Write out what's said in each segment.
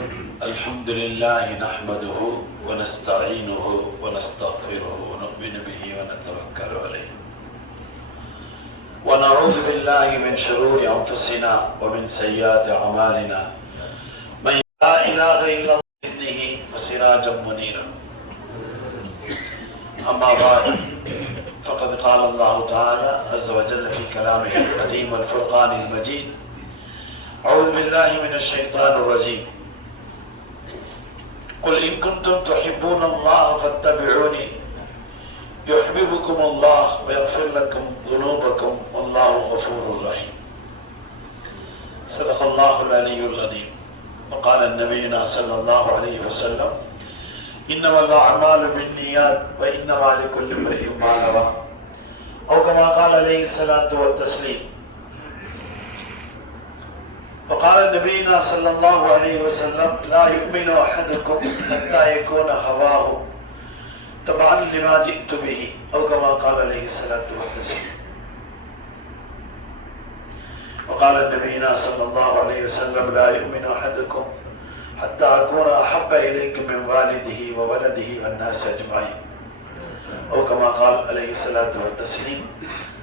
الحمد لله نحمده ونستعينه ونستغفره ونؤمن به ونتوكل عليه ونعوذ بالله من شرور أنفسنا ومن سيئات أعمالنا من لا إله إلا الله بإذنه وسراجا منيرا. أما بعد فقد قال الله تعالى عز وجل في كلامه القديم والفرقان المجيد: أعوذ بالله من الشيطان الرجيم. قل إن كنتم تحبون الله فاتبعوني يحببكم الله ويغفر لكم ذنوبكم والله غفور رحيم. صدق الله العلي العظيم. وقال النبينا صلى الله عليه وسلم: إنما الأعمال بالنيات وإنما لكل امرئ ما نوى، أو كما قال عليه الصلاة والتسليم. وقال نبينا صلى الله عليه وسلم: لا يؤمن أحدكم حتى يكون هواه تبعا لما جئت به، أو كما قال عليه الصلاة والتسليم. وقال نبينا صلى الله عليه وسلم: لا يؤمن أحدكم حتى أكون أحب إليكم من والده وولده والناس أجمعين، أو كما قال عليه الصلاة والتسليم.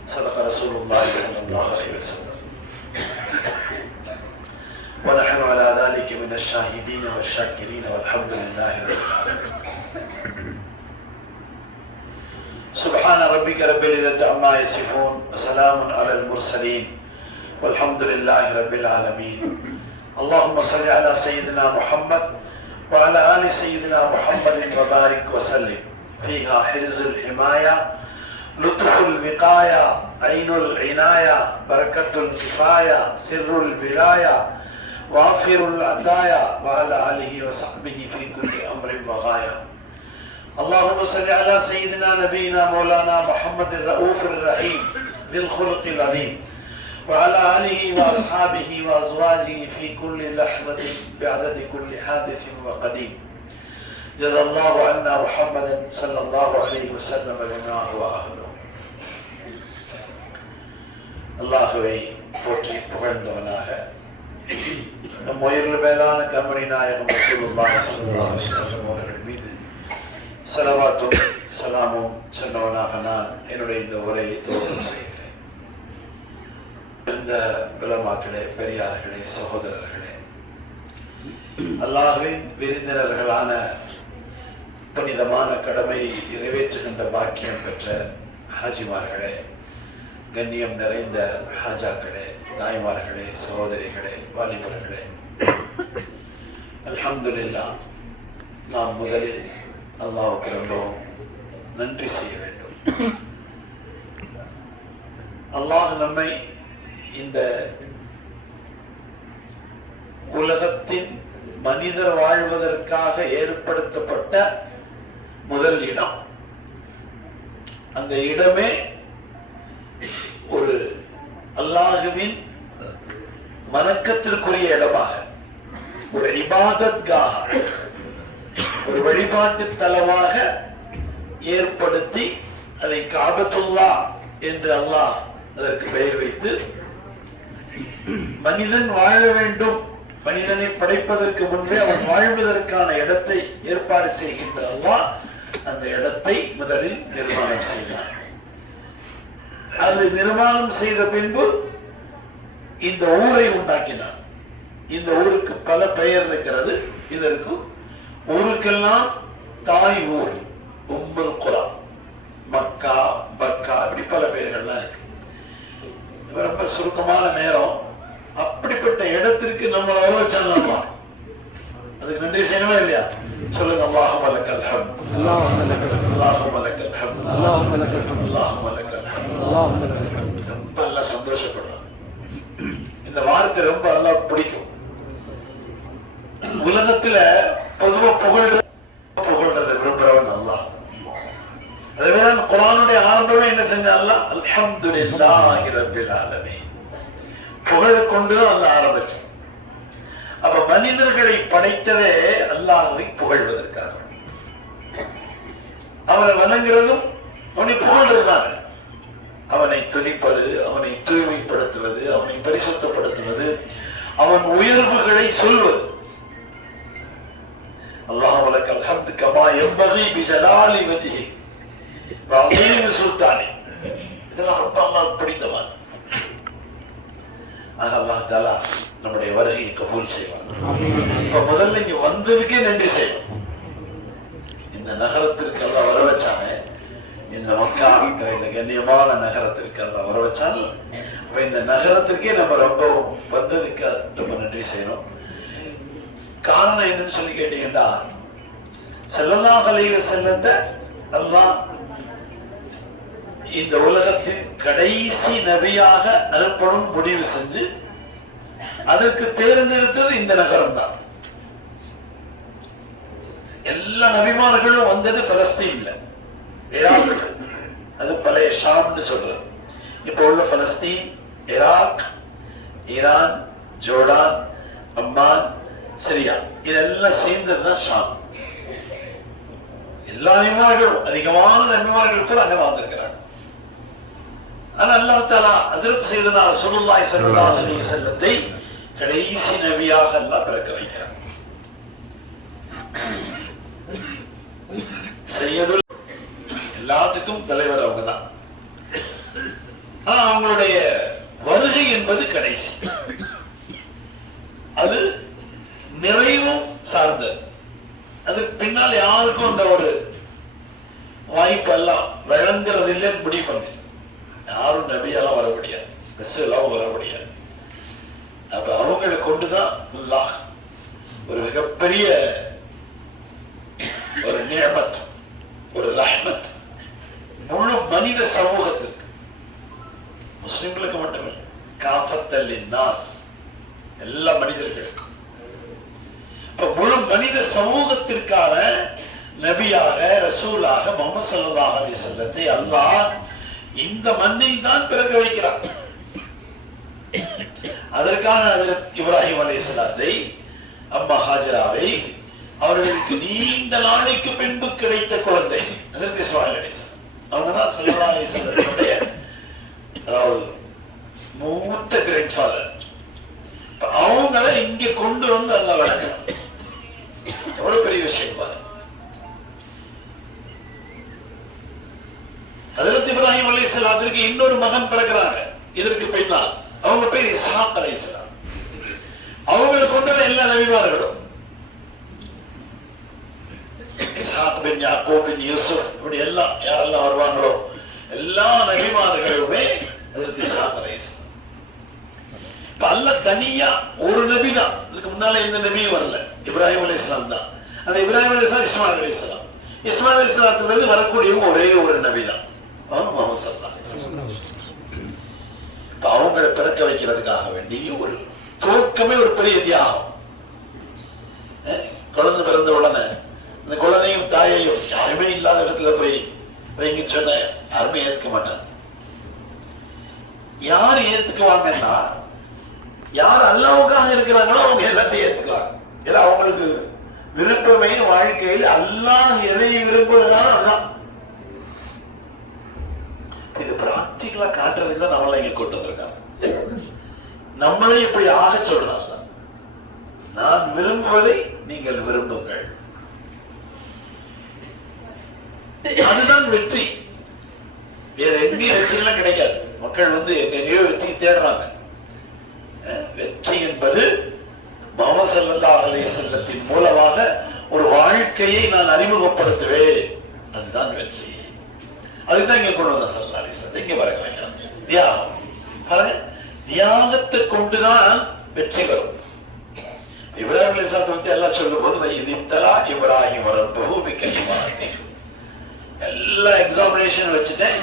صدق رسول الله صلى الله عليه وسلم. ونحن على ذلك من الشاهدين والشاكرين والحمد لله رب العالمين. سبحان ربك رب العزة عما يصفون وسلام على المرسلين والحمد لله رب العالمين. اللهم صل على سيدنا محمد وعلى آل سيدنا محمد وبارك وسلم. فيها حرز الحماية، لطف الوقاية، عين العناية، بركة الكفاية، سر الولاية، وافر العطايا، وعلى آله وصحبه في كل أمر وغاية. اللهم صل على سيدنا نبينا مولانا محمد الرؤوف الرحيم ذي الخلق العظيم، وعلى آله وأصحابه وأزواجه في كل لحظة بعدد كل حادث وقديم. جزا الله عنا محمدا صلى الله عليه وسلم بما هو أهله. அல்லாஹ்வை போற்றி புகழ்ந்தவனாக நம் உயிரில் மேலான கண்மணி நாயகம் ரசூலுல்லாஹி ஸல்லல்லாஹு அலைஹி வஸல்லம் அவர்கள் மீது ஸலவாத்தும் ஸலாமும் சொன்னவனாக நான் என்னுடைய இந்த உரையை துவக்கம் செய்கிறேன். இந்த உலமாக்களே, பெரியார்களே, சகோதரர்களே, அல்லாஹ்வின் விருந்தினர்களான புனிதமான கடமை நிறைவேற்றுகின்ற பாக்கியம் பெற்ற ஹாஜிமார்களே, கண்ணியம் நிறைந்த ஹாஜாக்களே, தாய்மார்களே, சகோதரிகளே, வாலிபர்களே, அல்ஹம்துலில்லாஹ். நாம் முதலில் அல்லாஹ்வுக்கு ரொம்பவும் நன்றி செய்ய வேண்டும். அல்லாஹ் நம்மை இந்த உலகத்தின் மனிதர் வாழ்வதற்காக ஏற்படுத்தப்பட்ட முதல் இடம், அந்த இடமே ஒரு அல்லாஹ்வின் வணக்கத்திற்குரிய இடமாக, ஒரு இபாதத்காக, ஒரு வழிபாட்டு தலமாக ஏற்படுத்தி அதை காபத்துல்லாஹ் என்று அல்லாஹ் அதற்கு பெயர் வைத்து, மனிதன் வாழ வேண்டும், மனிதனை படைப்பதற்கு முன்பே அவன் வாழ்வதற்கான இடத்தை ஏற்பாடு செய்கின்ற அல்லாஹ் அந்த இடத்தை முதலில் நிர்மாணம் செய்தார். அது நிர்மாணம் செய்த பின்பு இந்த ஊரை உண்டாக்கினார். இந்த ஊருக்கு பல பெயர் இருக்கிறது. இதற்கு ஊருக்கெல்லாம் தாய் ஊர், உம்முல் குரா, மக்கா, பக்கா, இப்படி பல பெயர்கள்லாம் இருக்கு. ரொம்ப சுருக்கமான நேரம். அப்படிப்பட்ட இடத்திற்கு நம்ம வர வச்சிடலாமா? அதுக்கு நன்றி செய்யணுமா இல்லையா? சொல்லுங்க. அல்லாஹும்ம லக்கல் ஹம்த், அல்லாஹும்ம லக்கல் ஹம்த், அல்லாஹும்ம லக்கல் ஹம்த், அல்லாஹும்ம லக்கல் ஹம்த், அல்லாஹும்ம லக்கல் ஹம்த், அல்லாஹும்ம லக்கல் ஹம்த். ரொம்ப எல்லாம் சந்தோஷப்படுறாங்க. இந்த வார்த்தை ரொம்ப எல்லாம் பிடிக்கும். உலகத்துல பொதுவா புகழ்றதை விரும்புறவன் அல்லாஹ். அதேதான் குர்ஆனுடைய ஆரம்பமே என்ன செஞ்ச அல்லாஹ்? அல்ஹம்துலில்லாஹி ரப்பில் ஆலமீன். புகழ் கொண்டு அல்லாஹ் ஆரம்பிச்சான். அப்ப மனிதர்களை படைத்ததே அல்லாஹ்வை புகழ்வதற்காக. அவனை வணங்குறதும் அவனை புகழ்றதுதான். அவனை துதிப்பது, அவனை தூய்மைப்படுத்துவது, அவனை பரிசுத்தப்படுத்துவது, அவன் உயர்வுகளை சொல்வது. எம்பகி பிஜலாலி வஜ்ஹி வஅலீம் சுல்தானி. இதெல்லாம் ரொம்ப அல்லாஹ்வுக்கு பிடித்தமான. அல்லாஹ் தஆலா நம்முடைய வருகையை கபூல் செய்வார். இப்ப முதல்ல இங்க வந்ததுக்கே நன்றி செய்வோம். இந்த நகரத்திற்கு அல்லாஹ் வர வச்சானே, இந்த மக்கா இந்த கண்ணியமான நகரத்திற்கு அல்லாஹ் வர வச்சால் இந்த நகரத்திற்கே நம்ம ரொம்ப வந்ததுக்கு ரொம்ப நன்றி செய்யணும். காரணம் என்னன்னு சொல்லி கேட்டீங்கன்னா, ஸல்லல்லாஹு அலைஹி வஸல்லத்தை அல்லாஹ் இந்த உலகத்தின் கடைசி நபியாக அனுப்பணும் முடிவு செஞ்சு அதற்கு தேர்ந்தெடுத்தது இந்த நகரம் தான். எல்லா நபிமார்களும் வந்தது பலஸ்தீன்ல, அது பழைய ஷாம்னு சொல்றது. இப்ப உள்ள பலஸ்தீன், ஈராக், ஈரான், ஜோர்டான், அம்மான், சிரியா, இதெல்லாம் சேர்ந்ததுதான் ஷாம். எல்லா நபிமார்களும், அதிகமான நபிமார்கள் கூட அங்கதான் வந்திருக்கிறாங்க. ஆனா அல்லாஹ் தஆலா ஹஜ்ரத் சையதுனா ரசூலுல்லாஹி ஸல்லல்லாஹு அலைஹி வஸல்லத்தை கடைசி நபியாக அல்லாஹ் பிறக்க வைக்கிறார். சையதுல் எல்லாத்துக்கும் தலைவர் அவங்க தான். ஆனா அவங்களுடைய வருகை என்பது கடைசி, அது நிறைவும் சார்ந்தது. அதுக்கு பின்னால் யாருக்கும் அந்த ஒரு வாய்ப்பு எல்லாம் வழங்குறது இல்லைன்னு முடிவு பண்ணி யாரும் நபியெல்லாம் வர முடியாது, ரசூலுல்லாஹ் வர முடியாது. அப்ப அவங்களை கொண்டுதான் அல்லாஹ் ஒரு மிகப்பெரிய ஒரு நிஅமத், ஒரு ரஹ்மத் முழு மனித சமூகத்திற்கு, முஸ்லிம்களுக்கு மட்டுமே, காஃபத்தல் லின்னாஸ், எல்லா மனிதர்களுக்கும். இப்ப முழு மனித சமூகத்திற்கான நபியாக, ரசூலாக முஹம்மது ஸல்லல்லாஹு அலைஹி வஸல்லத்தை அல்லாஹ் இந்த மண்ணில் தான் பிறக்க வைக்கிறார். அதற்காக ஹஜ்ரத் இப்ராஹிம் அலைஹிஸ்ஸலாத்தை, அம்மா ஹாஜராவை, அவர்களுக்கு நீண்ட நாளைக்கு பின்பு கிடைத்த குழந்தை ஹஜ்ரத் இஸ்மாயில் அலைஹிஸ்ஸலாம், அவங்கதான் ஸல்லல்லாஹு அலைஹி வஸல்லமுடைய அதாவது மூத்த கிராண்ட்ஃபாதர். அவங்கள இங்க கொண்டு வந்து அல்லாஹ் வளர்க்கிறான். எவ்வளவு பெரிய விஷயம் பாருங்க. ஹஜ்ரத் இப்ராஹிம் அலைஹிஸ்ஸலாத்துக்கு இன்னொரு மகன் பிறக்கிறாங்க இதற்கு பின்னால். அவங்க பேர் இஸ்ஹாக் அலைஹிஸ்ஸலாம். அவங்களை கொண்டது எல்லா நபிமார்களும், இஸ்ஹாக் பின் யாக்கூப் பின் யூசுப், இப்படி எல்லாம் யாரெல்லாம் வருவாங்களோ எல்லா நபிமார்களுமே ஹஜ்ரத் இஸ்ஹாக் அலைஹிஸ்ஸலாம். இப்ப அல்லாஹ் தனியா ஒரு நபி தான், இதுக்கு முன்னால எந்த நபியும் வரல, இப்ராஹிம் அலைஹிஸ்ஸலாம் தான். அந்த இப்ராஹிம் அலைஹிஸ்ஸலாம், இஸ்மாயில் அலைஹிஸ்ஸலாம், இஸ்மாயில் அலைஹிஸ்ஸலாத்திலிருந்து வரக்கூடியவங்க ஒரே ஒரு நபி தான், முஹம்மது ஸல்லல்லாஹு அலைஹி வஸல்லம். அவங்களை பிறக்க வைக்கிறதுக்காக வேண்டி ஒரு துவக்கமே ஒரு பெரிய தியாகம். குழந்தை பிறந்த உடனே அந்த குழந்தையும் தாயையும் யாருமே இல்லாத இடத்துல போய் வைங்க சொன்ன யாருமே ஏத்துக்க மாட்டாங்க. யார் ஏத்துக்குவாங்கன்னா, யார் அல்லாஹ்வுக்காக இருக்கிறாங்களோ அவங்க எல்லாத்தையும் ஏத்துக்கலாம். ஏன்னா அவங்களுக்கு விருப்பமே வாழ்க்கையில் அல்லாஹ் எதை விரும்புகிறானோ அதுதான். இது பிராக்டிகலா காட்டுறதுக்கு தான் நம்மளை இங்க கொண்டு வந்திருக்காங்க. நம்மளே இப்படி ஆக சொல்றாங்க, நான் விரும்புவதை நீங்கள் விரும்புங்கள், அதுதான் வெற்றி. வேற எங்கேயும் வெற்றி எல்லாம் கிடைக்காது. மக்கள் வந்து எங்கெங்கயோ வெற்றி தேடுறாங்க. வெற்றி என்பது முஹம்மது ஸல்லல்லாஹு அலைஹி வஸல்லத்தின் மூலமாக ஒரு வாழ்க்கையை நான் அறிமுகப்படுத்துவேன், அதுதான் வெற்றி. அதுதான் இங்க கொண்டு வந்த ஸல்லல்லாஹு அலைஹி வஸல்லம். இங்க பாருங்க, தியாகம் பாருங்க, தியாகத்தை கொண்டுதான் வெற்றி வரும். இப்ராஹிம் அலைஹிஸ்ஸலாத்தை பத்தி எல்லாம் சொல்லும் போது இப்தலா இப்ராஹிம் ரப்பஹு பிகலிமாத்தின், எல்லா எக்ஸாமினேஷன் வச்சுட்டேன்,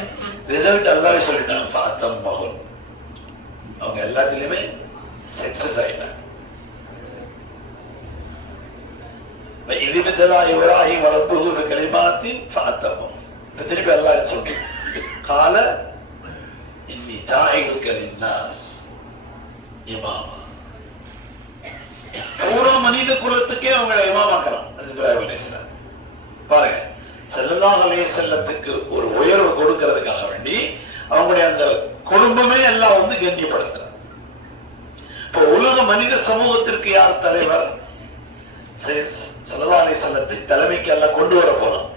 ரிசல்ட் அல்லாஹ்வே சொல்லிட்டாங்க, ஃபஅத்தம்மஹு. அவங்க எல்லாத்துலயுமே சக்சஸ் ஆயிட்டாங்க. இப்தலா இப்ராஹிம் ரப்பஹு பிகலிமாத்தின் ஃபஅத்தம்மஹு. திருப்பி அல்லாஹ் சொல்றான், கால இன்னி ஜாயிலுக லின்னாஸ் இமாமா. பூரா மனித குலத்துக்கே அவங்களை இமாமாக்கலாம். இப்ராஹிம் அலைஹிஸ்ஸலாம் பாருங்க, ஸல்லல்லாஹு அலைஹி வஸல்லத்துக்கு ஒரு உயர்வு கொடுக்கிறதுக்காக வேண்டி அவங்களுடைய அந்த குடும்பமே எல்லாம் வந்து கண்ணியப்படுத்துறாங்க. இப்போ உலக மனித சமூகத்திற்கு யார் தலைவர்? ஸல்லல்லாஹு அலைஹி அலைஹிஸ்ஸலாத்தை தலைமைக்கு எல்லாம் கொண்டு வர போறோம்.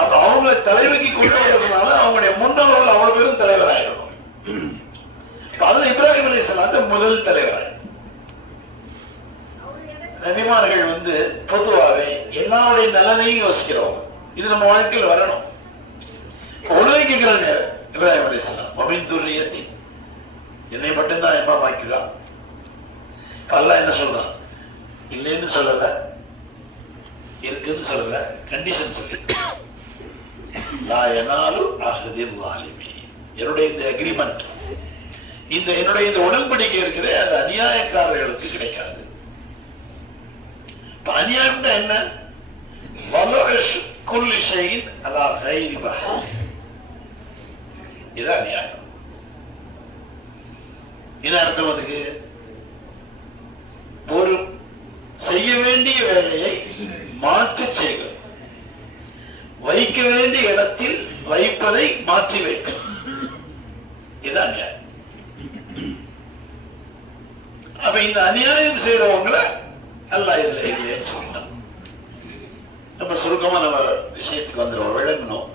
அப்ப அவங்களை தலைமைக்கு கொண்டு வரதுனால அவங்களுடைய முன்னோர்கள் அவ்வளவு பேரும் தலைவராயிரும். அதுல இப்ராஹிம் அலைஹிஸ்ஸலாம் முதல் தலைவர். நபிமார்கள் பொதுவாகவே எல்லாருடைய நலனையும் யோசிக்கிறோம். இது நம்ம வாழ்க்கையில் வரணும். உணவை கேட்கிறாங்க இப்ராஹிம் அலைஹிஸ்ஸலாம், வமின் துர்ரியத்தி, என்னை மட்டும்தான் எம்மாமாக்கிறான். அல்லாஹ் என்ன சொல்றான்? இல்லைன்னு சொல்லல, இருக்குன்னு சொல்லல, கண்டிஷன் சொல்லி லா யனாலு அஹ்தில் ஸாலிமீன். என்னுடைய இந்த அக்ரிமெண்ட், என்னுடைய இந்த உடன்படிக்கை இருக்கிறது, அது அநியாயக்காரர்களுக்கு கிடைக்காது. அநியாயம் என்ன? வலஉஷ் குல்லி ஷைஇன் அலா கைரி பஹர். இது அநியாயம். என்ன அர்த்தம்? அதுக்கு ஒரு செய்ய வேண்டிய வேலையை மாற்றி செய்வது, வைக்க வேண்டிய இடத்தில் வைப்பதை மாற்றி வைப்பது, இதுதான் அநியாயம். அப்ப இந்த அநியாயம் செய்யறவங்களை அல்லாஹ் இதுல இல்லைன்னு சொல்லிட்டான். நம்ம சுருக்கமா நம்ம விஷயத்துக்கு வந்துடும், விளங்கணும்.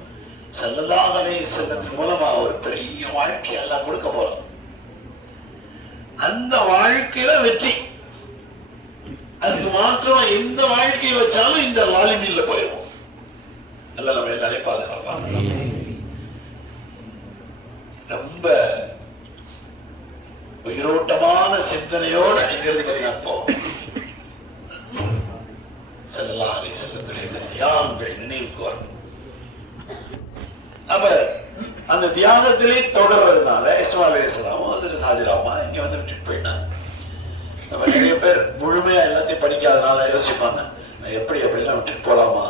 ஸல்லல்லாஹு அலைஹி வஸல்லம் மூலமா ஒரு பெரிய வாழ்க்கையை எல்லாம் கொடுக்க போறோம். அந்த வாழ்க்கையில வெற்றி. அதுக்கு மாத்திரம் எந்த வாழ்க்கையை வச்சாலும் இந்த லாலிமில்ல போயிருவோம். அல்ல நம்ம எல்லாரையும் பாதுகாப்பாங்க. ரொம்ப உயிரோட்டமான சிந்தனையோட இங்கிருந்து நடப்போம். ஸல்லல்லாஹு அலைஹி வஸல்லம் தியாகங்கள் நினைவுக்கு வரும். அப்ப அந்த தியாகத்திலே தொடர்றதுனால இஸ்மாயில் அலைஹிஸ்ஸலாமும் அதுக்கு ஹாஜிராமா இங்க விட்டுட்டு போயிட்டாங்க. நம்ம நிறைய பேர் முழுமையா எல்லாத்தையும் படிக்காதனால யோசிப்பாங்க, எப்படி எப்படிலாம் விட்டுட்டு போலாமா?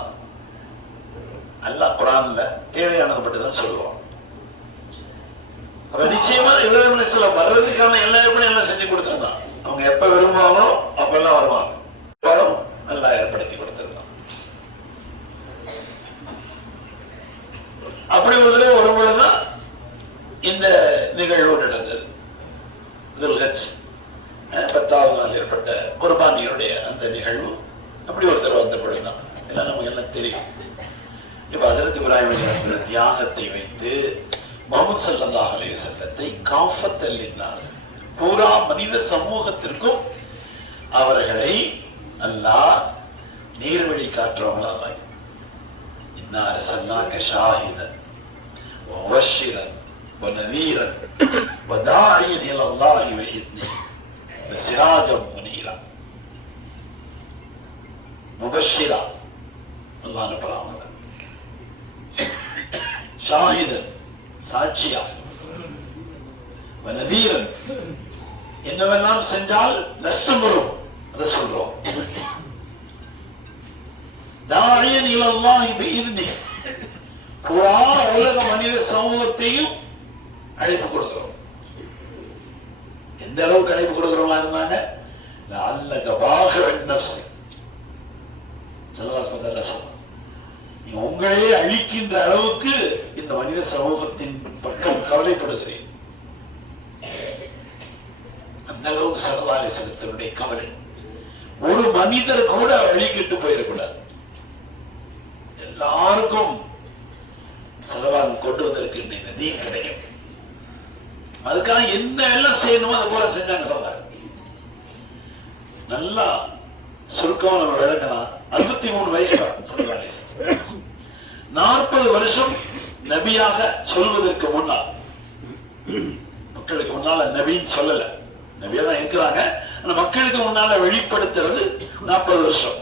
அல்லாஹ் குர்ஆன்ல தேவையானது மட்டும் தான் சொல்லுவோம். அப்ப நிச்சயமா இப்ராஹிம் அலைஹிஸ்ஸலாம் வர்றதுக்கான எல்லா ஏற்பாடும் எல்லாம் செஞ்சு கொடுத்துருந்தான். அவங்க எப்ப விரும்புவாங்களோ அப்பெல்லாம் வருவாங்க. படம் நல்லா ஏற்படுத்தி கொடுத்துருந்தான். அப்படி ஒரு தடவை வரும்பொழுதுதான் இந்த நிகழ்வு நடந்தது. துல்ஹஜ் 10வது நாள் ஏற்பட்ட குர்பானியுடைய அந்த நிகழ்வு. அப்படி ஒருத்தர் வந்த பொழுதுதான் எல்லாம் நமக்கு எல்லாம் தெரியும். இப்ப ஹஜ்ரத் இப்ராஹிம் அலைஹிஸ்ஸலாம் தியாகத்தை வைத்து முஹம்மது ஸல்லல்லாஹு அலைஹி வஸல்லத்தை காஃபத்தல் லின்னாஸ், பூரா மனித சமூகத்திற்கும் அவர்களை அல்லாஹ் நீர்வழி காட்டுறவங்களாக, இன்னா அர்ஸல்னாக ஷாஹிதன் வ முபஷ்ஷிரன் வ நதீரன் வ தாஇயன் இலல்லாஹி வ இத்னிஹி வ சிராஜம் முனீரா. முபஷ்ஷிரா அல்லாஹ் அனுப்புறாங்க. ஷாஹிதன் சாட்சியா, வ நதீரன் என்னவெல்லாம் செஞ்சால் நஷ்டம் வரும் அதை சொல்றோம். தாஇயன் இலல்லாஹி வ இத்னிஹி, பூரா உலக மனித சமூகத்தையும் அழைப்பு கொடுக்கிறோம். எந்த அளவுக்கு அழைப்பு கொடுக்கிறோமா இருந்தாங்க? லஅல்லக பாகிஉன் நஃப்ஸி, நீ உங்களையே அழிக்கின்ற அளவுக்கு இந்த மனித சமூகத்தின் பக்கம் கவலைப்படுகிறேன். அந்த அளவுக்கு ஸல்லல்லாஹு அலைஹி வஸல்லத்தினுடைய கவலை. ஒரு மனிதர் கூட அழிக்கிட்டு போயிடக்கூடாது. எல்லாருக்கும் ஸல்லல்லாஹு கொண்டு வந்திருக்கு இந்த தீன் கிடைக்கும். அதுக்காக என்ன எல்லாம் செய்யணுமோ அதை போல செஞ்சாங்க. ஸல்லல்லாஹு நல்லா சுருக்கம் நம்ம விளக்கலாம். 63 வயசு தான் ஸல்லல்லாஹு அலைஹி வஸல்லம். 40 வருஷம் நபியாக சொல்வதற்கு முன்னால், மக்களுக்கு முன்னால நபின்னு சொல்லல, நபியா தான் இருக்கிறாங்க. ஆனா மக்களுக்கு முன்னால வெளிப்படுத்துறது 40 வருஷம்.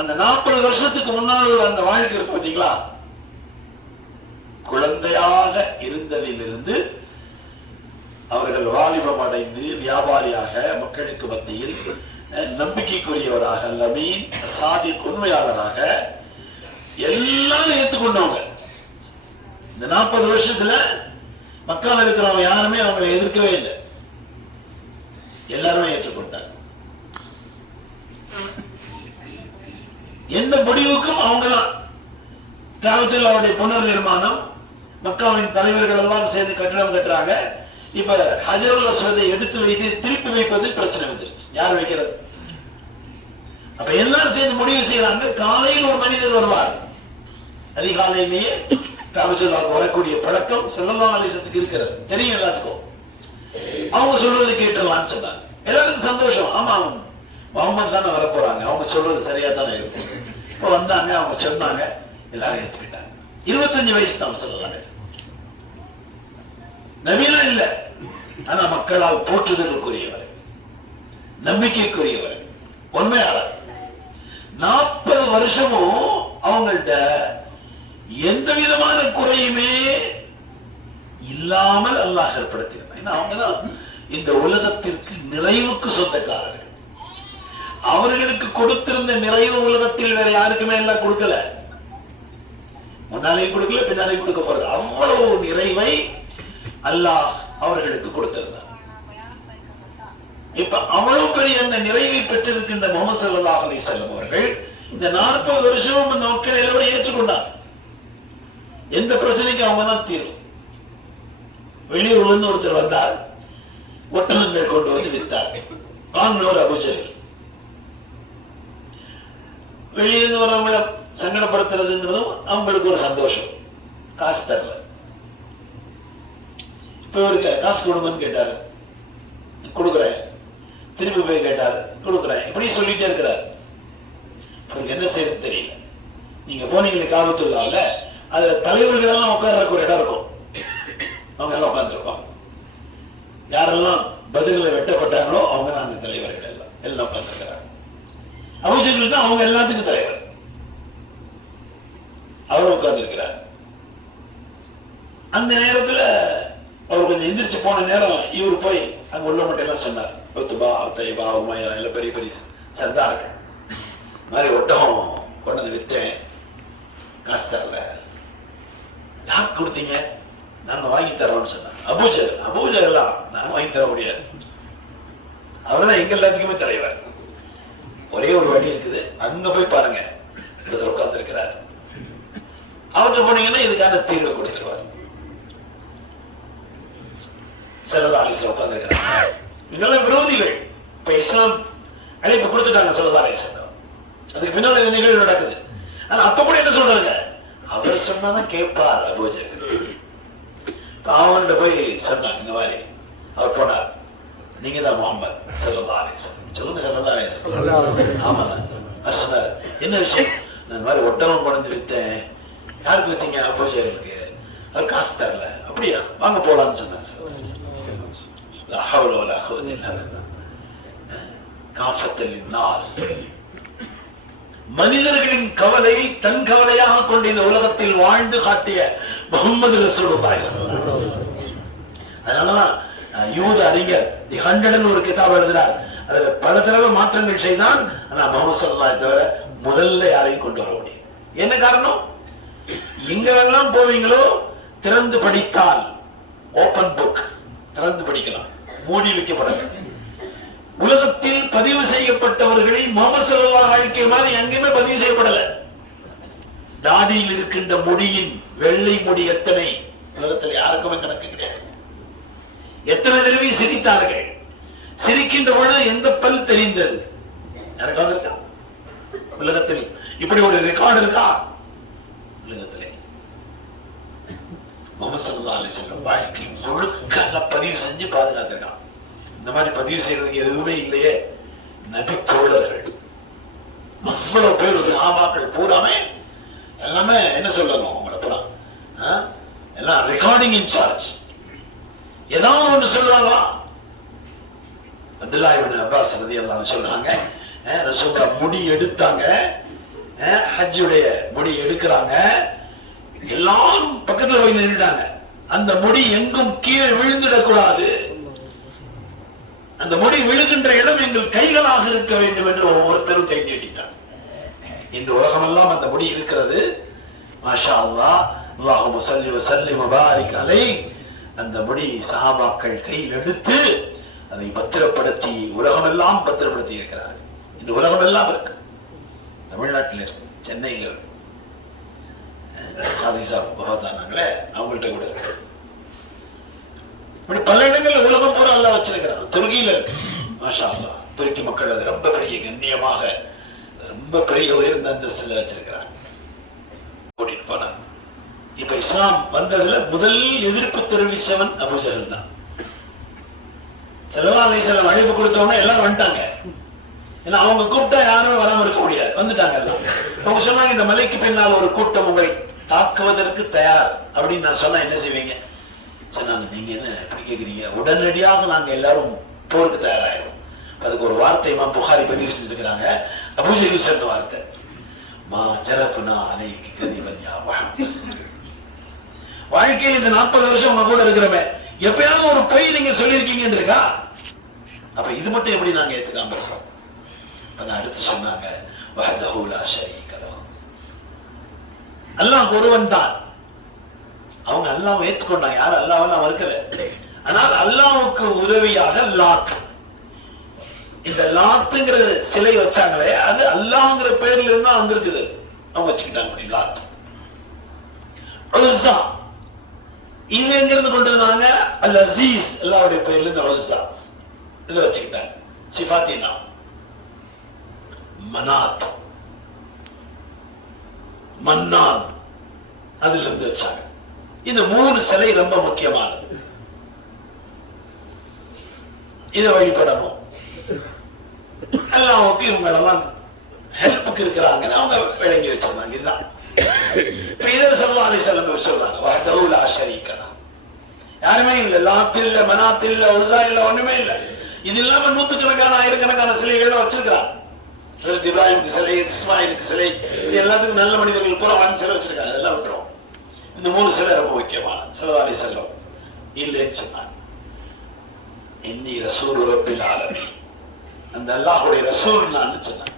அந்த 40 வருஷத்துக்கு முன்னால் அந்த வாழ்க்கை இருக்கு பார்த்தீங்களா? குழந்தையாக இருந்ததிலிருந்து அவர்கள் வாலிபம் அடைந்து வியாபாரியாக மக்களுக்கு மத்தியில் நம்பிக்கைக்குரியவராக, லமீன் சாதிக் உண்மையாளராக எல்லாரும் ஏற்றுக்கொண்டவங்க. இந்த 40 வருஷத்துல மக்கால இருக்கிறவங்க யாருமே அவங்களை எதிர்க்கவே இல்லை, எல்லாருமே ஏற்றுக்கொண்டாங்க. எந்த முடிவுக்கும் அவங்கதான். காலத்தில் அவருடைய புனர் நிர்மாணம், மக்காவின் தலைவர்கள் எல்லாம் சேர்ந்து கட்டிடம் கட்டுறாங்க. இப்ப ஹஜருல் அஸ்வதை எடுத்து வைத்து திருப்பி வைப்பதில் பிரச்சனை வந்துருச்சு. யார் வைக்கிறது? அப்ப எல்லாரும் சேர்ந்து முடிவு செய்யறாங்க, காலையில் ஒரு மனிதர் வருவார். அதிகாலையிலேயே காபத்துல்லாஹ்வுக்கு வரக்கூடிய பழக்கம் ஸல்லல்லாஹு அலைஹி வஸல்லத்துக்கு இருக்கிறது, தெரியும் எல்லாத்துக்கும். அவங்க சொல்றது கேட்டுடலாம்னு சொன்னாங்க. எல்லாருக்கும் சந்தோஷம். ஆமா, முகமது தானே வரப்போறாங்க, அவங்க சொல்றது சரியா தானே இருக்கும். இப்போ வந்தாங்க, அவங்க சொன்னாங்க, எல்லாரும் ஏற்றுக்கிட்டாங்க. 25 வயசு தான் ஸல்லல்லாஹு அலைஹி வஸல்லம். நபியெல்லாம் இல்ல, ஆனா மக்களால் போற்றுதலுக்குரியவர், நம்பிக்கைக்குரியவர், உண்மையாளர். 40 வருஷமும் அவங்கள்ட்ட எந்த விதமான குறையுமே இல்லாமல் அல்லாஹ் ஏற்படுத்தினார். அவங்கதான் இந்த உலகத்திற்கு நிறைவுக்கு சொந்தக்காரர்கள். அவர்களுக்கு கொடுத்திருந்த நிறைவு உலகத்தில் வேற யாருக்குமே எல்லாம் கொடுக்கல, முன்னாலேயும் கொடுக்கல, பின்னாலேயும் கொடுக்க போறது. அவ்வளவு நிறைவை அல்லாஹ் அவர்களுக்கு கொடுத்திருந்தார். இப்ப அவ்வளவு பெரிய அந்த நிறைவை பெற்றிருக்கின்ற முஹம்மது ஸல்லல்லாஹு அலைஹி வஸல்லம் அவர்கள் இந்த 40 வருஷமும் அந்த மக்கள் எல்லோரும் ஏற்றுக்கொண்டார். எந்த பிரச்சனைக்கும் அவங்க தான் தீர்வு. வெளியூர்ல இருந்து ஒருத்தர் வந்தார், ஒட்டகங்கள் கொண்டு வந்து வித்தார். வாங்கினவர் அபூஜஹல். வெளியிருந்து வரவங்கள சங்கடப்படுத்துறதுங்கிறதும் அவங்களுக்கு ஒரு சந்தோஷம். காசு தரல. இப்ப இவருக்கு காசு கொடுங்கன்னு கேட்டாரு, கொடுக்குறேன். திருப்பி போய் கேட்டாரு, கொடுக்குறேன். இப்படி சொல்லிட்டே இருக்கிறார். அவருக்கு என்ன செய்யறது தெரியல. நீங்க போனீங்க காபத்துல்லாஹ்ல, அதுல தலைவர்கள் எல்லாம் உட்கார்றதுக்கு ஒரு இடம் இருக்கும். அவங்க எல்லாம் உட்கார்ந்துருப்பாங்க. யாரெல்லாம் பதில்களை வெட்டப்பட்டாங்களோ அவங்க தான் அந்த தலைவர்கள் எல்லாம் உட்கார்ந்துருக்கிறாங்க. அபூஜஹல் தான் அவங்க எல்லாத்துக்கும் தலைவர். அவர் உட்கார்ந்துருக்கிறார். அந்த நேரத்துல அவர் கொஞ்சம் எந்திரிச்சு போன நேரம் இவர் போய் அங்க உள்ள மட்டும் எல்லாம் சொன்னார். உத்பா, தைபா, உமையா எல்லாம் பெரிய பெரிய சர்தார்கள் மாதிரி ஒட்டகம் கொண்டு வந்து வித்தேன், காசு தரல. யாருக்கு கொடுத்தீங்க? நாங்க வாங்கி தரோம்னு சொன்னாங்க. அபூஜஹல் நாங்க வாங்கி தர முடியாது, அவர்தான் எங்க எல்லாத்துக்குமே தலைவர். ஒரே ஒரு வழி இருக்குது, அங்க போய் பாருங்க, இடத்துல உட்கார்ந்து இருக்கிறார். அவர்கிட்ட போனீங்கன்னா இதுக்கான தீர்வை கொடுத்துருவார். ஸல்லல்லாஹு அலைஹி வஸல்லம் உட்கார்ந்து இருக்கிறாங்க. இதெல்லாம் விரோதிகள். இப்ப இஸ்லாம் அழைப்பு கொடுத்துட்டாங்க ஸல்லல்லாஹு அலைஹி வஸல்லம். அதுக்கு பின்னால இந்த நிகழ்வு நடக்குது. ஆனா அப்ப கூட என்ன சொல்றாங்க? அவர் சொன்னாதான் கேட்பார் அபூஜஹல். அவன்கிட்ட போய் சொன்னாங்க இந்த மாதிரி. அவர் போனார், நீங்க தான் முஹம்மது ஸல்லல்லாஹு அலைஹி வஸல்லம், சொல்லுங்க ஸல்லல்லாஹு அலைஹி வஸல்லம். ஆமா அவர் சொன்னார், என்ன விஷயம்? இந்த மாதிரி ஒட்டகம் கொண்டு வித்தேன். யாருக்கு வித்தீங்க? அபூஜஹலுக்கு. அவர் காசு தரல. அப்படியா, வாங்க போலாம்னு சொன்னாங்க. லா ஹவ்ல வலா குவத்த இல்லா பில்லாஹ். காஃபத்தல் லின்னாஸ், மனிதர்களின் கவலையை தன் கவலையாக கொண்டு இந்த உலகத்தில் வாழ்ந்து காட்டிய முஹம்மது ரசூலுல்லாஹி ஸல்லல்லாஹு அலைஹி வஸல்லம். அதனாலதான் யூத அறிஞர் தி 100 ஒரு கிதாப் எழுதினார். அதுல பல தடவை மாற்றங்கள் செய்தான். ஆனா முஹம்மது ஸல்லல்லாஹு அலைஹி தவிர முதல்ல யாரையும் கொண்டு வர முடியும். என்ன காரணம்? எங்கெல்லாம் போவீங்களோ திறந்து படித்தால், ஓபன் புக், திறந்து படிக்கலாம், மூடி வைக்கப்படாது. உலகத்தில் பதிவு செய்யப்பட்டவர்களில் முஹம்மது ஸல்லல்லாஹு அலைஹி வஸல்லம் மாதிரி எங்கேயுமே பதிவு செய்யப்படல. தாடியில் இருக்கின்ற முடியின் வெள்ளை முடி எத்தனை உலகத்தில் யாருக்குமே கணக்கு கிடையாது. எத்தனை தடவை சிரித்தார்கள், சிரிக்கின்ற பொழுது எந்த பல் தெரிந்தது? யாருக்காவது இருக்கா உலகத்தில்? இப்படி ஒரு ரெக்கார்டு இருக்கா உலகத்திலே? முஹம்மது ஸல்லல்லாஹு அலைஹி வஸல்லம் வாழ்க்கை முழுக்க பதிவு செஞ்சு பாதுகாத்திருக்கான். இந்த மாதிரி பதிவு செய்யறதுக்கு எதுவுமே இல்லையே. நபி தோழர்கள் அவ்வளவு பேர், சஹாபாக்கள் பூராமே எல்லாமே என்ன சொல்லணும், அவங்கள பூரா எல்லாம் ரெக்கார்டிங் இன்சார்ஜ். ஏதாவது ஒன்று சொல்லுவாங்களா? அப்துல்லாஹ் இப்னு அப்பாஸ் ரலியல்லாஹு அன்ஹு சொல்றாங்க, ரசூலுல்லாஹ் முடி எடுத்தாங்க, ஹஜ்ஜுடைய முடி எடுக்கிறாங்க, எல்லாரும் பக்கத்துல போய் நின்றுட்டாங்க. அந்த முடி எங்கும் கீழே விழுந்துடக்கூடாது, அந்த முடி விழுகின்ற இடம் எங்கள் கைகளாக இருக்க வேண்டும் என்று ஒவ்வொருத்தரும் கை நீட்டிட்டார். இந்த உலகமெல்லாம் அந்த முடி இருக்கிறது. மாஷா அல்லாஹ், அல்லாஹும்ம ஸல்லி வ ஸல்லிம் வ பாரிக் அலைஹி. அந்த முடி சஹாபாக்கள் கையில் எடுத்து அதை பத்திரப்படுத்தி உலகமெல்லாம் பத்திரப்படுத்தி இருக்கிறார்கள். இந்த உலகமெல்லாம் இருக்கு. தமிழ்நாட்டில் இருக்கு, சென்னையில் இருக்கு, நாங்களே அவங்கள்ட்ட கூட இருக்கு. இப்படி பல இடங்கள்ல உலகம் பூரா எல்லாம் வச்சிருக்கிறாங்க. துருக்கியில இருக்கு, மாஷா அல்லாஹ். துருக்கி மக்கள் அது ரொம்ப பெரிய கண்ணியமாக ரொம்ப பெரிய உயர்ந்த அந்தஸ்துல வச்சிருக்கிறாங்க. கூட்டிட்டு போனாங்க. இப்ப இஸ்லாம் வந்ததுல முதல் எதிர்ப்பு தெரிவிச்சவன் அபூஜஹல் தான். ஸல்லல்லாஹு அலைஹி வஸல்லம் அழைப்பு கொடுத்தவொடனே எல்லாரும் வந்துட்டாங்க. ஏன்னா அவங்க கூப்பிட்டா யாருமே வராம இருக்க முடியாது, வந்துட்டாங்க எல்லாம். அவங்க சொன்னாங்க, இந்த மலைக்கு பின்னால் ஒரு கூட்டம் உங்களை தாக்குவதற்கு தயார் அப்படின்னு நான் சொன்னா என்ன செய்வீங்க சொன்னாங்க. நீங்க என்ன எப்படி கேட்குறீங்க? உடனடியாக நாங்க எல்லாரும் போருக்கு தயாராகிறோம். அதுக்கு ஒரு வார்த்தை இமாம் புகாரி பதிவு செஞ்சிருக்கிறாங்க. அபூஜஹல் சொன்ன வார்த்தை, மா ஜரபுனா அலைஹி கதிபன் யா முஹம்மத். வாழ்க்கையில் இந்த 40 வருஷம் உங்க கூட இருக்கிறவன் எப்பயாவது ஒரு பொய் நீங்க சொல்லியிருக்கீங்கன்னு இருக்கா? அப்ப இது மட்டும் எப்படி நாங்க ஏத்துக்காம இருக்கோம்? அடுத்து சொன்னாங்க, வஹ்தஹு லா ஷரீக லஹு, அல்லாஹ் ஒருவன் தான். அவங்க அல்லாஹ்வை ஏத்துக்கொண்டாங்க. யாரும் அல்லாஹ்வெல்லாம் மறுக்கல. ஆனால் அல்லாஹ்வுக்கு உதவியாக லாத், இந்த லாத்துங்கிற சிலை வச்சாங்களே, அது அல்லாஹ்ங்கிற பேர்ல இருந்தா வந்திருக்குது. அவங்க வச்சுக்கிட்டாங்க லாத். உஸ்ஸா இது எங்கிருந்து கொண்டு வந்தாங்க? அல் அசீஸ், அல்லாஹ்வுடைய பேர்ல இருந்து உஸ்ஸா இதை வச்சுக்கிட்டாங்க. சிஃபாத்தினா மனாத், மன்னான், அதுல இருந்து வச்சாங்க. இந்த 3 சிலை ரொம்ப முக்கியமானது. இதை வழிபடணும். அல்லாஹ்வுக்கு இவங்க எல்லாம் ஹெல்ப்புக்கு இருக்கிறாங்கன்னு அவங்க விளங்கி வச்சிருந்தாங்க. இதுதான் ஸல்லல்லாஹு அலைஹி வஸல்லம் சொல்றாங்க, வஹ்தஹு லா ஷரீக லஹு, யாருமே இல்ல, லாத் இல்ல, மனாத் இல்ல, உஸ்ஸா இல்ல, ஒண்ணுமே இல்ல. இது இல்லாம நூத்துக்கணக்கான ஆயிரக்கணக்கான சிலைகள் வச்சிருக்கிறாங்க. இப்ராஹிமுக்கு சிலை, இஸ்மாயிலுக்கு சிலை, இது எல்லாத்துக்கும் நல்ல மனிதர்கள் பூரா வாங்கி சிலை வச்சிருக்காங்க. அதெல்லாம் விட்டுரும். இந்த 3 சிலை ரொம்ப முக்கியமான. ஸல்லல்லாஹு அலைஹி வஸல்லம் இல்லைன்னு சொன்னாங்க. இன்னி ரசூல் ரப்பில் ஆலமீன், அந்த அல்லாஹ்வுடைய ரசூல் நான் சொன்னாங்க.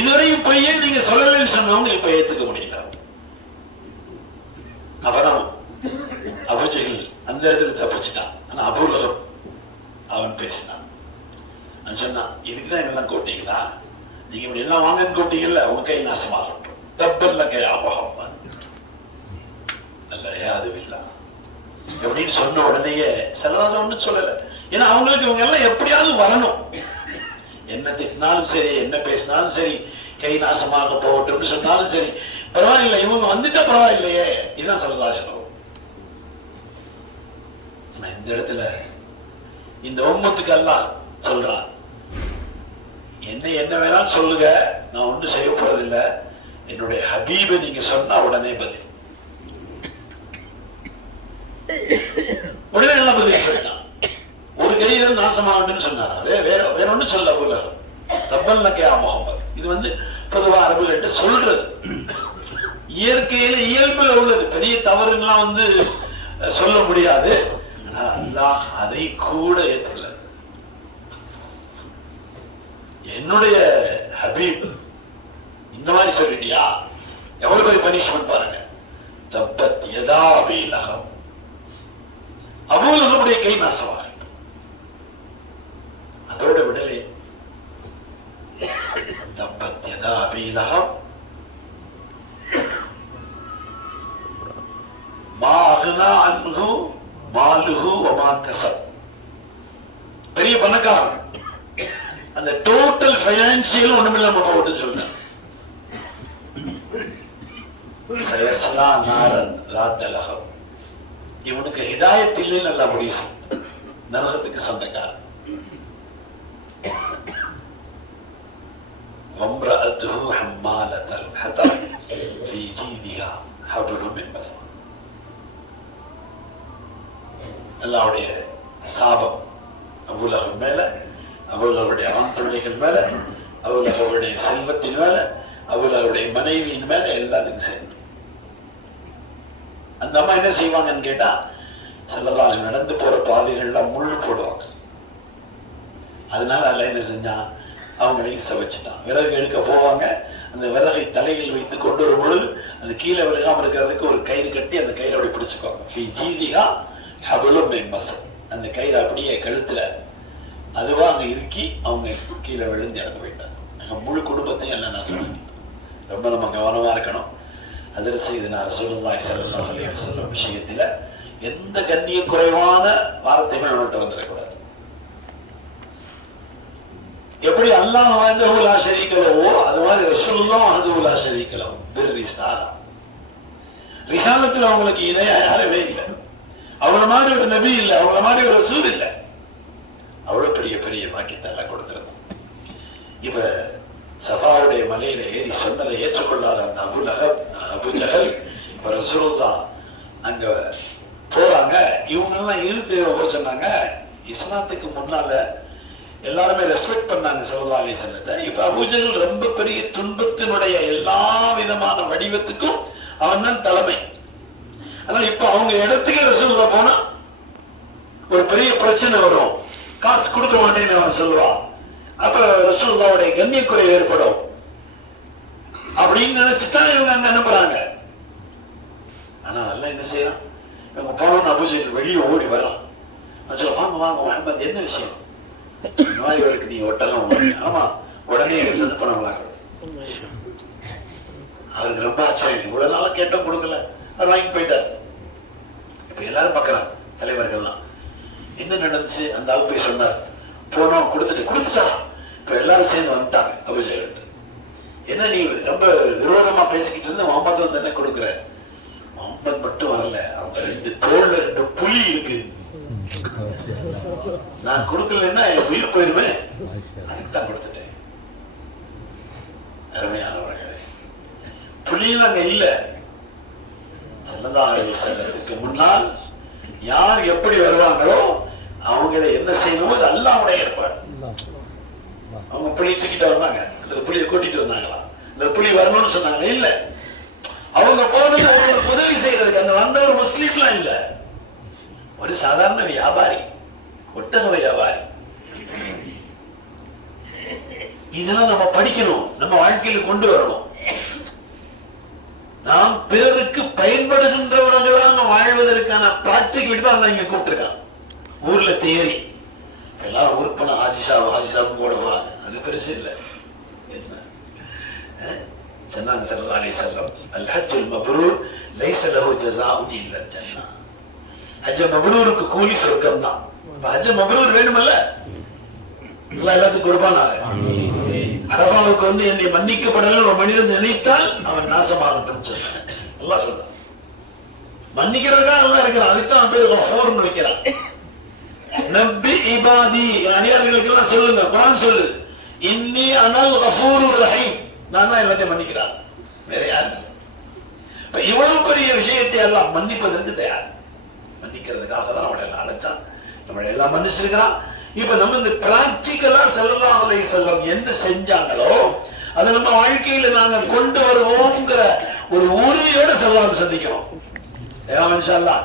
இதுவரையும் பொய்யே நீங்க சொல்லலன்னு சொன்னவங்க இப்ப ஏத்துக்க முடியல. அவனும் அபூஜஹல் அந்த இடத்துல தப்பிச்சுட்டான். ஆனா அபூ லஹப் அவன் பேசினான். நான் சொன்னான், இதுக்குதான் எல்லாம் கூட்டிங்களா? நீங்க இப்படி எல்லாம் வாங்கன்னு கூட்டீங்கல்ல, உங்க கை நாசமாகட்டும். தப்பல்ல கை ஆபகம் அல்ல அது இல்ல எப்படின்னு சொன்ன உடனேயே செலவாசம் ஒன்றும் சொல்லல. ஏன்னா அவங்களுக்கு இவங்க எல்லாம் எப்படியாவது வரணும். என்ன திட்டினாலும் சரி, என்ன பேசினாலும் சரி, கை நாசமாக போகட்டும் சொன்னாலும் சரி, பரவாயில்லை, இவங்க வந்துட்டா பரவாயில்லையே. இதுதான் செலவாசம். இந்த இடத்துல இந்த உம்மத்துக்கு எல்லாம் சொல்றான், என்ன வேணாலும் சொல்லுங்க, நான் ஒன்றும் செய்ய போறதில்லை. என்னுடைய ஹபீபை நீங்க சொன்னா உடனே பதில். உடனே எல்லாம் பதில் சொல்லிட்டான். ஒரு கைதான் நாசமாகட்டும்னு சொன்னாரு. வேற ஒன்றும் சொல்ல போல. ரப்பல் லக்கயா முஹம்மத், இது பொதுவா அரபுகிட்ட சொல்றது, இயற்கையில இயல்புல உள்ளது. பெரிய தவறுலாம் சொல்ல முடியாது. அல்லாஹ் அதை கூட ஏற்றுக்கல. என்னுடைய ஹபீப் இந்த மாதிரி சொல்லிட்டியா, எவ்வளவு பெரிய பனிஷ்மெண்ட் பாருங்க. தப்பத் யதா அபீ லஹப், அபூ லஹபுடைய கை நாசமாக. அதோட விடலே, தப்பத் யதா அபீ லஹப் மா அக்னா அன்ஹு மாலுஹு வ மா கஸப். பெரிய பணக்காரன், அந்த டோட்டல் ஃபைனான்சியல் ஒண்ணுமில்லாம போட்டு சொல்றேன். சயஸ்லா நாரன் ذات லஹப், இவனுக்கு ஹிதாயத் இல்லை, நல்லா முடியும், நரகத்துக்கு சொந்தக்காரன். வம்ரஅத்துஹு ஹம்மாலத்தல் ஹதப் ஃபீ ஜீதிஹா ஹப்லும் மின் மஸத். அல்லாஹ்வுடைய சாபம் அபூ லஹப் மேல, அபூ லஹபுடைய ஆண் பிள்ளைகள் மேல, அபூ லஹபுடைய செல்வத்தின் மேல, அபூ லஹபுடைய மனைவியின் மேல, எல்லாத்துக்கும் சேர்ந்து. அந்த அம்மா என்ன செய்வாங்கன்னு கேட்டா, ஸல்லல்லாஹு அலைஹி நடந்து போற பாதைகள்லாம் முள் போடுவாங்க. அதனால அல்லாஹ் என்ன செஞ்சான், அவங்க வீச வச்சுட்டான். விறகு எடுக்க போவாங்க, அந்த விறகை தலையில் வைத்து கொண்டு வரும் பொழுது அது கீழே விழுகாம இருக்கிறதுக்கு ஒரு கயிறு கட்டி அந்த கயிறு அப்படி பிடிச்சுக்குவாங்க. ஃபீ ஜீதிஹா ஹப்லும் மின் மஸத், அந்த கயிறு அப்படியே கழுத்துல அதுவா அங்க இறுக்கி அவங்க கீழே விழுந்து இறந்து போயிட்டாங்க. முழு குடும்பத்தையும் எல்லாம் நாசம். ரொம்ப நம்ம கவனமா இருக்கணும். ஹஜ்ரத் சய்யிதுனா ரசூலுல்லாஹி ஸல்லல்லாஹு அலைஹி வஸல்லம் விஷயத்துல எந்த கண்ணிய குறைவான வார்த்தைகள் நம்மள்ட்ட வந்துடக்கூடாது. எப்படி அல்லாஹ் வஹ்தஹு லா ஷரீக லஹு, அது மாதிரி ரசூலுல்லாஹ் வஹ்தஹு லா ஷரீக லஹு பிர் ரிசாலா. ரிசாலத்துல அவங்களுக்கு இணையா யாருமே இல்லை. அவங்கள மாதிரி ஒரு நபி இல்லை, அவங்கள மாதிரி ஒரு ரசூல் இல்லை. அவ்வளவு பெரிய பெரிய வாக்கியத்தை எல்லாம் கொடுத்திருந்தோம். இப்ப சபாவுடைய மலையில ஏறி சொன்னதை ஏற்றுக்கொள்ளாத அந்த அபூ ஜஹல் இப்ப ரசூலுல்லாஹ் அங்க போறாங்க. இவங்க எல்லாம் இறுதி போக சொன்னாங்க. இஸ்லாத்துக்கு முன்னால எல்லாருமே ரெஸ்பெக்ட் பண்ணாங்க ஸல்லல்லாஹு அலைஹி வஸல்லம். இப்ப அபூ ஜஹல் ரொம்ப பெரிய துன்பத்தினுடைய எல்லா விதமான வடிவத்துக்கும் அவன் தான் தலைமை. அதனால இப்ப அவங்க இடத்துக்கே ரசூலுல்லாஹ் போனா ஒரு பெரிய பிரச்சனை வரும், காசு கொடுக்க மாட்டேன்னு அவன் சொல்லுவான். அப்ப ரசூலுல்லாஹ்வுடைய கண்ணியக்குறை ஏற்படும் அப்படின்னு நினைச்சுதான் இவங்க அங்க அனுப்புறாங்க. ஆனா அல்லாஹ் என்ன செய்யறான், இவங்க போனோம்னு அபூ ஜஹல் வெளியே ஓடி வரான். வாங்க வாங்க முஹம்மது, என்ன விஷயம்? இந்த மாதிரி இவருக்கு நீ ஒட்டலாம். ஆமா, உடனே எடுத்து பண்ணலாம். அவருக்கு ரொம்ப ஆச்சரியம், இவ்வளவு நாளா கேட்டோம் கொடுக்கல, அவர் வாங்கி போயிட்டார். இப்ப எல்லாரும் பார்க்கலாம் தலைவர்கள்லாம் என்ன நடந்துச்சு. அந்த ஆள் போய் சொன்னார், போனோம் கொடுத்துட்டா. இப்ப எல்லாரும் சேர்ந்து வந்துட்டாங்க அபூ ஜஹல். என்ன நீ ரொம்ப விரோதமா பேசிக்கிட்டு இருந்த முகமது வந்து என்ன கொடுக்குற? முகமது மட்டும் வரல, அவங்க 2 தோல்ல 2 புலி இருக்கு. நான் கொடுக்கலன்னா என் உயிர் போயிருவேன், அதுக்கு தான் கொடுத்துட்டேன். அருமையானவர்களே, புலியும் அங்க இல்ல. ஸல்லல்லாஹு அலைஹி வஸல்லத்துக்கு முன்னால் யார் எப்படி வருவாங்களோ அவங்களை என்ன செய்யணுமோ அது அல்லாஹ்வுடைய ஏற்பாடு. அவங்க புலி தூக்கிட்டு வந்தாங்க, இந்த புலியை கூட்டிட்டு வந்தாங்களா? இந்த புலி வரணும்னு சொன்னாங்க இல்ல. அவங்க போனது அவங்களுக்கு உதவி செய்யறதுக்கு. அந்த வந்தவர் முஸ்லீம்லாம் இல்ல, ஒரு சாதாரண வியாபாரி, ஒட்டக வியாபாரி. இதெல்லாம் நம்ம படிக்கணும், நம்ம வாழ்க்கையில கொண்டு வரணும். நாம் பிறருக்கு பயன்படுகின்றவர்களாக வாழ்வதற்கான பிராக்டிகல் தான் இங்க கூப்பிட்டுருக்கான். ஊர்ல தேரி எல்லாரும் ஊருக்கு போனா ஆஜிசாவும் கூட வராங்க, அது பெருசு இல்லை. சொன்னாங்க ஸல்லல்லாஹு அலைஹி வஸல்லம், அல் ஹஜ்ஜுல் மப்ரூர் லைஸ லஹு ஜஸாஉன் இல்லல் ஜன்னah. ஹஜ்ஜ மப்ரூருக்கு கூலி சொர்க்கம் தான். ஹஜ்ஜ மப்ரூர் வேணுமல்ல, அல்லாஹ் எல்லாத்துக்கும் கொடுப்பானாக. அரபாவுக்கு வந்து என்னை மன்னிக்கப்படல ஒரு மனிதன் நினைத்தால் அவன் நாசமாகட்டும் சொன்னான். அல்லாஹ் சொல்றான், மன்னிக்கிறதுக்காக அல்லாஹ் இருக்கிறான். அதுதான் பேர் கஃபூர்னு வைக்கிறான். நபி இபாதி, அடியார்களுக்கு எல்லாம் சொல்லுங்க, குர்ஆன் சொல்லுது, இன்னி அனல் கஃபூருர் ரஹீம், நான் தான் எல்லாத்தையும் மன்னிக்கிறான், வேற யாரும். இப்ப இவ்வளவு பெரிய விஷயத்தை எல்லாம் மன்னிப்பதற்கு தயார். மன்னிக்கிறதுக்காக தான் நம்மளை எல்லாம் அழைச்சான், நம்மளை எல்லாம் மன்னிச்சிருக்கிறான். இப்ப நம்ம இந்த பிராக்டிகலா ஸல்லல்லாஹு அலைஹி வஸல்லம் என்ன செஞ்சாங்களோ அதை நம்ம வாழ்க்கையில நாங்க கொண்டு வருவோம்ங்கிற ஒரு உறுதியோட ஸல்லல்லாஹு சந்திக்கிறோம். இன்ஷா அல்லாஹ்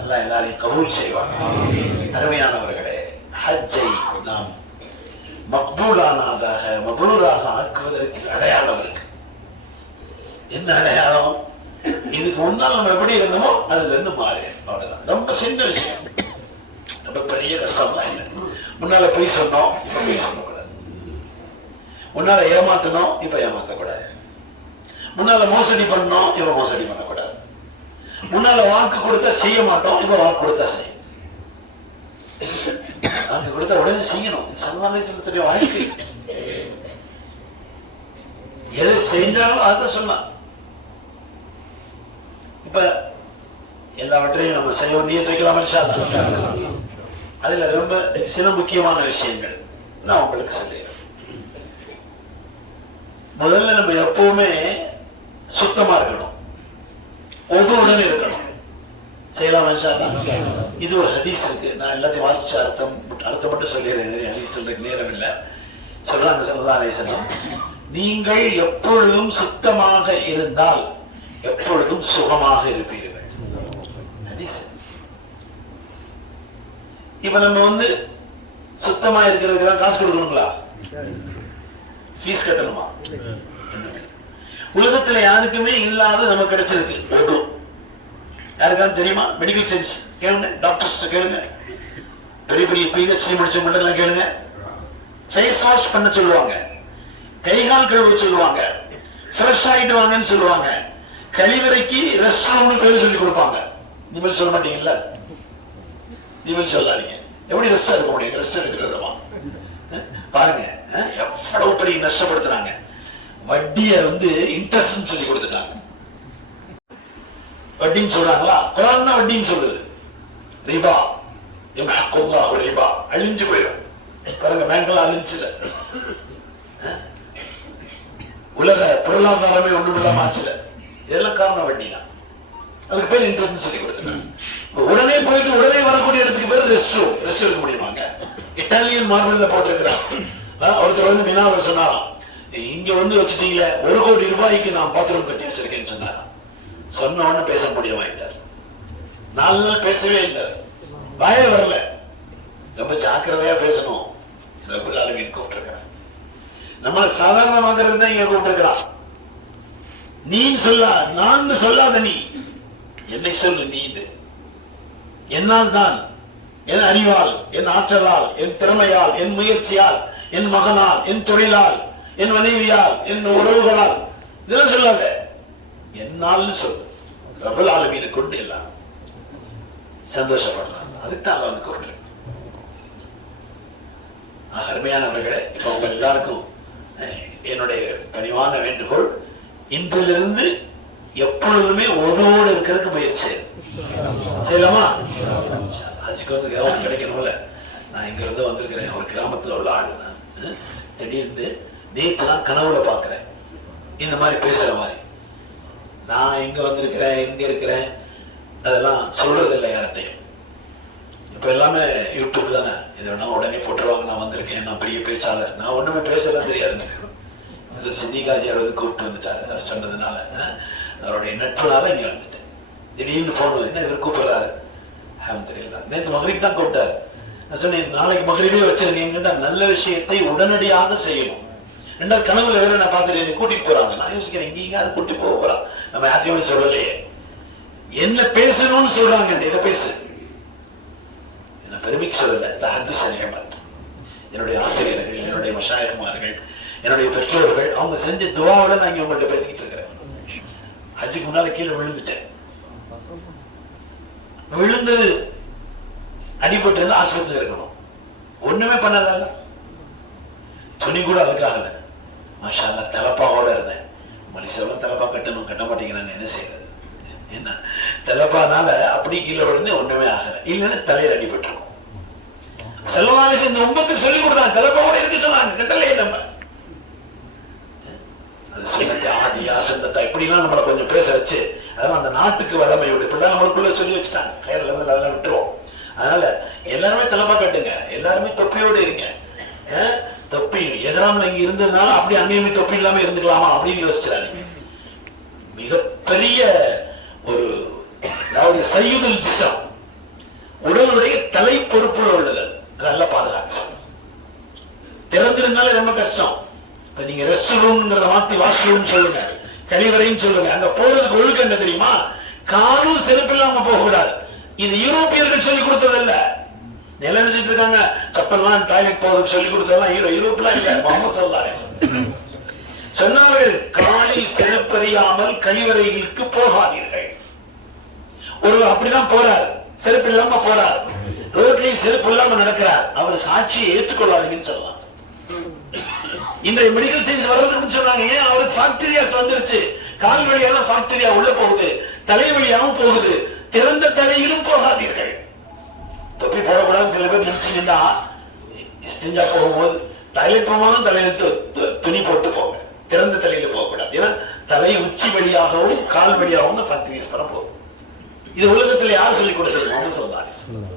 அல்லாஹ் எல்லாரையும் கபூல் செய்வார். அருமையானவர்களே, ஹஜ்ஜை நாம் மக்பூலானதாக மப்ரூராக ஆக்குவதற்கு அடையாளம் இருக்கு. என்ன அடையாளம்? இதுக்கு முன்னால் நம்ம எப்படி இருந்தோமோ அதுல இருந்து மாறி, அவ்வளவுதான். ரொம்ப சின்ன விஷயம், ரொம்ப பெரிய கஷ்டம்லாம் இல்லை. முன்னால பொய் சொன்னோம், இப்ப பொய் சொல்லக்கூடாது. முன்னால ஏமாத்தணும், இப்ப ஏமாத்தக்கூடாது. முன்னால மோசடி பண்ணோம், இப்ப மோசடி பண்ணக்கூடாது. முன்னால வாக்கு கொடுத்தா செய்ய மாட்டோம், இப்ப வாக்கு கொடுத்தா செய்யும். வாக்கு கொடுத்தா உடனே செய்யணும். ஸல்லல்லாஹு அலைஹி வஸல்லம் வாழ்க்கை எது செஞ்சாலும் அதான் சொன்னான். இப்ப எல்லாவற்றையும் நம்ம செய்ய நியத் வைக்கலாம் இன்ஷா அல்லாஹ். அதுல ரொம்ப சில முக்கியமான விஷயங்கள் நான் உங்களுக்கு சொல்றேன். முதல்ல நம்ம எப்பவுமே சுத்தமா இருக்கணும், ஒதுவுடன் இருக்கணும். செய்யலாம் இன்ஷா அல்லாஹ். இது ஒரு ஹதீஸ் இருக்கு, நான் எல்லாத்தையும் வாசிச்ச அர்த்தம் மட்டும் சொல்லிடுறேன், ஹதீஸ் சொல்றதுக்கு நேரம் இல்லை. சொல்றாங்க ஸல்லல்லாஹு அலைஹி வஸல்லம், நீங்கள் எப்பொழுதும் சுத்தமாக இருந்தால் எப்பொழுதும் சுகமாக இருப்பீர்கள். ஹதீஸ். இப்ப நம்ம வந்து சுத்தமா இருக்கிறதுக்கு தான் காசு கொடுக்கணுங்களா? ஃபீஸ் கட்டணுமா? உலகத்துல யாருக்குமே இல்லாத நமக்கு கிடைச்சிருக்கு. யாருக்காவது தெரியுமா? மெடிக்கல் சயின்ஸ் கேளுங்க, டாக்டர்ஸ் கேளுங்க, பெரிய பெரிய PhD முடிச்சவங்க கேளுங்க. ஃபேஸ் வாஷ் பண்ண சொல்லுவாங்க, கைகால் கழுவ சொல்லுவாங்க, ஃப்ரெஷ் ஆயிட்டு வாங்கன்னு சொல்லுவாங்க, கழிவறைக்கு ரெஸ்ட் ரூம்னு பேர் சொல்லி கொடுப்பாங்க. இனிமேல் சொல்ல மாட்டீங்கல்ல, இனிமேல் சொல்லாதீங்க. எப்படி ரெஸ்ட் எடுக்க முடியும்? ரெஸ்ட் எடுக்கிறமா பாருங்க எவ்வளவு பெரிய நஷ்டப்படுத்துறாங்க. வட்டியை இன்ட்ரெஸ்ட் சொல்லி கொடுத்துட்டாங்க. வட்டின்னு சொல்றாங்களா? குர்ஆன் தான் வட்டின்னு சொல்லுது. ரிபா யம்ஹகுல்லாஹு ரிபா, அழிஞ்சு போயிடும். பாருங்க பேங்க்ல அழிஞ்சுல, உலக பொருளாதாரமே ஒன்றுமில்லாம ஆச்சுல. இதெல்லாம் காரணம் வட்டி தான். அதுக்கு பேர் இன்ட்ரெஸ்ட் சொல்லி கொடுத்துட்டாங்க. உடனே போயிட்டு உடனே வரக்கூடிய இடத்துக்கு பேர் ரெஸ்ட் ரூம். ரெஸ்ட் எடுக்க முடியுமாங்க? இட்டாலியன் மார்பிள்ல போட்டிருக்கிறான். ஒருத்தர் மினாவை சொன்னாராம், இங்க வச்சுட்டீங்களே 1 கோடி ரூபாய்க்கு நான் பாத்ரூம் கட்டி வச்சிருக்கேன்னு சொன்னாராம். சொன்ன உடனே பேச முடியமாயிட்டார். 4 நாள் பேசவே இல்லை, வாயே வரல. ரொம்ப ஜாக்கிரதையா பேசணும். ரப்பல் ஆலமீன் கூப்பிட்டுருக்கிறான். நம்ம சாதாரணமாக இருந்தா இங்க கூப்பிட்டுருக்கிறான். நீ சொல்லா, நான் சொல்லாத, நீ என்னை சொல்லு. நீ என்னால் தான், என் அறிவால், என் ஆற்றலால், என் திறமையால், என் முயற்சியால், என் மகனால், என் தொழிலால், என் மனைவியால், என் உறவுகளால், இதெல்லாம் சொல்லாத, என்னால் சொல்லு. ரப்பல் ஆலமீனை கொண்டு எல்லாம் சந்தோஷப்படுறாங்க. அதுக்கு தான் கூப்பிடுறேன். அருமையானவர்களே, இப்ப உங்க எல்லாருக்கும் என்னுடைய கனிவான வேண்டுகோள், இன்றிலிருந்து எப்பொழுதுமே உதவோடு இருக்கிறதுக்கு முயற்சி செய்யலாமா? அதுக்கு கவனம் கிடைக்கணும்ல. நான் இங்க இருந்து வந்திருக்கிறேன், ஒரு கிராமத்துல உள்ள ஆளு. திடீர்னு நேற்று தான் கனவுல பாக்குறேன் இந்த மாதிரி பேசுற மாதிரி. நான் எங்க வந்திருக்கிறேன், எங்க இருக்கிறேன் அதெல்லாம் சொல்றது இல்லை யார்கிட்டையும். இப்ப எல்லாமே யூடியூப் தானே, இது வேணா உடனே போட்டுருவாங்க. நான் வந்திருக்கேன், நான் பெரிய பேச்சாளர், நான் ஒண்ணுமே பேசலாம் தெரியாதுங்க. இந்த சிந்திகாஜி அவர் கூப்பிட்டு வந்துட்டாரு. அவர் சொன்னதுனால, அவருடைய நட்புனால இங்க வந்துட்டேன். திடீர்னு போன் என்ன இவர் கூப்பிடுறாரு, அல்ஹம்துலில்லாஹ். நேற்று மகரிப் தான் கூப்பிட்டாரு. நான் சொன்னேன், நாளைக்கு மகரிபே வச்சிருக்கீங்க. நல்ல விஷயத்தை உடனடியாக செய்யணும். 2 கனவுல வேற நான் பார்த்துட்டு என்னை கூட்டிட்டு போறாங்க. நான் யோசிக்கிறேன், எங்கேயாவது கூட்டி போக போறான், நம்ம யார்ட்டையுமே சொல்லலையே. என்ன பேசணும்னு சொல்றாங்க, இதை பேசு. என்ன பெருமைக்கு சொல்லல, தஹத்தீஸ் நிஅமத். என்னுடைய ஆசிரியர்கள், என்னுடைய மஷாயிக்மார்கள், என்னுடைய பெற்றோர்கள், அவங்க செஞ்ச துஆவோட நான் இங்க உங்கள்கிட்ட பேசிக்கிட்டு இருக்கிறேன். ஹஜ்ஜுக்கு முன்னால கீழே விழுந்துட்டேன். விழுந்தது அடிபட்டு இருந்து ஆஸ்பத்திரியில் இருக்கணும். ஒண்ணுமே பண்ணல, துணி கூட அதுக்காகல. மாஷா அல்லாஹ் தலப்பாவோட இருந்தேன். மனுஷன் தலப்பா கட்டணும், கட்ட மாட்டேங்கிறாங்க, என்ன செய்யறது? என்ன தலப்பானால அப்படி கீழே விழுந்து ஒண்ணுமே ஆகல. இல்லைன்னா தலையில் அடிபட்டிருக்கும். செல்வாங்க இந்த உம்பத்துக்கு சொல்லி கொடுத்தாங்க, தலப்பாவோட இருக்கு சொன்னாங்க, கட்டலையே நம்ம. அது சொன்னது ஆதியா சொந்தத்தா இப்படிலாம் நம்மளை கொஞ்சம் பேச வச்சு, அதெல்லாம் அந்த நாட்டுக்கு வளமையோட இப்படிலாம் நம்மளுக்குள்ள சொல்லி வச்சுட்டாங்க. கையில இருந்து அதெல்லாம் விட்டுருவோம். அதனால எல்லாருமே தலப்பா கட்டுங்க, எல்லாருமே தொப்பியோடு இருங்க. தொப்பி எஹ்ராம்ல இங்க இருந்ததுனால அப்படி அங்கேயுமே தொப்பி இல்லாம இருந்துக்கலாமா அப்படின்னு யோசிச்சிடாதீங்க. மிகப்பெரிய ஒரு, அதாவது சையுதுல் ஜிஸம், உடலுடைய தலை பொறுப்புல உள்ளது. அதெல்லாம் பாதுகாக்க திறந்திருந்தாலும் ரொம்ப கஷ்டம். இப்ப நீங்க ரெஸ்ட் ரூம்ங்கிறத மாத்தி வாஷ்ரூம் சொல்லுங்க, கழிவறைன்னு சொல்லுங்க. அங்க போறதுக்கு ஒழுக்கம் என்ன தெரியுமா? காலும் செருப்பு இல்லாம போக கூடாது. இது யூரோப்பியர்கள் சொல்லி கொடுத்ததில்ல. நினைச்சிட்டு இருக்காங்க சப்பெல்லாம் டாய்லெட் போறதுக்கு சொல்லி கொடுத்ததெல்லாம் யூரோப்லாம் இல்ல. முஹம்மது ஸல்லல்லாஹு அலைஹி வஸல்லம் சொன்னார்கள், காலில் செருப்பறியாமல் கழிவறைகளுக்கு போகாதீர்கள். ஒருவர் அப்படிதான் போறார், செருப்பு இல்லாம போறார், ரோட்லயும் செருப்பு இல்லாம நடக்கிறார். அவர் சாட்சியை ஏற்றுக்கொள்ளாதீங்கன்னு சொல்லலாம். இன்றைய மெடிக்கல் சயின்ஸ் வர்றதுன்னு சொன்னாங்க. ஏன்? அவருக்கு பாக்டீரியாஸ் வந்துருச்சு. கால் வழியான பாக்டீரியா உள்ள போகுது, தலை வழியாவும் போகுது. திறந்த தலையிலும் போகாதீர்கள். தொப்பி போடக்கூடாதுன்னு சில பேர் நினைச்சீங்கன்னா, இஸ்திஞ்சா போகும்போது டாய்லெட் போகும்போது தலையில துணி போட்டு போங்க, திறந்த தலையில போகக்கூடாது. ஏன்னா தலை உச்சி வழியாகவும் கால் வழியாகவும் தான் பாக்டீரியாஸ் பண்ண போகும். இது உலகத்தில் யார் சொல்லிக் கொடுத்தது? முஹம்மது ஸல்லல்லாஹு அலைஹி வஸல்லம்.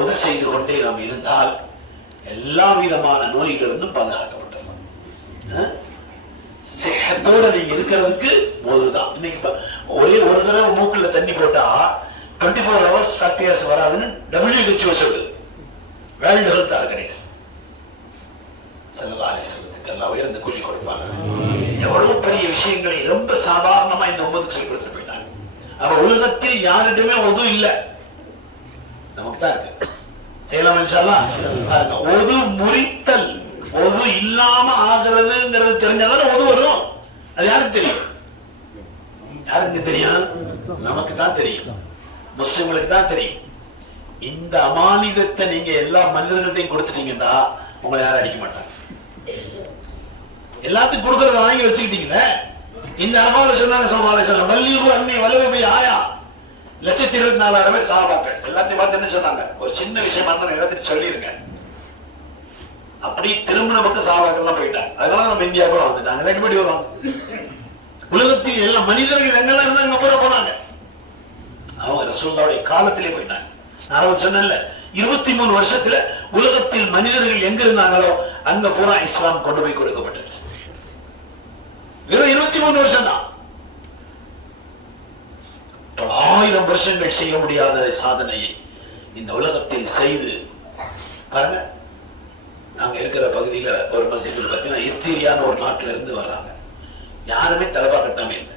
ஒது செய்து கொண்டே நாம் இருந்தால் எல்லா விதமான நோய்களிலிருந்தும் பாதுகாக்கப்பட்டுள்ளோம். சேகத்தோட நீங்க இருக்கிறதுக்கு போதுதான். இன்னைக்கு ஒரே ஒரு தடவை மூக்குல தண்ணி போட்டா 24 hours பாக்டீரியாஸ் வராதுன்னு WHO சொல்லுது, வேர்ல்ட் ஹெல்த் ஆர்கனைஸ். ஸல்லல்லாஹு அலைஹி வஸல்லம் அல்லாஹ் உயர்ந்த கூலி கொடுப்பாங்க. எவ்வளவு பெரிய விஷயங்களை ரொம்ப சாதாரணமா இந்த உம்மத்துக்கு சொல்லி கொடுத்துட்டு போயிட்டாங்க. அப்ப உலகத்தில் யாரிடமே ஒது இல்லை, நமக்கு தான் இருக்கு. செய்யலாம் இன்ஷா அல்லாஹ். ஒது முறித்தல், ஒது இல்லாம ஆகிறதுங்கிறது தெரிஞ்சாதானே ஒது வரும். அது யாருக்கு தெரியும்? யாருக்கு தெரியும்? நமக்கு தான் தெரியும், முஸ்லிம்களுக்கு தான் தெரியும். இந்த அமானிதத்தை நீங்க எல்லா மனிதர்களையும் கொடுத்துட்டீங்கன்னா உங்களை யாரும் அடிக்க மாட்டாங்க. எல்லாத்துக்கும் கொடுக்கறத வாங்கி வச்சுக்கிட்டீங்க. இந்த அரபாவில் சொன்னாங்க ஸல்லல்லாஹு பல்லிகு அன்னி வலவு பி ஆயா 124,000 பேர் சஹாபாக்கள். எல்லாத்தையும் பார்த்து என்ன சொன்னாங்க? ஒரு சின்ன விஷயமா இருந்தாலும் எல்லாத்தையும் சொல்லிருங்க. அப்படி திரும்பின மட்டும் சஹாபாக்கள்லாம் போயிட்டாங்க. அதனால நம்ம இந்தியாவுக்குள்ள வந்துட்டாங்க. எப்படி வருவாங்க? உலகத்தில் எல்லா மனிதர்கள் எங்கெல்லாம் இருந்தா அங்க போனாங்க. அவங்க ரசூலுல்லாஹ்வுடைய காலத்திலே போயிட்டாங்க. நான் சொன்னேன்ல 23 வருஷத்துல உலகத்தில் மனிதர்கள் எங்க இருந்தாங்களோ அங்க பூரா இஸ்லாம் கொண்டு போய் கொடுக்கப்பட்டுச்சு. வெறும் 23 வருஷம் தான். 1000 வருஷங்கள் செய்ய முடியாத சாதனையை இந்த உலகத்தில் செய்து பாருங்க. நாங்க இருக்கிற பகுதியில ஒரு மஸ்ஜித்ல பார்த்தீங்கன்னா இத்தீரியான ஒரு நாட்டில இருந்து வர்றாங்க. யாருமே தலபா கட்டாம இல்லை.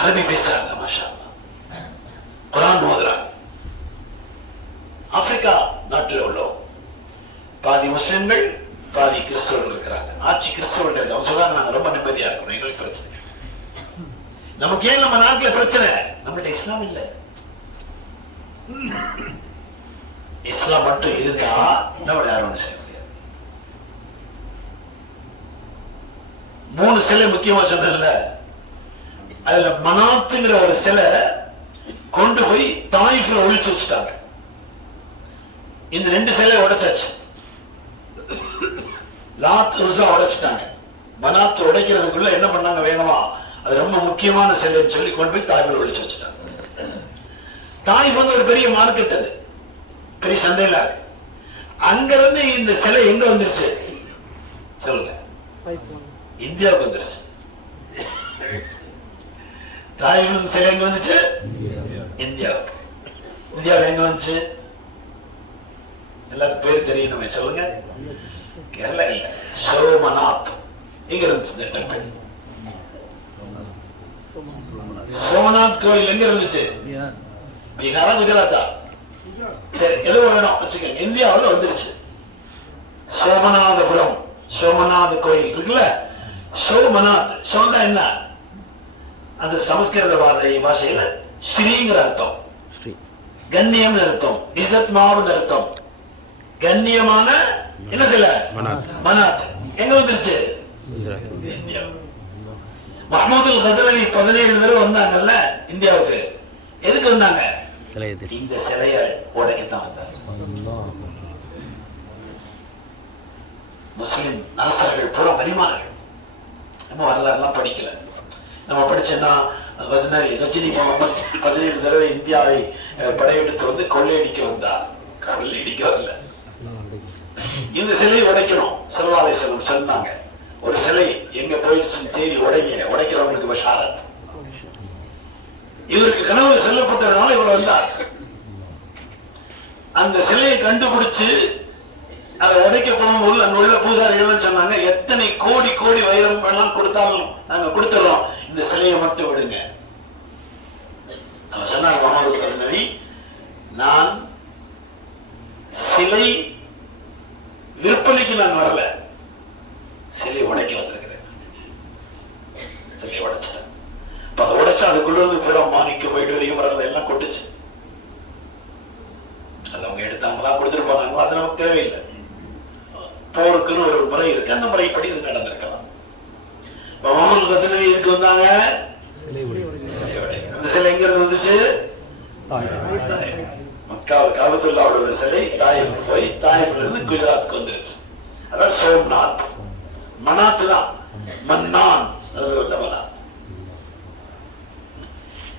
அரபி பேசுறாங்க, மாஷா அல்லாஹ், குர்ஆன் ஓதுறாங்க. ஆப்பிரிக்கா நாட்டில் உள்ளோம். பாதி முஸ்லிம்கள் பாதி கிறிஸ்தவர்கள் இருக்கிறாங்க. ஆட்சி கிறிஸ்தவர்கள் இருக்காங்க. சொல்றாங்க நாங்க ரொம்ப நிம்மதியா இருக்கணும், எங்களுக்கு பிரச்சனை. நமக்கு ஏன் நம்ம நாட்டில் பிரச்சனை? நம்மகிட்ட இஸ்லாம் இல்லை. இஸ்லாம் மட்டும் இருந்தா நம்மள யாரும் ஒண்ணு செய்ய முடியாது. 3 சிலை முக்கியமா சொன்னல, அதுல மனாத்துங்கிற ஒரு சிலை கொண்டு போய் தாயிஃப்ல ஒளிச்சு வச்சுட்டாங்க. இந்த 2 சிலை உடைச்சாச்சு. லாத் உஸா உடைச்சிட்டாங்க. மனாத் உடைக்கிறதுக்குள்ள என்ன பண்ணாங்க வேகமா, அது ரொம்ப முக்கியமான சிலைன்னு சொல்லி கொண்டு போய் தாயிஃப்ல ஒளிச்சு வச்சுட்டாங்க. தாயிஃப் வந்து ஒரு பெரிய மார்க்கெட், அது பெரிய சந்தையில இருக்கு. அங்க இருந்து இந்த சிலை எங்க வந்துருச்சு சொல்லுங்க? இந்தியாவுக்கு வந்துருச்சு. தாயிஃப்ல சிலை எங்க வந்துச்சு? இந்தியாவுக்கு. இந்தியாவில் எங்க வந்துச்சு? எல்லாருக்கும் பேர் தெரியணுமே, சொல்லுங்க. கேரளா இல்ல, சோமநாத் எங்க இருந்துச்சு டெம்பிள்? சோமநாத் கோயில் எங்க இருந்துச்சு? பீகாரா, குஜராத்தா? சரி, எது வேணும் வச்சுக்கோங்க. இந்தியாவில் வந்துருச்சு. சோமநாதபுரம், சோமநாத கோயில் இருக்குல்ல, சோமநாத். சோனா என்ன? அந்த சமஸ்கிருத பாஷையில ஸ்ரீங்கிற அர்த்தம், கண்ணியம் அர்த்தம், இசத் மாவுன்னு அர்த்தம். கண்ணியமான என்ன சில மனாத் எங்க வந்துருச்சு? இந்தியா. மஹ்மூதுல் கஸனவி 17 தடவை வந்தாங்கல்ல இந்தியாவுக்கு. எதுக்கு வந்தாங்க? இந்த சிலையை உடைக்கத்தான் வந்தாங்க. முஸ்லிம் அரசர்கள் பூரா பரிமாறர்கள். நம்ம வரலாறுலாம் படிக்கல. நம்ம படிச்சோன்னா கஜினி முகமது 17 தடவை இந்தியாவை படையெடுத்து வந்து கொள்ளையடிக்க வந்தார். கொள்ளையடிக்க வரல, இந்த சிலையை உடைக்கணும். ஸல்லல்லாஹு அலைஹி வஸல்லம் சொன்னாங்க, ஒரு சிலை எங்க போயிடுச்சுன்னு தேடி உடைங்க, உடைக்கிறவங்களுக்கு பஷாரத். இவருக்கு கனவு சொல்லப்பட்டதுனால இவர் வந்தார். அந்த சிலையை கண்டுபிடிச்சு அதை உடைக்க போகும்போது அங்க உள்ள பூசாரிகள் சொன்னாங்க, எத்தனை கோடி கோடி வைரம் எல்லாம் கொடுத்தாலும் நாங்க கொடுத்துறோம், இந்த சிலையை மட்டும் விடுங்க. அவர் சொன்னார் முஹம்மது கஸ்னவி, நான் சிலை விற்பனைக்கு நான் வரல, சிலை உடைக்க வந்திருக்கிறேன். சிலை உடைச்சிட்டேன். அதை உடைச்சு அதுக்குள்ள இருந்து பிற மாணிக்க வைடூரியம் வரல எல்லாம் கொட்டுச்சு. அது அவங்க எடுத்தாங்களா கொடுத்துட்டு போனாங்களா அது நமக்கு தேவையில்லை. போருக்குன்னு ஒரு முறை இருக்கு, அந்த முறைப்படி இது நடந்திருக்கலாம். முஹம்மது கஸ்னவி இதுக்கு வந்தாங்க, அந்த சிலை எங்க இருந்து வந்துச்சு? காபத்துல்லாவோட சிலை தாயிஃப் போய் தாயிஃப்ல இருந்து குஜராத்துக்கு வந்துருச்சு. அதான் சோம்நாத். மனாத் தான், மன்னான், அது வந்து மனாத்.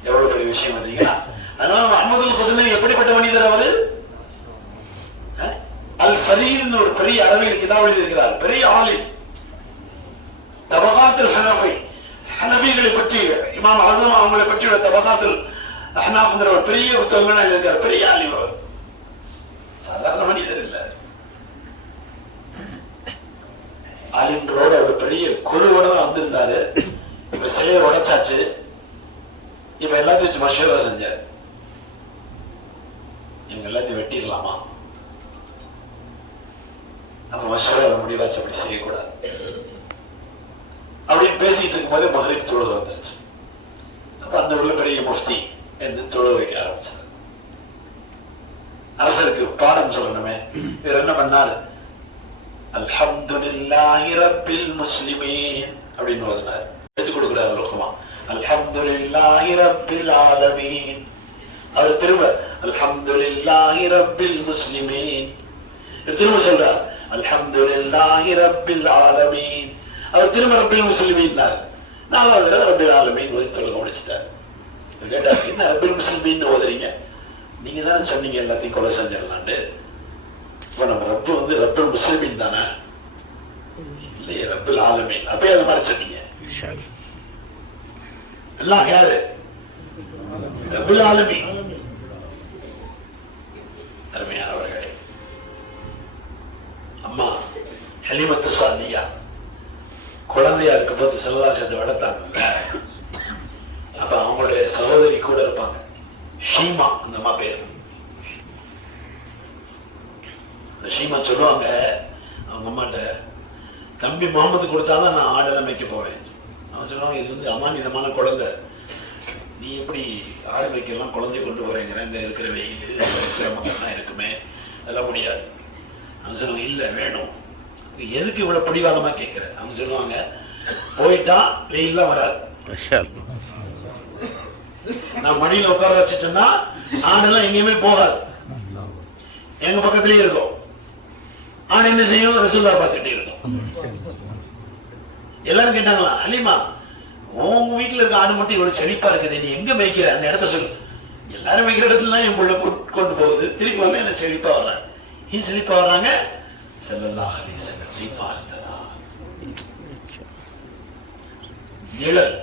எவ்வளவு பெரிய விஷயம் பார்த்தீங்களா? அதனால முஹம்மதுல் கஸ்னவி எப்படிப்பட்ட மனிதர்? அவரு அல் ஃபரீத் ஒரு பெரிய அரபியில் கிதாப் எழுதியிருக்கிறார். பெரிய ஆலிம். தபகாத்துல் ஹனஃபி, ஹனஃபிகளை பற்றி இமாம் அஸம் அவங்களை பற்றி தபகாத்துல் அஹ்னாஃப்ங்கிற ஒரு பெரிய புத்தகங்கள் எழுதியிருக்கார். பெரிய ஆலிம் அவர், சாதாரண மனிதர் இல்ல. ஆலிம்களோட ஒரு பெரிய குழுவோட தான் வந்திருந்தாரு. இப்ப சிலையை உடைச்சாச்சு, இப்ப எல்லாத்தையும் வச்சு மஷூரா செஞ்சாரு. இவங்க எல்லாத்தையும் வெட்டிடலாமா? நம்ம மஷூரா முடிவாச்சு, அப்படி செய்யக்கூடாது அப்படின்னு பேசிட்டு இருக்கும் போதே மகரிப் தொழுகை வந்துருச்சு. அப்ப அந்த உள்ள பெரிய முஃப்தி தொழுகை வைக்க ஆரம்பிச்சார். அரசருக்கு பாடம் சொல்லணுமே. இவர் என்ன பண்ணார்? அல்ஹம்துலில்லாஹி ரப்பில் முஸ்லிமீன் அப்படின்னு ஓதுனார். எடுத்து கொடுக்கிறார் லோகமா. அல்ஹம்துலில்லாஹி ரப்பில் ஆலமீன். அவர் திரும்ப அல்ஹம்துலில்லாஹி ரப்பில் முஸ்லிமீன். திரும்ப சொல்றார் அல்ஹம்துலில்லாஹி ரப்பில் ஆலமீன். அவர் திரும்ப ரப்பில் முஸ்லிமீன். நாலாவது தடவை ரப்பில் ஆலமீன் ஓதி தொழுக முடிச்சிட்டார். என்ன ரப்பில் முஸ்லிமீன் ஓதுறீங்க? நீங்க தானே சொன்னீங்க எல்லாத்தையும் கொலை செஞ்சிடலான்னு. இப்ப நம்ம ரப்பு வந்து ரப்பில் முஸ்லிமீன் தானே? இல்லையே, ரப்பில் ஆலமீன். அப்பயே அதை மாதிரி சொன்னீங்க. எல்லாம் யாரு? ரப்பில் ஆலமீன். அருமையானவர்களே, அம்மா ஹலீமத்து சாதியா குழந்தையா இருக்கும்போது செல்லதாசத்தை வளர்த்தாங்க. அப்ப அவங்களுடைய சகோதரி கூட இருப்பாங்க, ஷீமா அந்த அம்மா பேர். ஷீமா சொல்லுவாங்க அவங்க அம்மாட்ட, தம்பி முகமது கொடுத்தாதான் நான் ஆடெல்லாம் மேய்க்க போவேன். அவன் சொல்லுவாங்க, இது வந்து அமானிதமான குழந்தை, நீ எப்படி ஆடு வைக்கலாம் குழந்தைய கொண்டு போறேங்கிற, இந்த இருக்கிற வெயில் சிரமங்கள்லாம் இருக்குமே, அதெல்லாம் முடியாது. அவங்க சொல்லுவாங்க, இல்லை வேணும். எதுக்கு இவ்வளவு பிடிவாதமா கேட்கிற? அவங்க சொல்லுவாங்க, போயிட்டா வெயில்லாம் வராது, நான் மடியில உட்கார வச்சுட்டோம்னா ஆடெல்லாம் எங்கேயுமே போகாது, எங்க பக்கத்துலயே இருக்கும். ஆனா என்ன செய்யும்? ரசூலுல்லாஹ் பார்த்துட்டே இருக்கும். எல்லாரும் கேட்டாங்களா, அலிமா உங்க வீட்டுல இருக்க ஆடு மட்டும் இவ்வளவு செழிப்பா இருக்குது, நீ எங்க மேய்க்கிற? அந்த இடத்த சொல்லு. எல்லாரும் மேய்க்கிற இடத்துல என் புள்ள கொண்டு போகுது, திருப்பி வந்து என்ன செழிப்பா வர்றாங்க. ஏன் செழிப்பா வர்றாங்க? ஸல்லல்லாஹு அலைஹி வஸல்லம் பார்த்ததா நிழல்.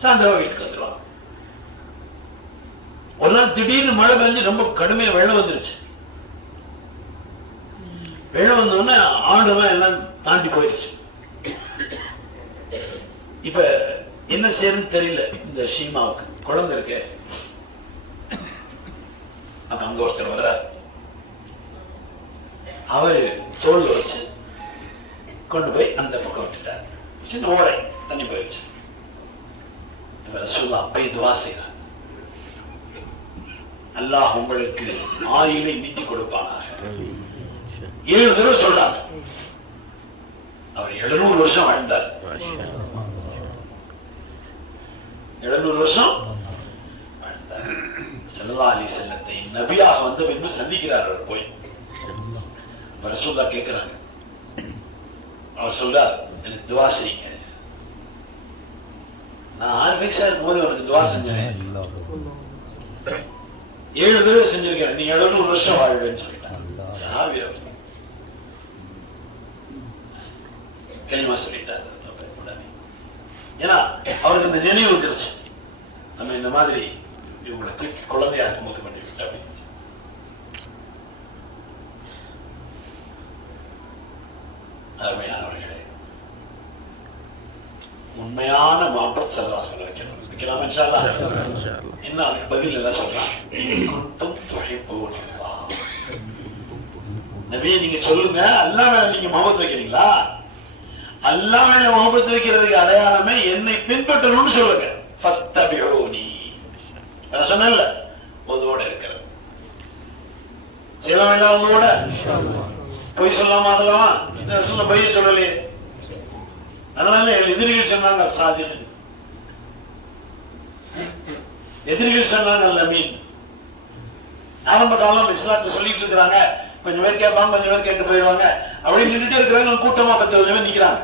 சாயந்தரம் வீட்டுக்கு வந்துருவாங்க. ஒரு நாள் திடீர்னு மழை பெஞ்சு ரொம்ப கடுமையா வெள்ளம் வந்துருச்சு. வெள்ளம் வந்தோடனே ஆடுலாம் எல்லாம் தாண்டி போயிருச்சு. இப்ப என்ன செய்யறதுன்னு தெரியல இந்த ஷீமாவுக்கு. குழந்தை இருக்க, அப்ப அங்க ஒருத்தர் வர்றார். அவரு தோல் வச்சு கொண்டு போய் அந்த பக்கம் விட்டுட்டார். சின்ன ஓடை தண்ணி போயிடுச்சு. ரசூலுல்லாஹ் அப்பை துஆ செய்றார், அல்லாஹ் உங்களுக்கு ஆயுளை நீட்டி கொடுப்பானாக. 7 தடவை சொல்றாங்க. அவர் 700 வருஷம் வாழ்ந்தார். 700 வருஷம் வாழ்ந்தார். ஸல்லல்லாஹு அலைஹி வஸல்லத்தை நபியாக வந்த பின்பு சந்திக்கிறார். அவர் போய் ரசூலுல்லாஹ் கேட்கிறாங்க. அவர் சொல்றார், எனக்கு துஆ செய்யுங்க. நான் 6 வயசா இருக்கும்போது உனக்கு துஆ செஞ்சேன், 7 தடவை செஞ்சிருக்கேன், நீ 700 வருஷம் வாழ்வேன்னு சொல்லிட்டாங்க. சாவி அவர் கலிமா சொல்லிட்டார். ஏன்னா அவருக்கு இந்த நினைவு வந்துருச்சு, நம்ம இந்த மாதிரி இவங்களை தூக்கி குழந்தையா இருக்கும்போது பண்ணி விட்டா. அருமையானவர்களே, உண்மையான மாபத் சல்லாசன் வைக்கணும். வைக்கலாமா இன்ஷா அல்லாஹ்? என்ன அதுக்கு பதில் எல்லாம் சொல்றான். நபியே நீங்க சொல்லுங்க, அல்லாஹ் மேல நீங்க முஹப்பத் வைக்கிறீங்களா? அல்லாஹ் மேல முஹப்பத் வைக்கிறதுக்கு அடையாளமே என்னை பின்பற்றணும்னு சொல்லுங்க. ஃபத்தபிஊனி. நான் சொன்னேன்ல, உதவோட இருக்கிறது செய்யலாம் இல்ல? உதவோட பொய் சொல்லாமா? அதெல்லாமா சொல்ல பொய் சொல்லலையே. அதனால எதிரிகள் சொன்னாங்க சாதிர், எதிரிகள் சொன்னாங்க லமீன். ஆரம்ப காலம் இஸ்லாத்தை சொல்லிட்டு இருக்கிறாங்க, கொஞ்சம் பேர் கேட்பாங்க, கொஞ்சம் பேர் கேட்டு போயிடுவாங்க, அப்படி நின்றுட்டே இருக்கிறாங்க. கூட்டமா 10 பேர் நிக்கிறாங்க.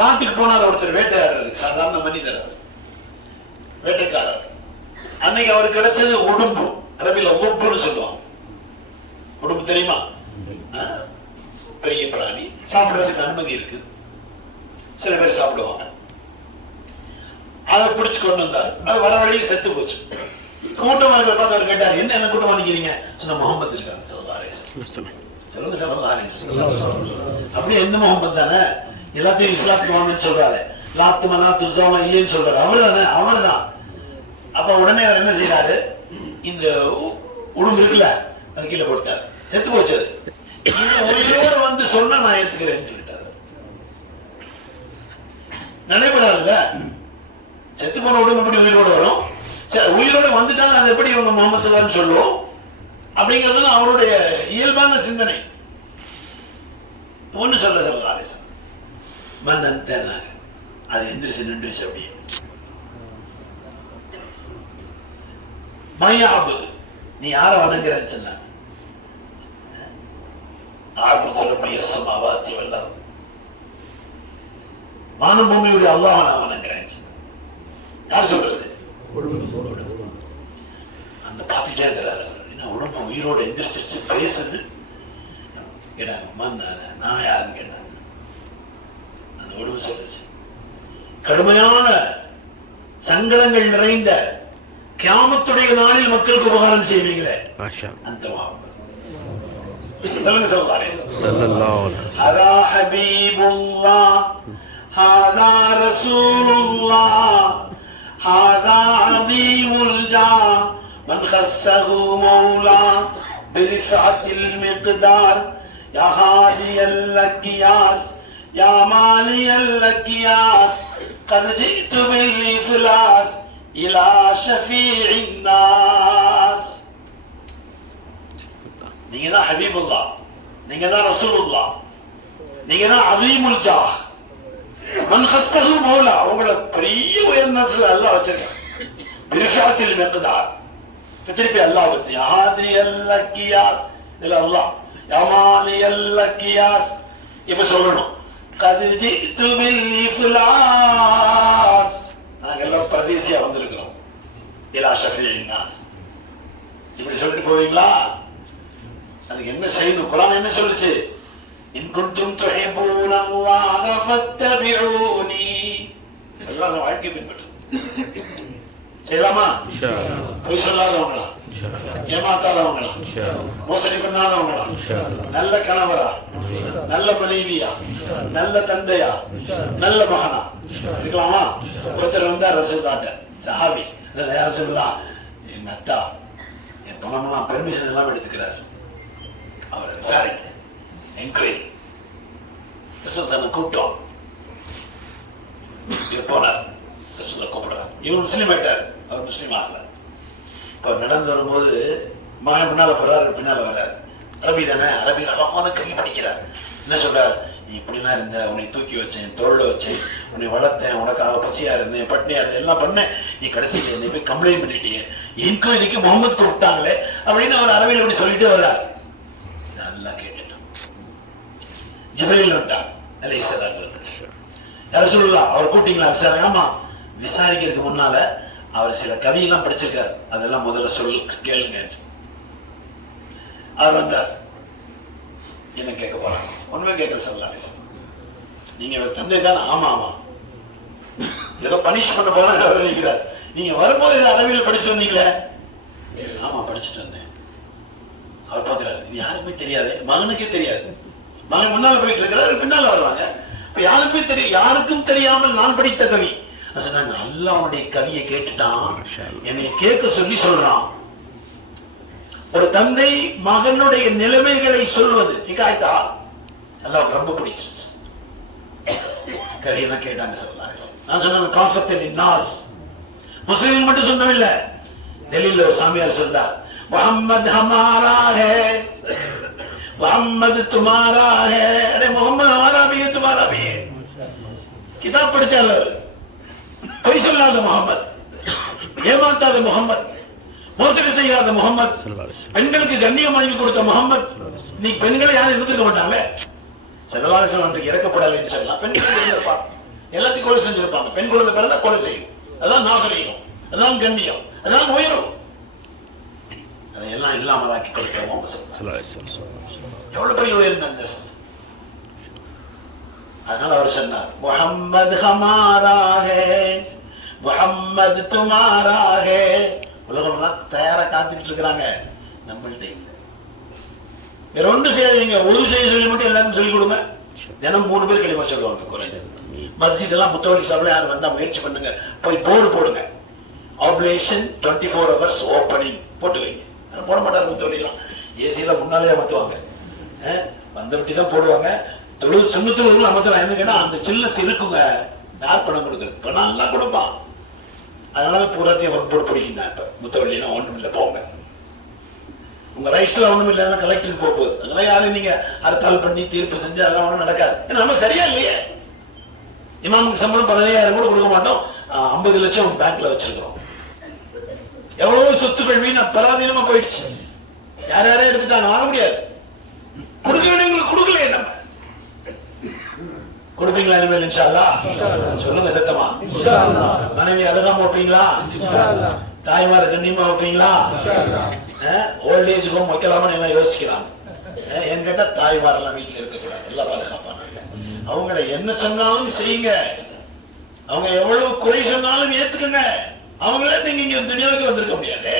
காட்டுக்கு போனார் ஒருத்தர் வேட்டையாடுறது, சாதாரண மனிதர், வேட்டைக்காரர். அன்னைக்கு அவருக்கு கிடைச்சது உடும்பு, அரபில ஒப்புன்னு சொல்லுவாங்க. உடும்பு தெரியுமா? பெரிய பிராணி, சாப்பிடுறதுக்கு அனுமதி இருக்கு, சில பேர் சாப்பிடுவாங்க. அதை பிடிச்சு கொண்டு வந்தார். அது வர வழியில் செத்து போச்சு. கூட்டமா இருக்கிற பார்த்து அவர் கேட்டார், என்ன கூட்டமா நிக்கிறீங்க? சொன்ன முகமது இருக்காங்க. சொல்லுங்க சொல்லுங்க. அப்படியே எந்த முகமது தானே எல்லாத்தையும் இஸ்லாத்துக்கு வாங்கன்னு சொல்றாரு. லாத்து மனா துசாமா இல்லைன்னு சொல்றாரு. அவர்தானே, அவர் தான். அப்ப உடனே அவர் என்ன செய்யறாரு, இந்த உடம்பு இருக்குல்ல அது கீழே போட்டார். செத்து போச்சு. ஒரே வந்து சொன்னா நான் ஏத்துக்கிறேன்னு சொல்லிட்டாரு. நடைபெறாதுல்ல, செத்து போன உடம்பு எப்படி உயிரோடு வரும்? உயிரோட வந்துட்டாங்க, அது எப்படி இவங்க முகமது ஸல்லல்லாஹு சொல்லுவோம் அப்படிங்கிறது அவருடைய இயல்பான சிந்தனை. ஒண்ணு சொல்ல ஸல்லல்லாஹு மன்னன் தேனாங்க, அது எந்திரிச்சு நின்றுச்சு. அப்படியே மையாபு, நீ யார வணங்குறன்னு சொன்னாங்க. வானம் பூமியுடைய அல்லாஹ் நான் வணங்குறேன். யார் சொல்றது? அந்த பார்த்துட்டே இருக்கிறாரு. என்ன உடம்பு உயிரோட எந்திரிச்சிருச்சு, பேசுது. கேட்டாங்க, நான் யாருன்னு கேட்டாங்க. அந்த உடம்பு சொல்லுச்சு, கடுமையான சங்கடங்கள் நிறைந்த கியாமத்துடைய நாளில் மக்களுக்கு உபகாரம் செய்வீங்களே அந்த சொல்லுங்க ஸல்லல்லாஹு அலா ஹபீபுல்லாஹ் ஹாதா ரசூலுல்லாஹ் ஹாதா அதீமுல் ஜா மன் கஸ்ஸஹு மௌலா பிரிஃஅத்தில் மிக்தார் யா ஹாதியல் லக்கியாஸ் யா மாலியல் லக்கியாஸ் قد جئت بالإخلاص إلى شفيع الناس. நீங்க தான் ஹபீபுல்லாஹ், நீங்க தான் ரசூலுல்லாஹ், நீங்க தான் அதீமுல் ஜாஹ் மன் கஸ்ஸஹு மௌலா. உங்களை பெரிய உயர்ந்த அல்லாஹ் வச்சிருக்கான். பிரிஃஅத்தில் மிக்தார், திருப்பி அல்லாஹ் பத்தி ஹாதியல் லக்கியாஸ் இல்ல அல்லாஹ் யா மாலியல் லக்கியாஸ். இப்ப சொல்லணும் قد جئت بالإخلاص, நாங்க எல்லாம் பரதேசியா வந்திருக்கிறோம். இலா ஷஃபீஇன் நாஸ், இப்படி சொல்லிட்டு போவீங்களா? அதுக்கு என்ன செய்யணும்? குர்ஆன் என்ன சொல்லுச்சு? இன் குன்தும் துஹிப்பூனல்லாஹ ஃபத்தபிஊனி. எல்லாரும் வாழ்க்கை பின்பற்று. செய்யலாமா? பொய் சொல்லாதவங்களா, ஏமாத்தாதவங்களா, மோசடி பண்ணாதவங்களா, நல்ல கணவரா, நல்ல மனைவியா, நல்ல தந்தையா, நல்ல மகனா இருக்கலாமா? ஒருத்தர் வந்தா ரசூலுல்லாஹ் சஹாபி, யார சொல்லலாம், எங்க அத்தா என் பணம்லாம் பெர்மிஷன் எல்லாம் எடுத்துக்கிறார். அவரை விசாரிக்க என்கொயரி ரசூலுல்லாஹ் கூப்பிட்டோம். போனார், ரசூலுல்லாஹ் கூப்பிடுறார். இவர் முஸ்லீம் ஆயிட்டார், அவர் முஸ்லீம் ஆகல. இப்போ நடந்து வரும்போது மகன் பின்னால போறாரு, பின்னால வர்றார். அரபி தானே, அரபி அழகான கல்வி படிக்கிறார். என்ன சொல்றார்? நீ இப்படிலாம் இருந்த, உன்னை தூக்கி வச்சேன், தோல்ல வச்சேன், உன்னை வளர்த்தேன், உனக்காக பசியா இருந்தேன், பட்னியா இருந்தேன், எல்லாம் பண்ணேன். நீ கடைசியில் என்னை போய் கம்ப்ளைண்ட் பண்ணிட்டீங்க, என் கோயிலுக்கு முகமது கூப்பிட்டாங்களே அப்படின்னு அவர் அரபியில் இப்படி சொல்லிட்டு வர்றார். நல்லா கேட்டுட்டான். ஜிப்ரீல் வந்துட்டான் அலைஹிஸ்ஸலாத்து வஸ்ஸலாம். யார சொல்லலாம், அவர் கூப்பிட்டீங்களா விசாரிங்க? ஆமா. விசாரிக்கிறதுக்கு முன்னால அவர் சில கவியெல்லாம் படிச்சிருக்கார், அதெல்லாம் முதல்ல கேளுங்க. அவர் வந்தார், என்ன கேட்க போறாங்க? உண்மை கேட்க சொல்லலாம். நீங்க ஒரு தந்தை தானே? ஆமா ஆமா. ஏதோ பனிஷ் பண்ண போல நினைக்கிறார். நீங்க வரும்போது இதை அரபியில் படிச்சு வந்தீங்களே? ஆமா படிச்சுட்டு வந்தேன். அவர் பார்க்கிறார், இது யாருக்குமே தெரியாது, மகனுக்கே தெரியாது. மகன் முன்னால போயிட்டு இருக்கிறார், பின்னால வருவாங்க. இப்ப யாருக்குமே தெரியும், யாருக்கும் தெரியாமல் நான் படித்த கவி. சொன்னாங்க, அல்லாஹ்வுடைய கவியை கேட்டுட்டான், என்னை கேட்க சொல்லி சொல்றான். ஒரு தந்தை மகனுடைய நிலைமைகளை சொல்வது நிகாயத்தா அல்லாஹ்வுக்கு ரொம்ப பிடிச்சிருச்சு. கவியெல்லாம் கேட்டாங்க சொல்லலாம். நான் சொன்னேன் காஃபத்தலின் நாஸ், முஸ்லிம் மட்டும் சொன்னவில்லை. டெல்லியில் ஒரு சாமியார் சொல்றார், முஹம்மது ஹமாரா ஹே, முஹம்மது துமாரா ஹே. அடே முஹம்மது ஹமாரா பி ஹே, துமாரா பி ஹே. கிதாப் படிச்சால, பொய் சொல்லாத முகமது, ஏமாத்தாத முகமது, மோசடி செய்யாத முகமது, பெண்களுக்கு கண்ணியம் வாங்கி கொடுத்த முகமது. நீ பெண்களை யாரும் இருந்திருக்க மாட்டாங்க. செலவாசம் இறக்கப்படலைன்னு சொல்லலாம். பெண்கள் இருந்திருப்பாங்க, எல்லாத்தையும் கொலை செஞ்சிருப்பாங்க. பெண் குழந்தை பிறந்தா கொலை செய்யும். அதான் நாகரிகம், அதான் கண்ணியம், அதான் உயரும். அதையெல்லாம் இல்லாமலாக்கி கொடுத்த முகமது எவ்வளவு பெரிய உயர்ந்த அந்தஸ்து. அதனால அவர் சொன்னார், முஹம்மது ஹமாரா ஹே, முஹம்மது துமாரா ஹே. உலகம்லாம் தயாரா காத்துக்கிட்டு இருக்கிறாங்க, நம்மள்கிட்ட இல்லை. வேற ஒன்றும் செய்யாதீங்க, ஒரு செய்ய சொல்லி மட்டும் எல்லாருக்கும் சொல்லிக் கொடுங்க. தினம் 3 பேர் கடிமா சொல்லுவாங்க குறைஞ்ச. மஸ்ஜித் எல்லாம் முத்தவழி சாப்பிட யாரும் வந்தா முயற்சி பண்ணுங்க, போய் போர்டு போடுங்க, ஆபரேஷன் 24 hours ஓப்பனிங் போட்டு வைங்க. போட மாட்டார் முத்தவழிலாம், ஏசியெல்லாம் முன்னாலே அமர்த்துவாங்க, வந்த விட்டி தான் போடுவாங்க. சுண்ணத்துல அமர்த்தலாம். என்ன கேட்டா அந்த சில்ல இருக்குங்க, யார் பணம் கொடுக்குறது? பணம் எல்லாம் கொடுப்பான். அதனால பூராத்தையும் வகுப்போடு பிடிக்கின்றான். முத்தவள்ளிலாம் ஒண்ணும் இல்லை, போங்க. உங்க ரைட்ஸ்ல ஒண்ணும் இல்லைன்னா கலெக்டருக்கு போக போகுது. அதெல்லாம் யாரும் நீங்க அறுத்தால் பண்ணி தீர்ப்பு செஞ்சு அதெல்லாம் ஒண்ணும் நடக்காது. ஏன்னா நம்ம சரியா இல்லையே. இமாமுக்கு சம்பளம் 15,000 கூட கொடுக்க மாட்டோம், 50 லட்சம் பேங்க்ல வச்சிருக்கிறோம். எவ்வளவு சொத்துக்கள் வீணா பராதீனமா போயிடுச்சு. யார் யாரும் எடுத்துட்டாங்க, வாங்க முடியாது. கொடுக்க வேண்டியவங்களுக்கு கொடுக்கலையே. நம்ம கொடுப்பீங்களா இனிமேல் இன்ஷா அல்லாஹ்? சொல்லுங்க சத்தமா. மனைவி அழகாம வைப்பீங்களா? தாய்மார கண்ணியமா வைப்பீங்களா? ஓல்ட் ஏஜ் ஹோம் வைக்கலாமான்னு எல்லாம் யோசிக்கிறாங்க. என் கேட்டா தாய்மாரெல்லாம் வீட்டுல இருக்கக்கூடாது, எல்லாம் பாதுகாப்பான. அவங்கள என்ன சொன்னாலும் செய்யுங்க, அவங்க எவ்வளவு குறை சொன்னாலும் ஏத்துக்குங்க. அவங்கள நீங்க இங்க துனியாவுக்கு வந்திருக்க முடியாது.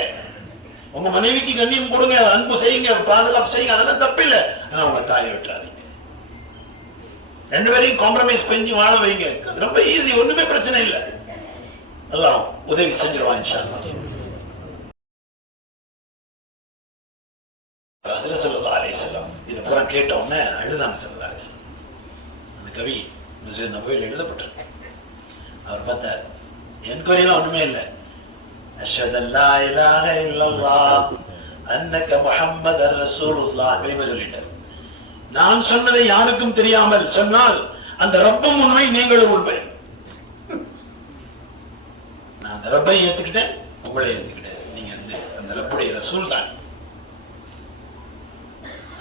உங்க மனைவிக்கு கண்ணியம் கொடுங்க, அன்பு செய்யுங்க, பாதுகாப்பு செய்யுங்க, அதெல்லாம் தப்பில்லை. ஆனா உங்க தாயை விட்டுறாதீங்க. 2 பேரையும் காம்ப்ரமைஸ் பண்ணி வாழ வைங்க. ரொம்ப ஈஸி, ஒண்ணுமே பிரச்சனை இல்லை. அல்லாஹ் உதவி செஞ்சிருவான் இன்ஷா அல்லாஹ். ஹஜ்ரத் ஸல்லல்லாஹு அலைஹி வஸல்லம் இது பூரா கேட்ட உடனே அழுதாங்க ஸல்லல்லாஹு அலைஹி வஸல்லம். அந்த கவி மஸ்ஜித் நபவியில் எழுதப்பட்டிருக்கு. அவர் பார்த்தார், என்கொயரிலாம் ஒண்ணுமே இல்லை. அஷ்ஹது அல்லா இலாஹ இல்லல்லாஹ் அன்னக முஹம்மதர் ரசூலுல்லாஹ் கலிமா சொல்லிட்டார். நான் சொன்னதை யாருக்கும் தெரியாமல் சொன்னால் அந்த ரப்பும் உண்மை, நீங்களும் உண்மை. நான் அந்த ரப்பை ஏத்துக்கிட்டேன், உங்களை ஏத்துக்கிட்டேன். நீங்க அந்த ரப்புடைய ரசூல் தான்.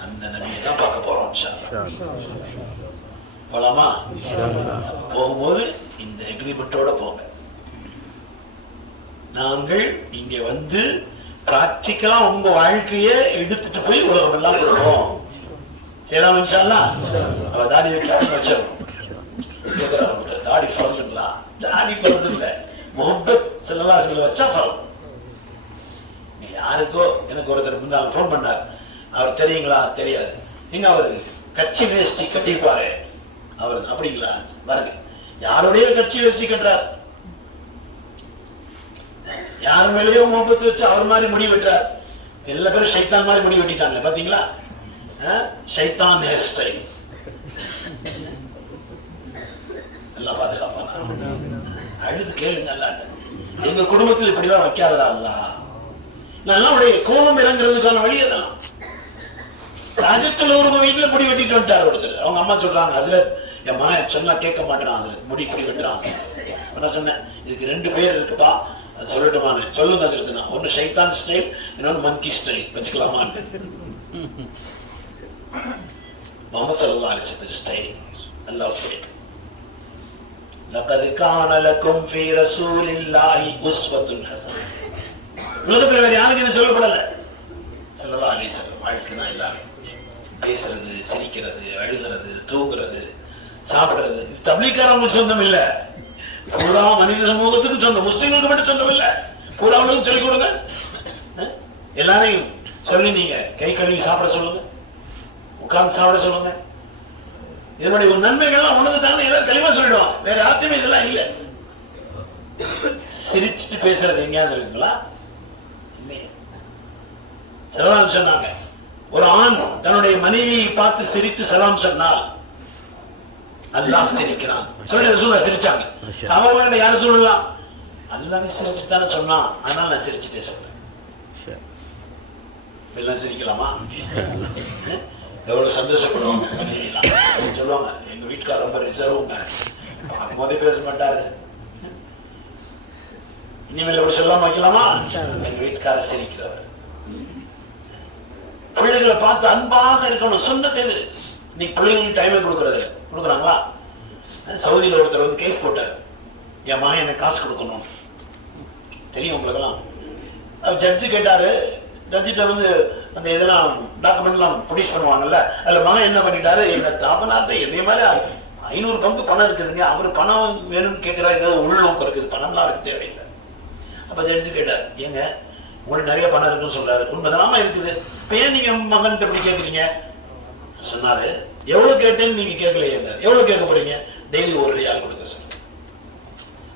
அந்த நபியை தான் பார்க்க போறோம் இன்ஷா அல்லாஹ். போலாமா? போகும்போது இந்த எக்ரிமெண்டோட போங்க. நாங்கள் இங்க வந்து பிராக்டிக்கலா உங்க வாழ்க்கையை எடுத்துட்டு போய் உலகம் எல்லாம் கொடுப்போம். செய்யலாம் இன்ஷா அல்லாஹ். அவ தாடி வைக்கலாம் வச்சிடணும். தாடி பறந்துங்களா? தாடி பறந்து இல்ல, முஹப்பத் ஸல்லல்லாஹு அலைஹி வஸல்லம் வச்சா பறக்கும். யாருக்கோ எனக்கு ஒருத்தர் முன்னாள் போன் பண்ணார். அவர் தெரியுங்களா? தெரியாது. நீங்க அவரு கட்சி வேஷ்டி கட்டிப்பாரு. அவர் அப்படிங்களா? பாருங்க, யாருடைய கட்சி வேஷ்டி கட்டுறார், யார் மேலேயோ முகப்பத்து வச்சு அவர் மாதிரி முடி வெட்டுறார். எல்லா பேரும் ஷைத்தான் மாதிரி முடி வெட்டிட்டாங்க. பாத்தீங்களா? ஷைத்தான் ஹேர் ஸ்டைல். எல்லாம் பாதுகாப்பான. அழுது கேளுங்க, எங்க குடும்பத்தில் இப்படிதான் வைக்காதா? நல்லா உடைய கோபம் இறங்குறதுக்கான வழி அதெல்லாம். ராஜத்துல ஒரு வீட்டுல முடி வெட்டிட்டு வந்துட்டார் ஒருத்தர். அவங்க அம்மா சொல்றாங்க, அதுல என் மகன் சொன்னா கேட்க மாட்டேறான், அதுல முடி இப்படி வெட்டுறான். நான் சொன்னேன், இதுக்கு 2 பேர் இருக்குப்பா, அது சொல்லட்டுமான்னு. சொல்லுங்க சொல்லுதுன்னா, ஒன்னு ஷைத்தான் ஸ்டைல், இன்னொன்னு மங்கி ஸ்டைல் வச்சுக்கலாமான்னு. முஹம்மது ஸல்லல்லாஹு அலைஹி வஸல்லம் ஸ்டைல் அல்லாஹ் பிடிக்கும். லகத் கான லகும் ஃபீ ரசூலில்லாஹி உஸ்வத்துன் ஹஸனah. உலகத்துல வேற யாருக்கு என்ன சொல்லப்படல. ஸல்லல்லாஹு அலைஹி வஸல்லம் வாழ்க்கை தான் எல்லாரும். பேசுறது, சிரிக்கிறது, அழுகிறது, தூங்குறது, சாப்பிடுறது, தப்லீக்காரங்களுக்கு சொந்தம் இல்ல, பூரா மனித சமூகத்துக்கு சொந்தம். முஸ்லிம்களுக்கு மட்டும் சொந்தம் இல்ல, பூராவுக்கும் சொல்லிக் கொடுங்க. எல்லாரையும் சொல்லி நீங்க கை கழுவி சாப்பிட சொல்லுங்க, உட்கார்ந்து சாப்பிட சொல்லுங்க. இதனுடைய ஒரு நன்மைகள்லாம் உணர்ந்து தானே எல்லாரும் கழிவா சொல்லிடுவான். வேற யாருமே இதெல்லாம் இல்லை. சிரிச்சுட்டு பேசுறது எங்கேயாவது இருக்குங்களா? இல்லையே. சலாம் சொன்னாங்க, ஒரு ஆண் தன்னுடைய மனைவியை பார்த்து சிரித்து சலாம் சொன்னால் அல்லாஹ் சிரிக்கிறான். சிரிச்சாங்க. சாமான்கள் யாரும் சொல்லலாம், அல்லாஹ் சிரிச்சுதானே சொன்னான், அதனால நான் சிரிச்சுட்டே சொல்றேன். எல்லாம் சிரிக்கலாமா? எவ்வளவு சந்தோஷப்படுவாங்க மனைவிலாம். சொல்லுவாங்க, எங்க வீட்டுக்கார ரொம்ப ரிசர்வ்ங்க, பார்க்கும்போதே பேச மாட்டாரு, இனிமேல் எப்படி சொல்லாம வைக்கலாமா? எங்க வீட்டுக்கார சிரிக்கிறவர். பிள்ளைகளை பார்த்து அன்பாக இருக்கணும். சொன்னது எது? நீ பிள்ளைங்களுக்கு டைமே கொடுக்குறாங்களா? சவுதியில் ஒருத்தர் வந்து கேஸ் போட்டார், என் மகன் எனக்கு காசு கொடுக்கணும். தெரியும் உங்களுக்கெல்லாம். அவர் ஜட்ஜு கேட்டாரு. ஜட்ஜிட்ட வந்து அந்த இதெல்லாம் டாக்குமெண்ட்லாம் ப்ரொடியூஸ் பண்ணுவாங்கல்ல, அதில் மகன் என்ன பண்ணிட்டாரு, எங்கள் தாப்பனார்ட்ட என்னைய மாதிரி 500 பங்கு பணம் இருக்குதுங்க, அவர் பணம் வேணும்னு கேட்குறா, ஏதாவது உள்நோக்கம் இருக்குது, பணம்லாம் இருக்கு தேவையில்லை. அப்போ ஜட்ஜு கேட்டார், ஏங்க உங்களுக்கு நிறைய பணம் இருக்குன்னு சொல்றாரு, உண்மைதானாமா இருக்குது, இப்போ ஏன் நீங்க மகன்கிட்ட இப்படி கேட்குறீங்க? சொன்னாரு, எவ்வளவு கேட்டேன்னு நீங்க கேட்கலையே. எவ்வளவு கேட்க போறீங்க? டெய்லி 1 ரியால் கொடுக்க சொல்லுங்க.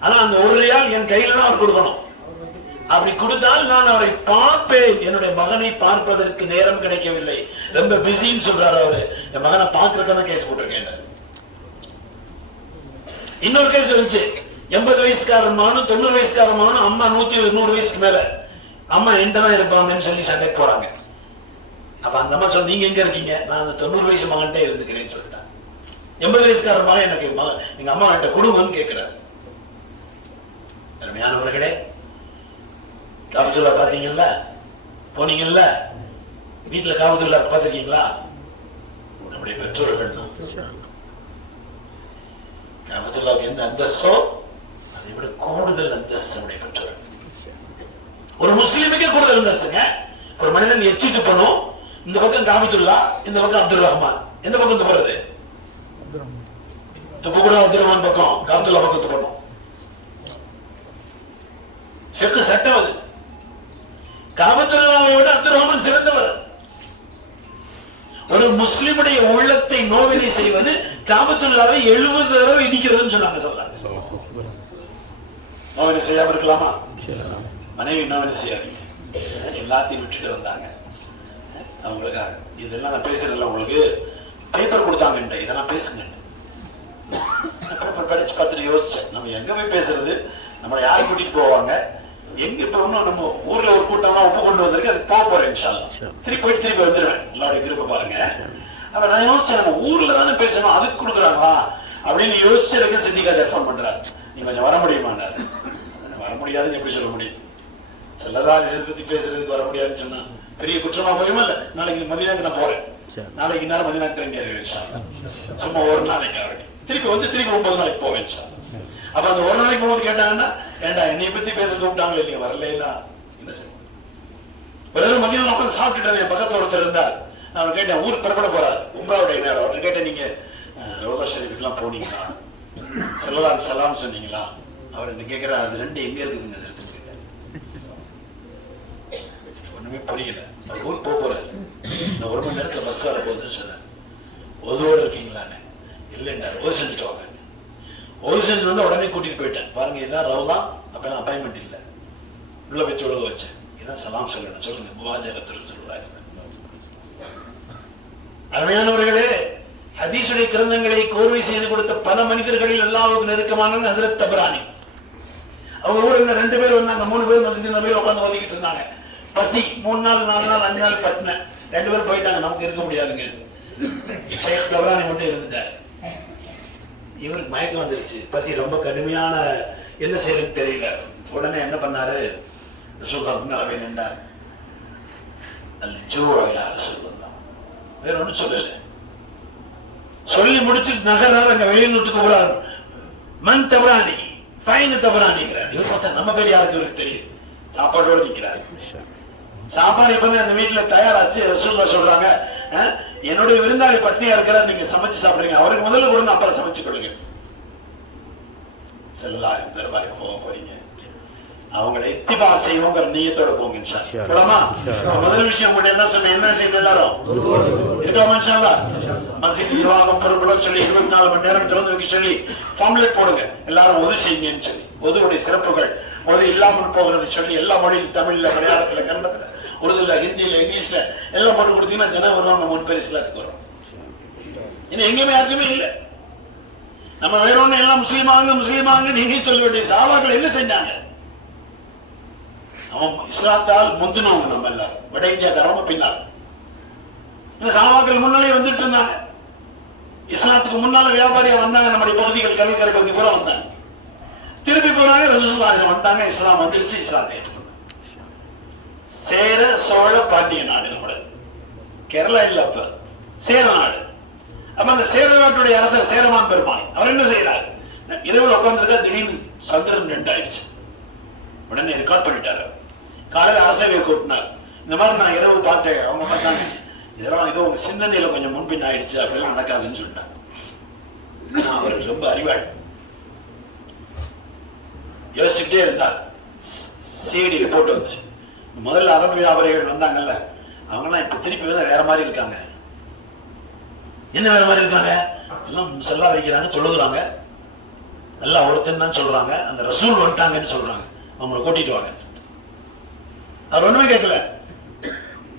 ஆனா அந்த 1 ரியால் என் கையில தான் அவர் கொடுக்கணும். அப்படி கொடுத்தால் நான் அவரை பார்ப்பேன். என்னுடைய மகனை பார்ப்பதற்கு நேரம் கிடைக்கவில்லை, ரொம்ப பிஸின்னு சொல்றாரு அவரு. என் மகனை பார்க்கறதுக்கு கேஸ் போட்டிருக்கேன். இன்னொரு கேஸ் வந்துச்சு, 80 வயசுக்காரர் மகனும் 90 வயசுக்காரர் மகனும் அம்மா 100 வயசுக்கு மேல அம்மா என்கிட்ட இருப்பாங்கன்னு சொல்லி சண்டைக்கு போறாங்க. அப்ப அந்த அம்மா சொல்ல, நீங்க எங்க இருக்கீங்க? நான் அந்த 90 வயசு மகன்கிட்ட இருந்துக்கிறேன்னு சொல்லிட்டான். 80 வயசுக்காரர் மகன் எனக்கு எங்க அம்மா கிட்ட கொடுங்கன்னு கேட்கிறாரு. அருமையானவர்களே, காபத்துல்லா பாத்தீங்கல்ல, போனீங்கல்ல, வீட்டுல காபத்துல்லா பாத்திருக்கீங்களா? நம்முடைய பெற்றோர்கள் தான். காபத்துல்லாவுக்கு எந்த அந்தஸ்தோ அதை விட கூடுதல் அந்தஸ்து நம்முடைய பெற்றோர்கள். ஒரு முஸ்லிமுக்கே கூடுதல் அந்தஸ்துங்க. ஒரு மனிதன் எச்சிட்டு போனோம், இந்த பக்கம் காபத்துல்லா, இந்த பக்கம் அப்துல் ரஹ்மான். எந்த பக்கம் துப்புறது? துப்பு கூட அப்துல் ரஹ்மான் பக்கம், காபத்துல்லா பக்கம் துப்பணும். சட்டம் அது. காபத்துல்லாவை விட அப்துல் ரஹ்மான் சிறந்தவர். ஒரு முஸ்லிமுடைய உள்ளத்தை நோவினை செய்வது காபத்துல்லாவை 70 தடவை இடிக்கிறதுன்னு சொன்னாங்க. நோவினை செய்யாம இருக்கலாமா? மனைவி நோவினை செய்யாதீங்க. எல்லாத்தையும் விட்டுட்டு வந்தாங்க. அவங்களுக்கு இதெல்லாம் நான் பேசுறேன்ல, உங்களுக்கு பேப்பர் கொடுத்தாங்க, இதெல்லாம் பேசுங்க. பேப்பர் படிச்சு பார்த்துட்டு யோசிச்சேன், நம்ம எங்க போய் பேசுறது, நம்மளை யாரை கூட்டிட்டு போவாங்க, எங்க இப்ப ஒன்னும் நம்ம ஊர்ல ஒரு கூட்டம்லாம் ஒப்பு கொண்டு வந்திருக்கு, அது போக போறேன் இன்ஷால்லா. திருப்பி வந்துடுவேன், எல்லாருடைய விருப்ப பாருங்க. அப்ப நான் யோசிச்சேன், நம்ம ஊர்ல தானே பேசணும், அதுக்கு கொடுக்குறாங்களா அப்படின்னு யோசிச்சிருக்க. சித்திகா ஃபோன் பண்றாரு, நீ கொஞ்சம் வர முடியுமான்னாரு. வர முடியாதுன்னு எப்படி சொல்ல முடியும்? செல்லதாரி பத்தி பேசுறதுக்கு வர முடியாதுன்னு சொன்னா பெரிய குற்றமா போயுமா? இல்ல, நாளைக்கு மதினாக்கு நான் போறேன், நாளைக்கு நேரம் மதினாக்கு ட்ரெயின் ஏறிடுவேன், சும்மா ஒரு நாளைக்கு ஆல்ரெடி திருப்பி 9 நாளைக்கு போவேன். அப்ப அந்த ஒரு நாளைக்கு போகும்போது கேட்டாங்கன்னா, ஏண்டா என்னை பத்தி பேச கூப்பிட்டாங்களே, நீங்க வரலைன்னா என்ன செய்வோம்? ஒரு மதியம் உட்காந்து சாப்பிட்டுட்டு என் பக்கத்துல ஒருத்தர் இருந்தார். நான் கேட்டேன், ஊருக்கு புறப்பட போறாரு, உம்ராவுடைய நேரம். அவர்கிட்ட கேட்டேன், நீங்க ரோதா ஷரீஃபுக்கெல்லாம் போனீங்களா, சலாம் சொன்னீங்களா? அவர் என்ன கேட்கிறார், அது 2 எங்க இருக்குதுங்க? ஒண்ணுமே புரியல. அவர் ஊருக்கு போறாரு, நான் 1 மணி நேரத்துல பஸ் வர போகுதுன்னு சொன்னேன். ஒதுவோடு இருக்கீங்களான்னு. இல்லைன்னா ஓது செஞ்சுட்டு வாங்க. ஓது செஞ்சு வந்து உடனே கூட்டிட்டு போயிட்டேன். பாருங்க, இதுதான் ரவுலா. அப்ப நான் அப்பாயின்மெண்ட் இல்லை, உள்ள வச்சு உலக வச்சேன். இதான் சலாம் சொல்லணும். சொல்லுங்க, முவாஜரத்துல் சொல்லுவாங்க. அருமையானவர்களே, ஹதீஸுடைய கிரந்தங்களை கோர்வை செய்து கொடுத்த பல மனிதர்களில் அல்லாஹ்வுக்கு நெருக்கமான ஹஜ்ரத் தபரானி. அவங்க ஊர்ல 2 பேர் வந்தாங்க, 3 பேர் மஸ்ஜித் நபவியில உட்கார்ந்து ஓதிக்கிட்டு இருந்தாங்க. பசி 3 நாள் 4 நாள் 5 நாள் பட்டின. 2 பேர் போயிட்டாங்க, நமக்கு இருக்க முடியாதுங்க. ஷேக் தபரானி மட்டும் இருந்துட்டார். இவருக்கு மயக்கம் வந்துருச்சு, பசி ரொம்ப கடுமையான, என்ன செய்யறதுன்னு தெரியல. உடனே என்ன பண்ணாரு, ரசூலுல்லாஹ் நின்றார். வேற ஒன்றும் சொல்லல. சொல்லி முடிச்சுட்டு நகரார். அங்க வெளியில் நூற்றுக்கு போறாரு. மண் தவறானி, ஃபைன் தவறானிங்கிறார். இவர் பார்த்தா நம்ம பேர் யாருக்கு இவருக்கு தெரியுது. சாப்பாடோடு நிற்கிறார். சாப்பாடு எப்ப அந்த வீட்டுல தயாராச்சு. ரசூலுல்லாஹ் சொல்றாங்க, என்னுடைய விருந்தாளி பட்டினியா இருக்கிறார், நீங்க சமைச்சு சாப்பிடுங்க, அவருக்கு முதல்ல கொடுங்க, அப்புறம் சமைச்சு கொடுங்க. ஸல்லல்லாஹு தர்பாருக்கு போக போறீங்க, அவங்களை இத்திபா செய்வோங்கிற நியத்தோட போங்க. முதல் விஷயம் கூட என்ன சொன்ன, என்ன செய்யணும், எல்லாரும் இருக்கலாமா இன்ஷாஅல்லாஹ்? மஸ்ஜித் நிர்வாகம் பொறுப்புல சொல்லி 24 மணி நேரம் திறந்து வைக்க சொல்லி ஃபார்முலேட் போடுங்க, எல்லாரும் ஒது செய்யுங்கன்னு சொல்லி. ஒதுவுடைய சிறப்புகள், ஒது இல்லாமல் போகிறது சொல்லி எல்லா மொழியும், தமிழ்ல, மலையாளத்துல, கன்னடத்துல, உருதுல, ஹிந்தியில, இங்கிலீஷ்ல எல்லாம் போட்டு கொடுத்தீங்கன்னா தினம் வருவாங்க 3 பேர் இஸ்லாத்துக்கு வரும். இன்னும் எங்கேயுமே யாருக்குமே இல்லை. நம்ம வேற ஒண்ணு எல்லாம் முஸ்லீமாங்க நீங்க சொல்ல வேண்டிய. சஹாபாக்கள் என்ன செஞ்சாங்க? அவன் இஸ்லாத்தால் முந்தினவங்க. நம்ம எல்லாரும் வட இந்தியாக்காரங்க பின்னால். சஹாபாக்கள் முன்னாலே வந்துட்டு இருந்தாங்க. இஸ்லாத்துக்கு முன்னால வியாபாரியா வந்தாங்க. நம்முடைய பகுதிகள், கடற்கரை பகுதி பூரா வந்தாங்க. திருப்பி போனாங்க, ரசூலுல்லாஹ் வந்துட்டாங்க, இஸ்லாம் வந்துருச்சு, இஸ்லாத்தை ஏற்றுக்கொண்டாங்க. சேர சோழ பாண்டிய நாடு நம்மளது. கேரளா இல்ல, அப்ப சேர நாடு. அப்ப அந்த சேர நாட்டுடைய அரசர் சேரமான் பெருமான் அவர் என்ன செய்யறாரு, இரவில் உட்கார்ந்துருக்க, திடீர்னு சந்திரன் 2 ஆயிடுச்சு. உடனே ரெக்கார்ட் பண்ணிட்டாரு. காலையில் அரசவை கூட்டினார். இந்த மாதிரி நான் இரவு பார்த்தேன். அவங்க பார்த்தாங்க, இதெல்லாம் ஏதோ உங்க சிந்தனையில கொஞ்சம் முன்பின் ஆயிடுச்சு, அப்படிலாம் நடக்காதுன்னு சொல்லிட்டாங்க. அவர் ரொம்ப அறிவாளி, யோசிச்சுட்டே இருந்தார். சிஐடி ரிப்போர்ட் வந்துச்சு. முதல்ல அரபு வியாபாரிகள் வந்தாங்கல்ல, அவங்கெல்லாம் இப்ப திருப்பி வந்து வேற மாதிரி இருக்காங்க. என்ன வேற மாதிரி இருக்காங்க? எல்லாம் செல்லா வைக்கிறாங்க, சொல்லுகிறாங்க, எல்லாம் ஒருத்தன் தான் சொல்றாங்க, அந்த ரசூல் வந்துட்டாங்கன்னு சொல்றாங்க, அவங்களை கூட்டிட்டு வாங்க. அவர் ஒண்ணுமே கேட்கல.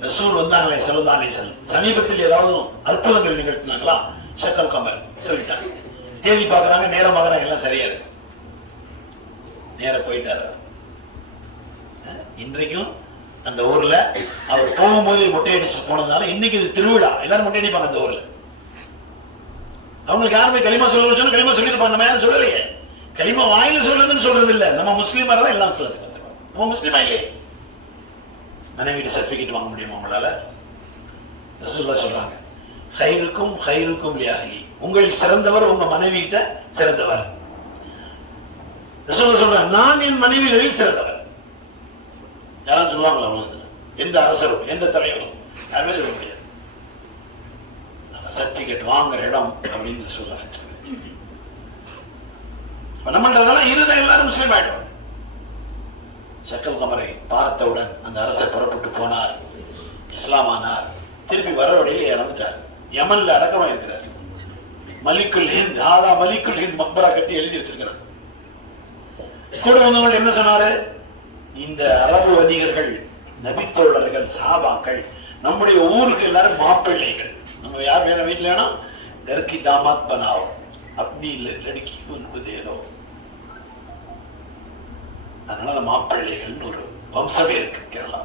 ரசூல் வந்தாங்களே செல்லுதானே செல். சமீபத்தில் ஏதாவது அற்புதங்கள் நிகழ்த்தினாங்களா? ஷக்கல் கமர் சொல்லிட்டாங்க. தேதி பாக்குறாங்க, நேரம் பாக்குறாங்க, எல்லாம் சரியா இருக்கு. நேர போயிட்டாரு. இன்றைக்கும் அந்த ஊர்ல அவர் போகும்போது மொட்டை அடிச்சு போனதுனால இன்னைக்கு இது திருவிழா, எல்லாரும் மொட்டை அடிப்பாங்க அந்த ஊர்ல. அவங்களுக்கு யாருமே களிமா சொல்ல களிமா சொல்லியிருப்பாங்க, நம்ம யாரும் சொல்லலையே. களிமா வாயில சொல்றதுன்னு சொல்றது இல்ல. நம்ம முஸ்லீமா தான் எல்லாம் சொல்றது. நம்ம முஸ்லீமா இல்லையே. மனைவிட்ட சர்டிபிகேட் வாங்க முடியுமா உங்களால? ரசூலுல்லாஹ் சொல்றாங்க, ஹைருக்கும் ஹைருக்கும் லிஅஹ்லி, உங்களில் சிறந்தவர் உங்க மனைவிட்ட சிறந்தவர். ரசூலுல்லாஹ் சொல்றாங்க, நான் என் மனைவிகளில் சிறந்தவர். யாரும் சொல்லுவாங்களா? அவ்வளவு எந்த அரசரும் எந்த தலைவரும் யாருமே சொல்ல முடியாது. சர்டிபிகேட் வாங்குற இடம் அப்படின்னு சொல்ல நம்மளதெல்லாம் இருதயம் எல்லாரும் முஸ்லீம் ஆயிடும். ஷக்கல் கமரை பார்த்தவுடன் அந்த அரசர் புறப்பட்டு போனார், இஸ்லாமானார். திருப்பி வர வழியில் இறந்துட்டார். யமன்ல அடக்கமா இருக்கிறார். மலிக்குல் ஹிந்த், ஆதா மலிக்குல் ஹிந்த் மக்பரா கட்டி எழுதி வச்சிருக்கிறார். கூட வந்தவங்க என்ன சொன்னாரு? இந்த அரபு வணிகர்கள், நபித்தோழர்கள், சஹாபாக்கள் நம்முடைய ஊருக்கு எல்லாரும் மாப்பிள்ளைகள். நம்ம யார் வேணும் வீட்டில் வேணும், கர்கி தாமாத் பனாவ் அப்படி லடுக்கி உண்பதேதோ. அதனால மாப்பிள்ளைகள்னு ஒரு வம்சமே இருக்கு கேரளா.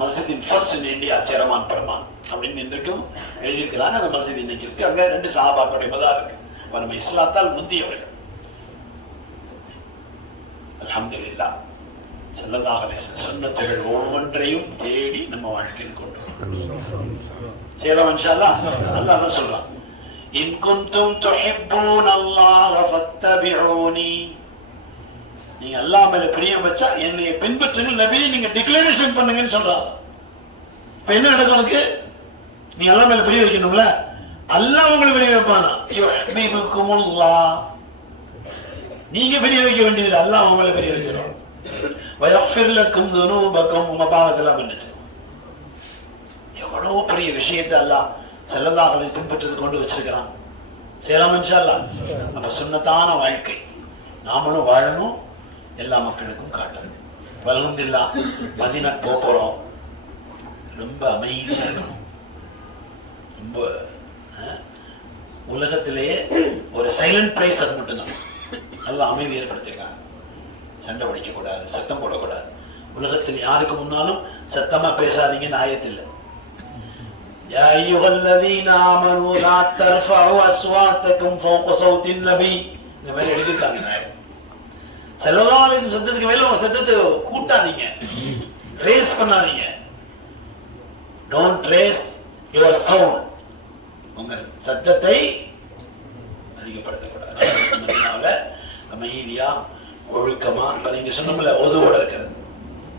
மஸ்ஜிதின் first in India Cheraman Paraman அப்படின்னு இன்றைக்கும் எழுதியிருக்கிறாங்க. அந்த மஸ்ஜித் இன்னைக்கு இருக்கு. அங்க 2 சஹாபாக்களுடைய மதா இருக்கு. நம்ம இஸ்லாத்தால் முந்தியவர்கள். அல்ஹம்துலில்லாஹ். ஸல்லல்லாஹு அலைஹி வஸல்லம் சுன்னத்துகள் ஒவ்வொன்றையும் தேடி நம்ம வாழ்க்கையில் கொண்டு செய்யலாம் இன்ஷா அல்லாஹ். அல்லாஹ் தான் சொல்றான், இன் குன்தும் துஹிப்பூனல்லாஹ ஃபத்தபிஊனி, நீங்க அல்லாஹ் மேல பிரியம் வச்சா என்னை பின்பற்றுங்கள் நபியை நீங்க டிக்ளரேஷன் பண்ணுங்கன்னு சொல்றாங்க. இப்ப என்ன நடக்கும்? உனக்கு நீ அல்லாஹ் மேல பிரியம் வைக்கணும்ல, அல்லாஹ் உங்களை பிரிய வைப்பானா? யுஹிப்புகுமுல்லாஹ், நீங்க பெரிய வைக்க வேண்டியது, அல்லாஹ் உங்களை பெரிய வச்சிருவான். வயஃபிர் லக்கும் துனூபக்கும், உங்க பாவத்தெல்லாம் மன்னிச்சு. எவ்வளவு பெரிய விஷயத்தை அல்லாஹ் ஸல்லல்லாஹு அலைஹி பின்பற்றது கொண்டு வச்சிருக்கிறான். செய்யலாம் இன்ஷா அல்லாஹ். அப்ப சுன்னத்தான வாழ்க்கை நாமளும் வாழணும், எல்லா மக்களுக்கும் காட்டணும். அல்ஹம்துலில்லாஹ். மதீனா போறோம், ரொம்ப அமைதியா இருக்கணும். ரொம்ப உலகத்திலேயே ஒரு சைலண்ட் பிளேஸ் அது மட்டும்தான். நல்லா அமைதி ஏற்படுத்திருக்காங்க. சண்டை பிடிக்க கூடாது, சத்தம் போடக்கூடாது. உலகத்தில் யாருக்கு முன்னாலும் சத்தமா பேசாதீங்கன்னு ஆயத்தில் யா அய்யுஹல்லதீன ஆமனூ லா தர்ஃபஉ அஸ்வாத்தகும் ஃபௌக ஸௌத்தின் நபி, இந்த மாதிரி எழுதிருக்காங்க. ஸல்லல்லாஹு அலைஹி வஸல்லம் சத்தத்துக்கு மேல உங்க சத்தத்தை கூட்டாதீங்க, ரேஸ் பண்ணாதீங்க. டோன்ட் ரேஸ் யுவர் சவுண்ட், உங்க சத்தத்தை அதிகப்படுத்தக்கூடாது. மதீனாவுல அமைதியா ஒழுக்கமா, நீங்க சொன்னோம்ல ஒதுவோட இருக்கிறது,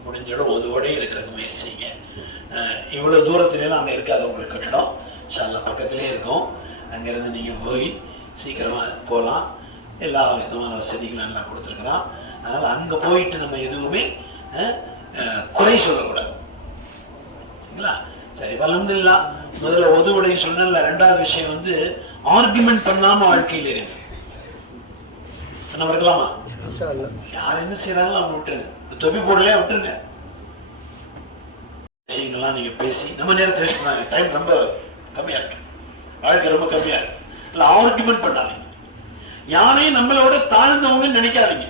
முடிஞ்சோட ஒதுவோட இருக்கிறது முயற்சிங்க. இவ்வளவு தூரத்துலாம் அங்கே இருக்காது உங்களுக்கு கட்டடம், ஷால்லா பக்கத்திலே இருக்கும். அங்கேருந்து நீங்கள் போய் சீக்கிரமாக போகலாம். எல்லா விதமான வசதிகளும் எல்லாம் கொடுத்துருக்குறான். அதனால் அங்கே போயிட்டு நம்ம எதுவுமே குறை சொல்லக்கூடாது. சரிங்களா? சரி, அல்ஹம்துலில்லாஹ். முதல்ல ஒதுவுடைய சொன்னல. 2வது விஷயம் வந்து ஆர்குமெண்ட் பண்ணாம வாழ்க்கையில் இருக்கு. நம்ம இருக்கலாமா? யார் என்ன செய்யறாங்களோ அவங்க விட்டுருங்க. தொப்பி போடலையா விட்டுருங்க. விஷயங்கள்லாம் நீங்க பேசி நம்ம நேரத்தை வேஸ்ட் பண்ணாங்க. டைம் ரொம்ப கம்மியா இருக்கு, வாழ்க்கை ரொம்ப கம்மியா இருக்கு. இல்லை ஆர்குமெண்ட் பண்ணாதீங்க. யாரையும் நம்மளோட தாழ்ந்தவங்க நினைக்காதீங்க.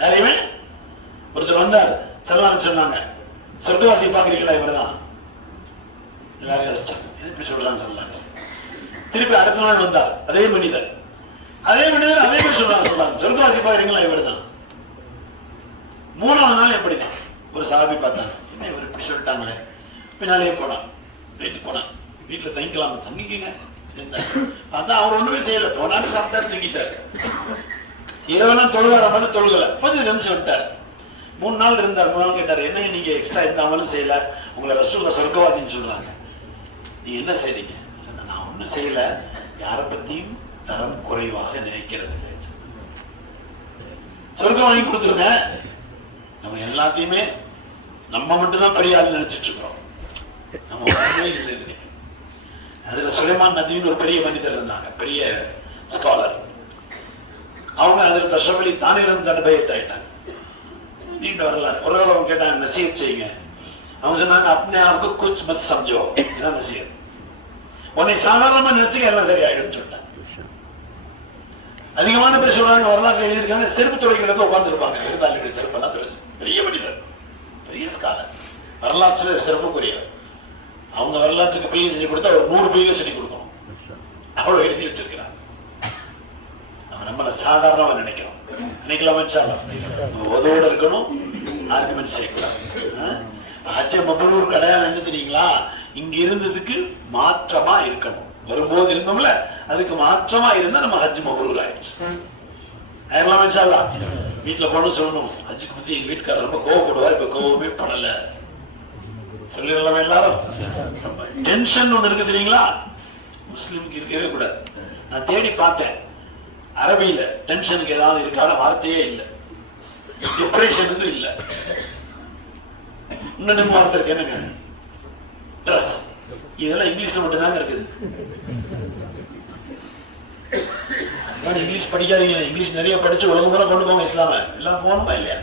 யாரையுமே ஒருத்தர் வந்தார், சொல்லலாம்னு சொன்னாங்க, சொர்க்கவாசி பாக்குறீங்களா? இவர்தான். எல்லாரும் யோசிச்சாங்க, எப்படி சொல்றாங்க சொல்லலாம். திருப்பி அடுத்த நாள் வந்தார், அதே மனிதர் அதே மாதிரி சொல்றாங்க, சொர்க்கவாசி பாக்குறீங்களா? இவர் தான். 3வது நாள் எப்படிதான் ஒரு சாபி பார்த்தாங்க, என்ன இவர் இப்படி சொல்லிட்டாங்களே. பின்னாலே போனான், வீட்டுக்கு போனான். வீட்டுல தங்கிக்கலாமா? தங்கிக்கங்க. அதான் அவர் ஒண்ணுமே செய்யல, போனாரு, சாப்பிட்டாரு, தங்கிட்டாரு. இரவெல்லாம் தொழுவார மாதிரி தொழுகல, கொஞ்சம் நிமிஷம் விட்டார். 3 நாள் இருந்தார். 3 நாள் கேட்டார், என்ன நீங்க எக்ஸ்ட்ரா எந்த அமலும் செய்யல, உங்களை ரசூலுல்லாஹ் சொர்க்கவாசின்னு சொல்றாங்க, நீ என்ன செய்றீங்க? நான் ஒன்றும் செய்யல, யாரை பத்தியும் தரம் குறைவாக நினைக்கிறது இல்லை. சொர்க்கம் வாங்கி கொடுத்துருங்க. நம்ம எல்லாத்தையுமே நம்ம மட்டும்தான் பெரிய ஆள் நினைச்சிட்டு இருக்கிறோம். நம்ம ஒன்றுமே இல்லை. அதுல சுலைமான் நதின்னு ஒரு பெரிய மனிதர் இருந்தாங்க, பெரிய ஸ்காலர். அவங்க அதில் தஷபலி தானிரம் தன்பயத்தை ஆயிட்டாங்க. நீண்ட வரலாறு. ஒரு அவங்க கேட்டாங்க, நசீஹத் செய்யுங்க. அவங்க சொன்னாங்க, அப்பனே ஆப்கோ குச் மத் சம்ஜோ, இதான் நசீஹத். உன்னை சாதாரணமா நினைச்சுங்க, எல்லாம் சரியாயிடும் சொல்லிட்டாங்க. அதிகமான பேர் சொல்றாங்க, வரலாற்று எழுதியிருக்காங்க, செருப்பு துறைகளுக்கு உட்கார்ந்துருப்பாங்க. விருதாளியுடைய செருப்பெல்லாம் தெரிஞ்சு பெரிய மனிதர், பெரிய ஸ்காலர், வரலாற்று சிறப்புக்குரியவர். அவங்க வரலாற்றுக்கு பிஹெச்டி கொடுத்தா ஒரு 100 பிஹெச்டி கொடுக்கணும், அவ்வளவு எழுதி வச்சிருக்கிறாங்க. நம்மள சாதாரணமா நினைக்கிறோம், நினைக்கலாமா? உதவோட இருக்கணும், ஆர்குமெண்ட் செய்யக்கூடாது. ஹஜ்ஜ மப்ரூர் அடையாளம் என்ன தெரியுங்களா? இங்க இருந்ததுக்கு மாற்றமா இருக்கணும். வரும்போது இருந்தோம்ல, அதுக்கு மாற்றமா இருந்தா நம்ம ஹஜ் மப்ரூர் ஆயிடுச்சு. ஆயிரலாம் இன்ஷா அல்லாஹ். வீட்டுல போன சொல்லணும், ஹஜ்ஜுக்கு பத்தி எங்க வீட்டுக்காரர் ரொம்ப கோவப்படுவார், இப்ப கோவமே படல சொல்லிடலாமா? எல்லாரும் டென்ஷன் ஒண்ணு இருக்கு தெரியுங்களா? முஸ்லிமுக்கு இருக்கவே கூடாது. நான் தேடி பார்த்தேன், அரபியில டென்ஷனுக்கு ஏதாவது இருக்கான வார்த்தையே இல்லை, டிப்ரெஷனுக்கு இல்லை. இன்னும் வார்த்தை இருக்கு, என்னங்க? ஸ்ட்ரெஸ். இதெல்லாம் இங்கிலீஷ்ல மட்டும் தாங்க இருக்குது. இங்கிலீஷ் படிக்காதீங்க, இங்கிலீஷ் நிறைய படிச்சு உலகம் கூட கொண்டு போங்க. இஸ்லாம எல்லாம் போகணுமா இல்லையா?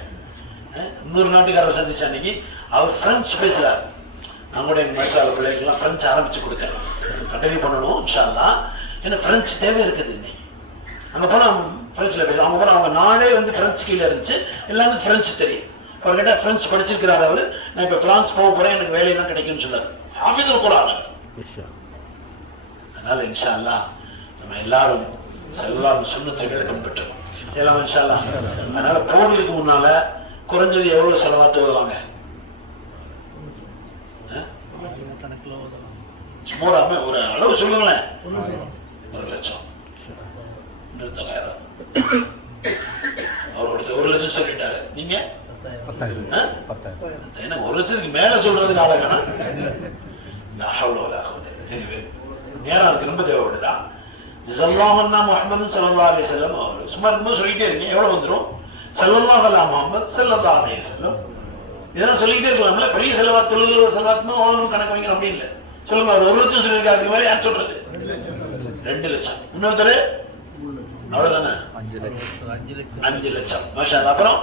இன்னொரு நாட்டுக்காரர் சந்திச்சா அன்னைக்கு, அவர் பிரெஞ்சு பேசுறாரு. நான் கூட எங்க மனசால பிள்ளைகளுக்கெல்லாம் பிரெஞ்சு ஆரம்பிச்சு கொடுத்தேன், கண்டினியூ பண்ணணும் இன்ஷா அல்லாஹ். ஏன்னா பிரெஞ்சு தேவை இருக்குது இன்னைக்கு. அங்க போனா பிரெஞ்சுல பேச, அவங்க போனா அவங்க நாடே வந்து பிரெஞ்சு கீழே இருந்துச்சு, எல்லாருக்கும் பிரெஞ்சு தெரியும். அவர் கேட்டா பிரெஞ்சு படிச்சிருக்கிறாரு அவரு, நான் இப்ப பிரான்ஸ் போக போறேன், எனக்கு வேலையெல்லாம் கிடைக்கும்னு சொன்னாரு. ஹாஃபிதுல் குர்ஆன். அதனால இன்ஷா அல்லாஹ் நம்ம எல்லாரும் ஸல்லல்லாஹு சுன்னத்துகளை பின்பற்றணும் எல்லாம் இன்ஷா அல்லாஹ். அதனால போறதுக்கு முன்னால குறைஞ்சது எவ்வளவு ஸலவாத் ஓதுவாங்க? சும்மா ஒரு அளவு சொல்லுங்களேன். 1 லட்சம். அவர் 1 லட்சம் சொல்லிட்டாரு, நீங்க 10,000. 1 லட்சத்துக்கு மேல சொல்றதுக்கு ஆளகானா நேரம் அதுக்கு ரொம்ப தேவைப்படுதா? ஜஸல்லாஹுன்னா முஹம்மது ஸல்லல்லாஹு அலைஹி வஸல்லம் அவர் சும்மா இருக்கும்போது சொல்லிட்டே இருக்கீங்க, எவ்வளவு வந்துடும்? ஸல்லல்லாஹு அலா முஹம்மது ஸல்லல்லாஹு அலைஹி வஸல்லம். இதெல்லாம் சொல்லிட்டே இருக்கலாம்ல. பெரிய செலவாத், தொழுகிற செலவாத்மா ஓணும் கணக்கு வைக்கணும் அப்படின்னு இல்லை. சொல்லுங்க, அவர் 1 லட்சம் சொல்லியிருக்காரு, அதுக்கு மேலே யார் சொல்றது? 2 லட்சம். இன்னொருத்தர் அவ்வளவுதானே, 5 லட்சம். மாஷா அல்லாஹ். அப்புறம்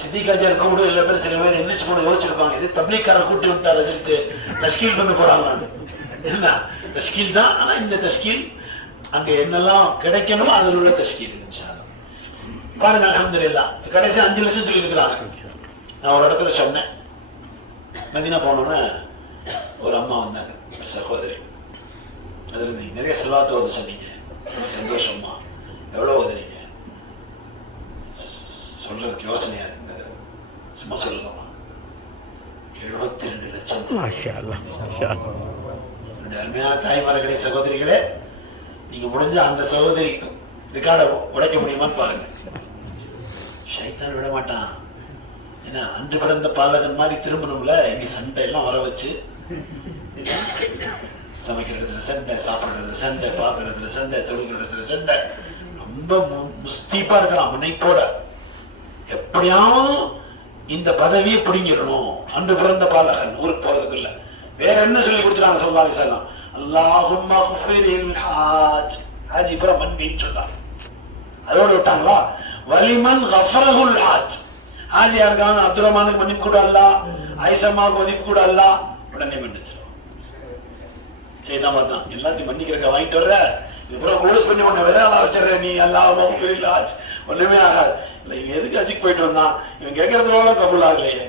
சித்திகாஜார் கூட எல்லா பேர் சில பேர் எந்திரிச்சு கூட யோசிச்சிருப்பாங்க, இது தப்லீக்காரர் கூட்டி விட்டு அதை எடுத்து தஷ்கீல் பண்ண போறாங்க. என்ன தஷ்கீல் தான், ஆனா இந்த தஷ்கீல் அங்க என்னெல்லாம் கிடைக்கணுமோ அதில் உள்ள தஷ்கீல் பாருங்க. அல்ஹம்துலில்லாஹ் கடைசி 5 லட்சம் சொல்லி இருக்கிறாங்க. நான் ஒரு இடத்துல சொன்னேன், மதீனா போனோன்னு ஒரு அம்மா வந்தாங்க, ஒரு சகோதரி. அதில் நீங்க நிறைய செல்வாத்து ஓத சொன்னீங்க, சந்தோஷமா. எவ்வளவு ஓதுனீங்க? சொல்றதுக்கு யோசனையா இருக்கு, சும்மா சொல்லுங்கம்மா. 72 லட்சம். அருமையான தாய்மார்களே, சகோதரிகளே, நீங்க முடிஞ்ச அந்த சகோதரிக்கு ரெக்கார்டை உடைக்க முடியுமான்னு பாருங்க. ஷைத்தான் விட மாட்டான். ஏன்னா அன்று பிறந்த பாலகன் மாதிரி திரும்பணும்ல. இங்க சண்டை எல்லாம் வர வச்சு, சமைக்கிறதுல சண்டை, சாப்பிடுறதுல சண்டை, பாக்குறதுல சண்டை, தொழுகிறதுல சண்டை, ரொம்ப முஸ்தீப்பா இருக்கிறான் முனைப்போட. எப்படியாவது இந்த பதவியை பிடிங்கிடணும். அன்று பிறந்த பாலகன் ஊருக்கு போறதுக்குள்ள வேற என்ன சொல்லி கொடுத்துட்டாங்க ஸல்லல்லாஹு அலைஹி வஸல்லம்? அல்லாஹும்ம குஃபிரில் ஹாஜ். ஹாஜ் இப்ரா மன்னின்னு சொன்னாங்க. அதோட விட்டாங்களா? வலிமன் கஃபரஹுல் ஹாஜ். ஹாஜ் யாருக்காவது அப்துல் ரஹ்மானுக்கு மன்னிப்பு கூட அல்லாஹ், ஐஸம்மாவுக்கு மன்னிப்பு கூட அல்லாஹ் உடனே மன்னிச்சிடும். சரிதான் தான் எல்லாத்தையும் மன்னிக்கிறக்க வாங்கிட்டு வர்ற, இதுக்கப்புறம் க்ளோஸ் பண்ணி உன்னை வேற ஆளா வச்சிடற நீ. அல்லாஹும்ம குஃபிரில் ஹாஜ். ஒண்ணுமே ஆகாது. இல்லை, இவன் எதுக்கு ஹஜ்ஜுக்கு போயிட்டு வந்தான்? இவன் கேட்கறதுனால கபூல் ஆகலையே.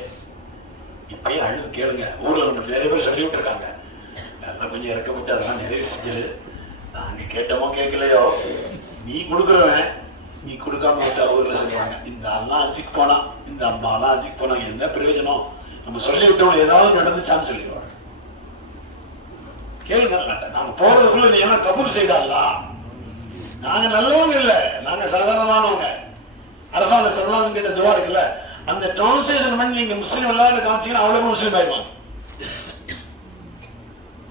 இப்பயே அழுது கேளுங்க. ஊர்ல நிறைய பேர் சொல்லி விட்டுருக்காங்க, நல்லா கொஞ்சம் இறக்கப்பட்டு அதெல்லாம் நிறைய செஞ்சிரு. நாங்க கேட்டோமோ கேட்கலையோ, நீ கொடுக்குறவன், நீ கொடுக்காம விட்டா ஊர்ல சொல்லுவாங்க, இந்த அண்ணா ஹஜ்ஜுக்கு போனா, இந்த அம்மாலாம் ஹஜ்ஜுக்கு போனா என்ன பிரயோஜனம்? நம்ம சொல்லி விட்டோம் ஏதாவது நடந்துச்சான்னு சொல்லிடுவாங்க. கேளுங்க, நாங்க போறதுக்குள்ள நீ எல்லாம் கபூல் செய்தாங்களா? நாங்க நல்லவங்க இல்ல, நாங்க சாதாரணமானவங்க. அரஃபால ஸல்லல்லாஹு கிட்ட துஆ இருக்குல்ல, அந்த ட்ரான்ஸ்லேஷன் பண்ணி நீங்க முஸ்லிம் எல்லாரும் காமிச்சீங்கன்னா அவ்வளவு முஸ்லிம் ஆயிடுவாங்க.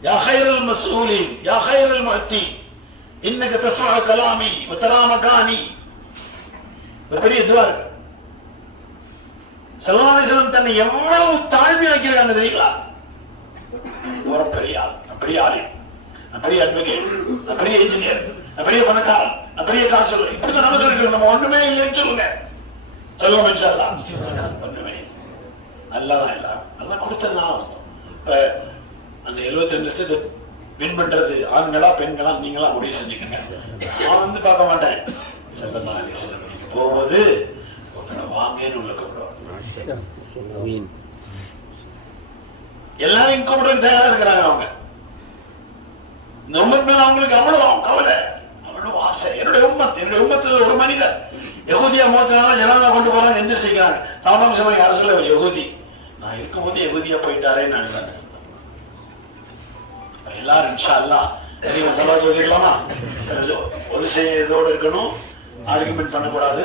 யா கைரல் மஸ்ஊலின் யா கைரல் முஅத்தி இன்னக தஸ்மஉ கலாமி வ தரா மகானி. ஒரு பெரிய துஆ இருக்கு. ஸல்லல்லாஹு அலைஹி வஸல்லம் தன்னை எவ்வளவு தாழ்மையாக்கியிருக்காங்க தெரியுங்களா? ஒரு பெரிய ஆள், பெரிய ஆளு, பெரிய அட்வொகேட், பெரிய இன்ஜினியர், பெரிய பணக்காரன், பெரிய காசு, இப்படிதான் நம்ம சொல்லிட்டு நம்ம ஒண்ணுமே இல்லைன்னு சொல்லுங்க. சொல்லுவோம் இன்ஷா அல்லாஹ். ஒண்ணுமே நல்லாதான் இல்ல, நல்லா கொடுத்ததுனால வந்தோம். இப்ப அந்த 72 லட்சத்தை வின் பண்றது ஆண்களா பெண்களா நீங்களா முடிவு செஞ்சுக்கங்க. நான் வந்து பார்க்க மாட்டேன், ஸல்லல்லாஹு அலைஹி வஸல்லம் நீங்க போகும்போது உங்களை வாங்கன்னு உள்ள கூப்பிடுவாங்க. எல்லாரையும் கூப்பிடுறது தயாரா இருக்கிறாங்க அவங்க. இந்த உம்மத் மேல அவங்களுக்கு அவ்வளவு கவலை, அவ்வளவு ஆசை. என்னுடைய உம்மத்தில் ஒரு மனிதர் யகூதியா மூத்தனால ஜனாதா கொண்டு போறாங்க, எந்திரிச்சிக்கிறாங்க. சாதாரண சமயம் யாரும் சொல்ல யகூதி, நான் இருக்கும்போது யகூதியா போயிட்டாரேன்னு நினைச்சாங்க. எல்லாரும் இன்ஷா அல்லாஹ் அதிகமாக சலாத் ஓதிக்கலாமா? ஒரு இதோடு இருக்கணும், ஆர்குமெண்ட் பண்ணக்கூடாது.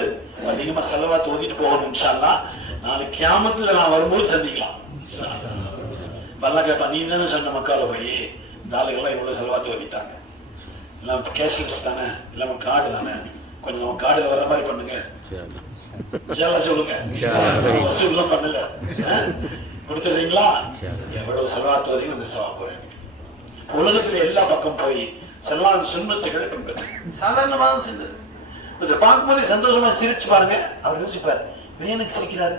அதிகமா சலவாத் ஓதிட்டு போகணும் இன்ஷா அல்லாஹ். நாளைக்கு கியாமத்துல நான் வரும்போது சந்திக்கலாம். பல்ல கேப்பா, நீ தானே சொன்ன மக்கால போய் இந்த ஆளுகள்லாம் இவ்வளவு செலவாத்து ஓதிட்டாங்க, எல்லாம் கேஷ்லெஸ் தானே, இல்லாம கார்டு தானே, கொஞ்சம் நம்ம கார்டுல வர்ற மாதிரி பண்ணுங்க சொல்லுங்க. வசூல்லாம் பண்ணல கொடுத்துடுறீங்களா? எவ்வளவு செலவாத்து ஓதி வந்து சவா போறேன். உலகத்துல எல்லா பக்கம் போய் செல்லாம் சுண்ணத்துக்களை பின்பற்ற சாதாரணமாக செஞ்சது. கொஞ்சம் பார்க்கும்போதே சந்தோஷமா சிரிச்சு பாருங்க. அவர் யோசிப்பார், எனக்கு சிரிக்கிறாரு.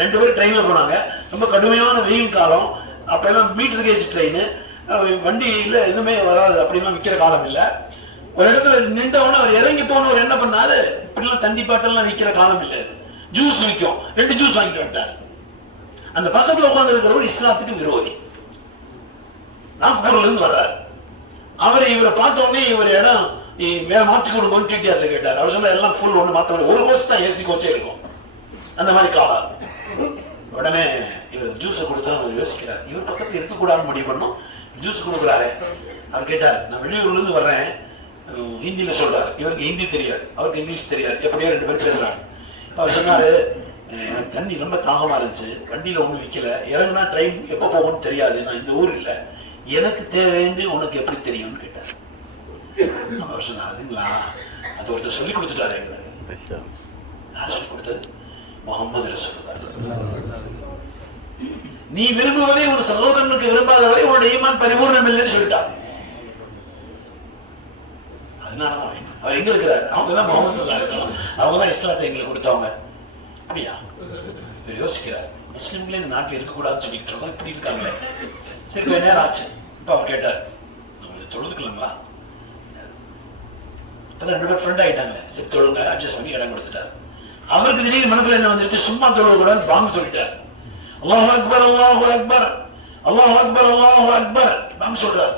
2 பேரும் ட்ரெயின்ல போனாங்க, ரொம்ப கடுமையான வெயில் காலம். அப்ப எல்லாம் மீட்டர் கேஜ் ட்ரெயின், வண்டியில எதுவுமே வராது, அப்படிலாம் விற்கிற காலம் இல்லை. ஒரு இடத்துல நின்றவன அவர் இறங்கி போனவர் என்ன பண்ணாரு, இப்படிலாம் தண்ணி பாட்டெல்லாம் விற்கிற காலம் இல்லை, ஜூஸ் விற்கும், 2 ஜூஸ் வாங்கிட்டு வந்துட்டார். அந்த பக்கத்துல உட்கார்ந்து இருக்கிறவர் இஸ்லாத்துக்கு விரோதி, நாக்பூர்ல இருந்து வர்றாரு. இவரை பார்த்த உடனே இவர் இடம் வேற மாற்றி கொடுங்கன்னு டிடிஆர்ல கேட்டார். அவர் சொன்ன எல்லாம் ஃபுல் ஒன்று மாற்ற ஒரு கோச் தான் ஏசி கோச்சே இருக்கும், அந்த மாதிரி காலம். உடனே இவர் ஜூஸை கொடுத்தா அவர் யோசிக்கிறார், இவர் பக்கத்தில் இருக்கக்கூடாதுன்னு முடிவு பண்ணும், ஜூஸ் கொடுக்குறாரு. அவர் கேட்டார், நான் வெளியூர்ல இருந்து வர்றேன், ஹிந்தியில சொல்றாரு. இவருக்கு ஹிந்தி தெரியாது, அவருக்கு இங்கிலீஷ் தெரியாது, எப்படியோ 2 பேரும் பேசுறாங்க. அவர் சொன்னாரு, எனக்கு தண்ணி ரொம்ப தாகமா இருந்துச்சு, வண்டியில ஒண்ணு விற்கல, இறங்குனா ட்ரெயின் எப்போ போகும்னு தெரியாது, நான் இந்த ஊர் இல்லை, எனக்கு தேவைன்னு உனக்கு எப்படி தெரியும்னு கேட்டார். அவர் சொன்னார், அதுங்களா, அது ஒருத்தர் சொல்லி கொடுத்துட்டாரு எங்களுக்கு. யார் சொல்லி கொடுத்தது? முகமது ரசூலுல்லாஹ். நீ விரும்புவதை ஒரு சகோதரனுக்கு விரும்பாதவரை உன்னுடைய ஈமான் பரிபூர்ணம் இல்லைன்னு சொல்லிட்டான். அதனாலதான் அவர் எங்க இருக்கிறார், அவங்கதான் முகமது ஸல்லல்லாஹு அலைஹி வஸல்லம், அவங்கதான் இஸ்லாத்தை எங்களுக்கு கொடுத்தவங்க. அப்படியா? யோசிக்கிறார், முஸ்லிம்களே இந்த நாட்டில் இருக்கக்கூடாதுன்னு சொல்லிட்டு இருக்கோம், இப்படி இருக்காங்களே. சரி, கொஞ்ச நேரம் ஆச்சு. இப்ப அவர் கேட்டார், நம்ம தொழுதுக்கலாங்களா? இப்பதான் 2 பேர் ஃப்ரெண்ட் ஆயிட்டாங்க. சரி தொழுங்க, அட்ஜஸ்ட் பண்ணி இடம் கொடுத்துட்டார். அவருக்கு திடீர்னு மனசுல என்ன வந்துருச்சு, சும்மா தொழுக கூட பாங்கு சொல்லிட்டார். அல்லாஹு அக்பர், அல்லாஹு அக்பர், அல்லாஹு அக்பர், அல்லாஹு அக்பர் பாங்கு சொல்றாரு.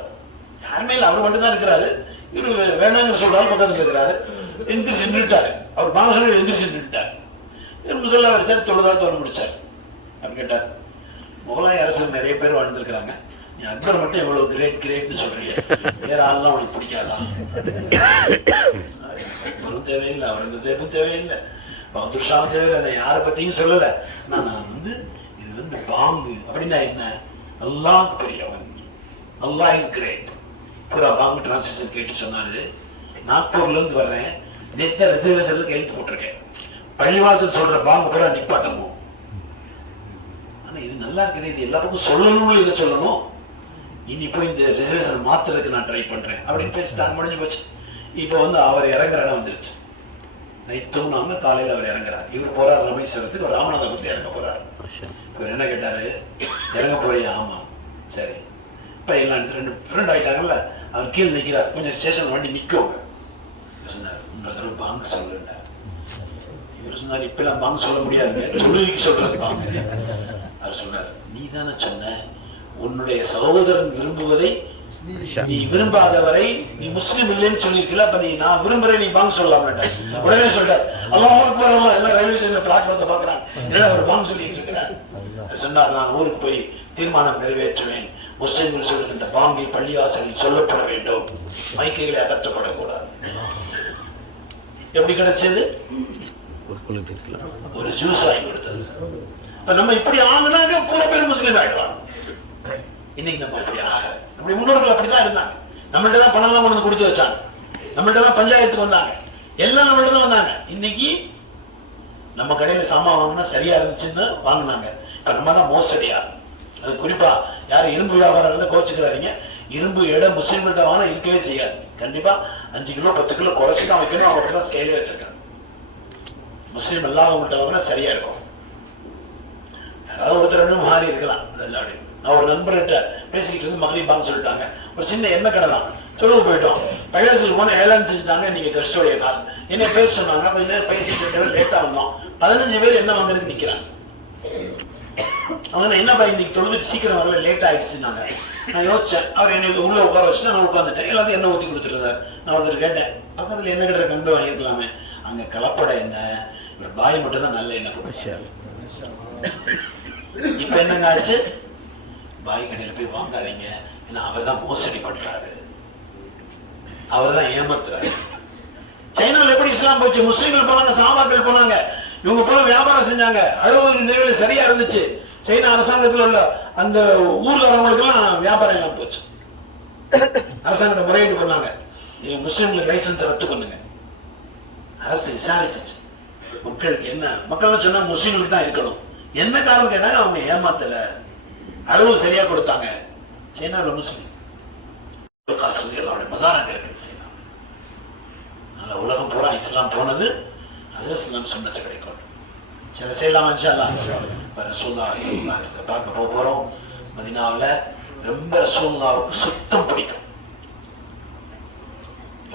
யாருமே இல்லை, அவர் மட்டும் தான் இருக்கிறாரு. இவரு வேணாங்க சொல்றாரு, பக்கத்துல இருக்கிறாரு. எந்திரிச்சு நின்றுட்டாரு. அவர் பாங்கு சொல்லி எந்திரிச்சு நின்றுட்டார். இவரு சொல்ல வச்சார், தொழுதா தொழ முடிச்சார். அவர் கேட்டார், முகலாய அரசு நிறைய பேர் வாழ்ந்துருக்கிறாங்க, நீ அக்பர் மட்டும் எவ்வளவு கிரேட் கிரேட்னு சொல்றீங்க, வேற ஆள்லாம் உனக்கு பிடிக்காதா? அக்பரும் தேவையில்லை, அவர் இந்த சேப்பும் தேவையில்லை, பகதூர் ஷாவும் தேவையில்லை, யாரை பத்தியும் சொல்லல. நான் இது வந்து பாங்கு அப்படின்னா என்ன? அல்லாஹ் பெரியவன், அல்லாஹ் இஸ் கிரேட். பூரா பாங்கு டிரான்ஸ்லேஷன் கேட்டு சொன்னாரு, நாக்பூர்ல இருந்து வர்றேன், நேத்த ரிசர்வேஷன்ல கையெழுத்து போட்டிருக்கேன், பள்ளிவாசல் சொல்ற பாங்கு பூரா நிப்பாட்டணும். ஆனா இது நல்லா இருக்குது, இது எல்லா பக்கம் சொல்லணும்னு இதை சொல்லணும். இனி போய் இந்த ரிசர்வேஷன் மாத்துறதுக்கு நான் ட்ரை பண்றேன் அப்படின்னு பேசிட்டாங்க. முடிஞ்சு போச்சு. இப்போ வந்து அவர் இறங்குற இடம் வந்துருச்சு. நைட் தூங்காம காலையில் அவர் இறங்குறாரு. இவர் போறாரு ராமேஸ்வரத்துக்கு, ஒரு ராமநாதபுரத்துக்கு இறங்க போறாரு. இவர் என்ன கேட்டாரு, இறங்க போறியா? ஆமா. சரி, இப்போ எல்லாம் 2 ஃப்ரெண்ட் ஆயிட்டாங்கல்ல, அவர் கீழே நிற்கிறார். கொஞ்சம் ஸ்டேஷன் வண்டி நிற்கோங்க. சொன்னார், இன்னொரு தடவை பாங்கு சொல்லுங்க. இவர் சொன்னார், இப்பெல்லாம் பாங்கு சொல்ல முடியாது, தொழுகைக்கு சொல்றது பாங்கு. அவர் சொன்னார், நீ தானே சொன்ன உன்னுடைய சகோதரன் விரும்புவதை நீ விரும்பாதவரை நீ முஸ்லிம் இல்லைன்னு சொல்லியிருக்கல, அப்ப நீ நான் விரும்புறேன், நீ பாங்கு சொல்லலாம். உடனே சொல்றார், அல்லாஹ் அக்பர், அல்லாஹ். எல்லாம் ரயில்வே ஸ்டேஷன் பிளாட்ஃபார்த்தை பாக்குறாங்க, என்னடா அவர் பாங்கு சொல்லிட்டு இருக்கிறார். சொன்னார், நான் ஊருக்கு போய் தீர்மானம் நிறைவேற்றுவேன், முஸ்லிம்கள் சொல்லுகின்ற பாங்கை பள்ளிவாசலில் சொல்லப்பட வேண்டும், மைக்கைகளை அகற்றப்படக்கூடாது. எப்படி கிடைச்சது? ஒரு ஜூஸ் வாங்கி கொடுத்தது. நம்ம இப்படி ஆகுனாங்க கூட பேர் முஸ்லீம் ஆயிடுவாங்க. இன்னைக்கு நம்ம இப்படி ஆகல. அப்படி முன்னோர்கள் அப்படிதான் இருந்தாங்க. நம்மள்ட்ட தான் பணம் எல்லாம் கொண்டு கொடுத்து வச்சாங்க, நம்மள்ட்ட தான் பஞ்சாயத்துக்கு வந்தாங்க, எல்லாம் நம்மள்ட்ட தான் வந்தாங்க. இன்னைக்கு நம்ம கடையில சாமான் வாங்கினா சரியா இருந்துச்சுன்னு வாங்கினாங்க. இப்ப நம்ம தான் மோசடியா. அது குறிப்பா யாரும் இரும்பு வியாபாரம் இருந்தா கோச்சுக்கிறாதீங்க. இரும்பு இடம் முஸ்லீம்கிட்ட வாங்கினா இருக்கவே செய்யாது. கண்டிப்பா 5 கிலோ 10 கிலோ குறைச்சு தான் வைக்கணும். அவங்க அப்படிதான் ஸ்கேலே வச்சிருக்காங்க. முஸ்லீம் இல்லாதவங்கள்ட்ட வாங்கினா சரியா இருக்கும். யாராவது ஒருத்தர் மாறி இருக்கலாம். நான் ஒரு நண்பர்கிட்ட பேசிக்கிட்டு இருந்து மகளிர் பாங்க சொல்லிட்டாங்க, ஒரு சின்ன எண்ணெய் கடை தான். சொல்லுங்க போயிட்டோம். பைலாசில் போன ஏர்லைன் செஞ்சுட்டாங்க. இன்னைக்கு ட்ரெஸ்டோடைய நாள். என்ன பேச சொன்னாங்க. கொஞ்ச நேரம் பேசிட்டு லேட்டா வந்தோம். 15 பேர் என்ன வாங்குறதுக்கு நிக்கிறாங்க. அவங்க என்னப்பா இன்னைக்கு தொழுதுட்டு சீக்கிரம் வரல, லேட் ஆயிடுச்சுன்னாங்க. நான் யோசிச்சேன். அவர் என்னை உள்ள உட்கார வச்சு நான் உட்காந்துட்டேன். எல்லாத்தையும் எண்ணெய் ஊற்றி கொடுத்துருந்தார். நான் ஒருத்தர் கேட்டேன், பக்கத்துல எண்ணெய் கிட்ட கண்டு வாங்கிருக்கலாமே. அங்க கலப்பட எண்ணெய், ஒரு பாய் மட்டும் தான் நல்ல எண்ணெய் கொடுத்தாரு. இப்ப என்னங்க ஆச்சு? பாய் கடையில போய் வாங்காதீங்க, ஏன்னா அவர் தான் மோசடி பண்றாரு, அவர் தான் ஏமாத்துறாரு. சைனாவில் எப்படி இஸ்லாம் போச்சு? முஸ்லீம்கள் போனாங்க, சஹாபாக்கள் போனாங்க, இவங்க போல வியாபாரம் செஞ்சாங்க. அளவு நிலையில சரியா இருந்துச்சு. சைனா அரசாங்கத்தில் உள்ள அந்த ஊர்காரங்களுக்கு எல்லாம் வியாபாரம் எல்லாம் போச்சு. அரசாங்கத்தை முறையீடு பண்ணாங்க, முஸ்லீம்களுக்கு லைசன்ஸ் ரத்து பண்ணுங்க. அரசு விசாரிச்சிச்சு. மக்களுக்கு என்ன, மக்கள் சொன்னா முஸ்லீம்களுக்கு தான் இருக்கணும். என்ன காரணம் கேட்டாங்க, அவங்க ஏமாத்தல, அளவு சரியா கொடுத்தாங்க. சைனாவில் முஸ்லீம் மசாரா இருக்கு. சைனா உலகம் பூரா இஸ்லாம் போனது அதுல இஸ்லாம் சுன்னத்தை கிடைக்கும். சில செய்யலாம் இன்ஷா அல்லாஹ். ரசூலுல்லாஹ் பார்க்க போறோம். மதீனாவுல ரொம்ப ரசூலுல்லாஹ்வுக்கு சுத்தம் பிடிக்கும்.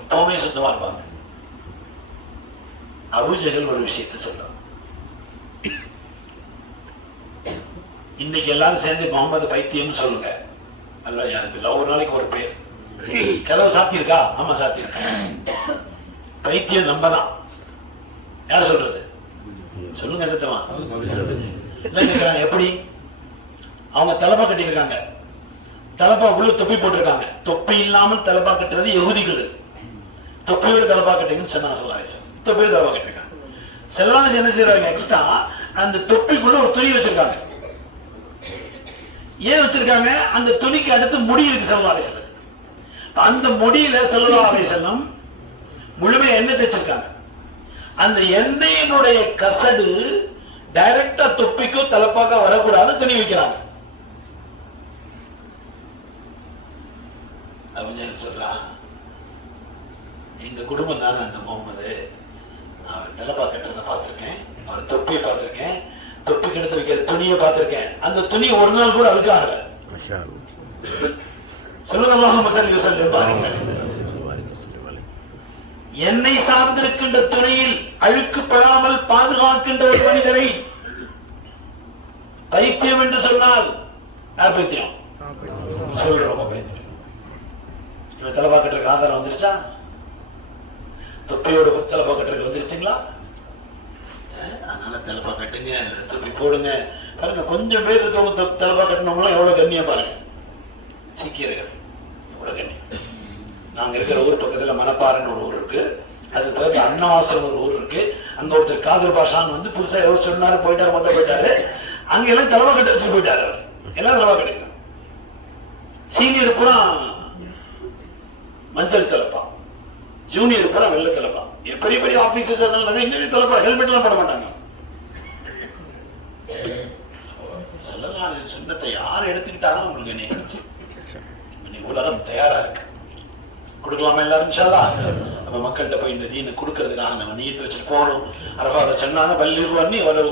எப்பவுமே சுத்தமா இருப்பாங்க. அபூஜஹல் ஒரு விஷயத்தை சொல்றான். இன்னைக்கு எல்லாரும் சேர்ந்து முகமது பைத்தியம்னு சொல்லுங்க. அல்ல யாருக்கு ஒரு நாளைக்கு ஒரு பேர். கதவு சாத்தி இருக்கா? ஆமா சாத்தி இருக்கா. பைத்தியம் நம்ம தான். யார் சொல்றது? சொல்லுங்க சத்தமா. எப்படி? அவங்க தலப்பா கட்டிருக்காங்க. தலப்பா உள்ள தொப்பி போட்டிருக்காங்க. தொப்பி இல்லாமல் தலப்பா கட்டுறது யஹூதிகள். தொப்பியோட தலப்பா கட்டிங்கன்னு சொன்னாங்க ஸல்லல்லாஹு. தொப்பியோட தலப்பா கட்டிருக்காங்க. ஸல்லல்லாஹு என்ன செய்யறாங்க? எக்ஸ்ட்ரா அந்த தொப்பிக்குள்ள ஒரு துணி வச்சிருக்காங்க. ஏன் வச்சிருக்காங்க? அந்த துணிக்கு அடுத்து முடி இருக்கு ஸல்லல்லாஹு. அந்த முடியில ஸல்லல்லாஹு முழுமையா எண்ணெய் தேய்ச்சிருக்காங்க. அந்த எண்ணெயினுடைய கசடு டைரக்டா தொப்பிக்கும் தலப்பாக வரக்கூடாது, துணி வைக்கிறாங்க. அபூஜஹல் சொல்றான், எங்க குடும்பம் தானே அந்த முகமது. அவர் தலப்பா கட்டுறத பார்த்திருக்கேன், அவர் தொப்பியை பார்த்திருக்கேன், தொப்பிக்கு எடுத்து வைக்கிற துணியை பார்த்திருக்கேன். அந்த துணி ஒரு நாள் கூட அழுக்காகல. சொல்லுங்க அல்லாஹும்ம ஸல்லி வஸல்லிம் பாரிக். எண்ணெய் சார்ந்திருக்கின்ற துணியில் அழுக்குப்படாமல் பாதுகாக்கின்ற ஒரு மனிதரை பைத்தியம் என்று சொன்னால் யார் பைத்தியம்? சொல்றோம் பைத்தியம். இவன் தலப்பா கட்டுறதுக்கு ஆதாரம் வந்துருச்சா? தொப்பியோட தலப்பா கட்டுறதுக்கு வந்துருச்சுங்களா? அதனால தலப்பா கட்டுங்க, தொப்பி போடுங்க. பாருங்க, கொஞ்சம் பேர் இருக்கவங்க தலப்பா கட்டினவங்களாம் எவ்வளவு கண்ணியம் பாருங்க. சீக்கியர்கள் எவ்வளவு கண்ணியம். நாங்க இருக்கிற ஊர் பக்கத்துல மணப்பாறைன்னு ஒரு ஊர் இருக்கு. அதுக்கு பிறகு அன்னவாசல் ஒரு ஊர் இருக்கு. அங்க ஒருத்தர் காதர் பாஷான்னு வந்து புதுசா எவ்வளவு சொன்னாரு, போயிட்டாரு, மொத்தம் போயிட்டாரு. அங்க எல்லாம் தலவா கட்ட வச்சு போயிட்டாரு. எல்லாம் தலவா கட்டிருக்காங்க. சீனியர் பூரா மஞ்சள் தலப்பா, ஜூனியர் பூரா வெள்ளை தலப்பா. பெரிய பெரிய ஆபீசர்ஸ் இன்னும் தலப்பா, ஹெல்மெட் எல்லாம் போட மாட்டாங்க. ஸல்லல்லாஹு சுன்னத்தை யார் எடுத்துக்கிட்டாலும் உங்களுக்கு நினைச்சு உலகம் தயாரா இருக்கு. கொடுக்கலாமா எல்லாரும் இன்ஷா அல்லாஹ்? நம்ம மக்கள்கிட்ட போய் இந்த தீனை கொடுக்கறதுக்காக நம்ம நியத்து வச்சுட்டு போகணும். அரஃபால சொன்னாங்க, பல்லிரு அன்னி வலவு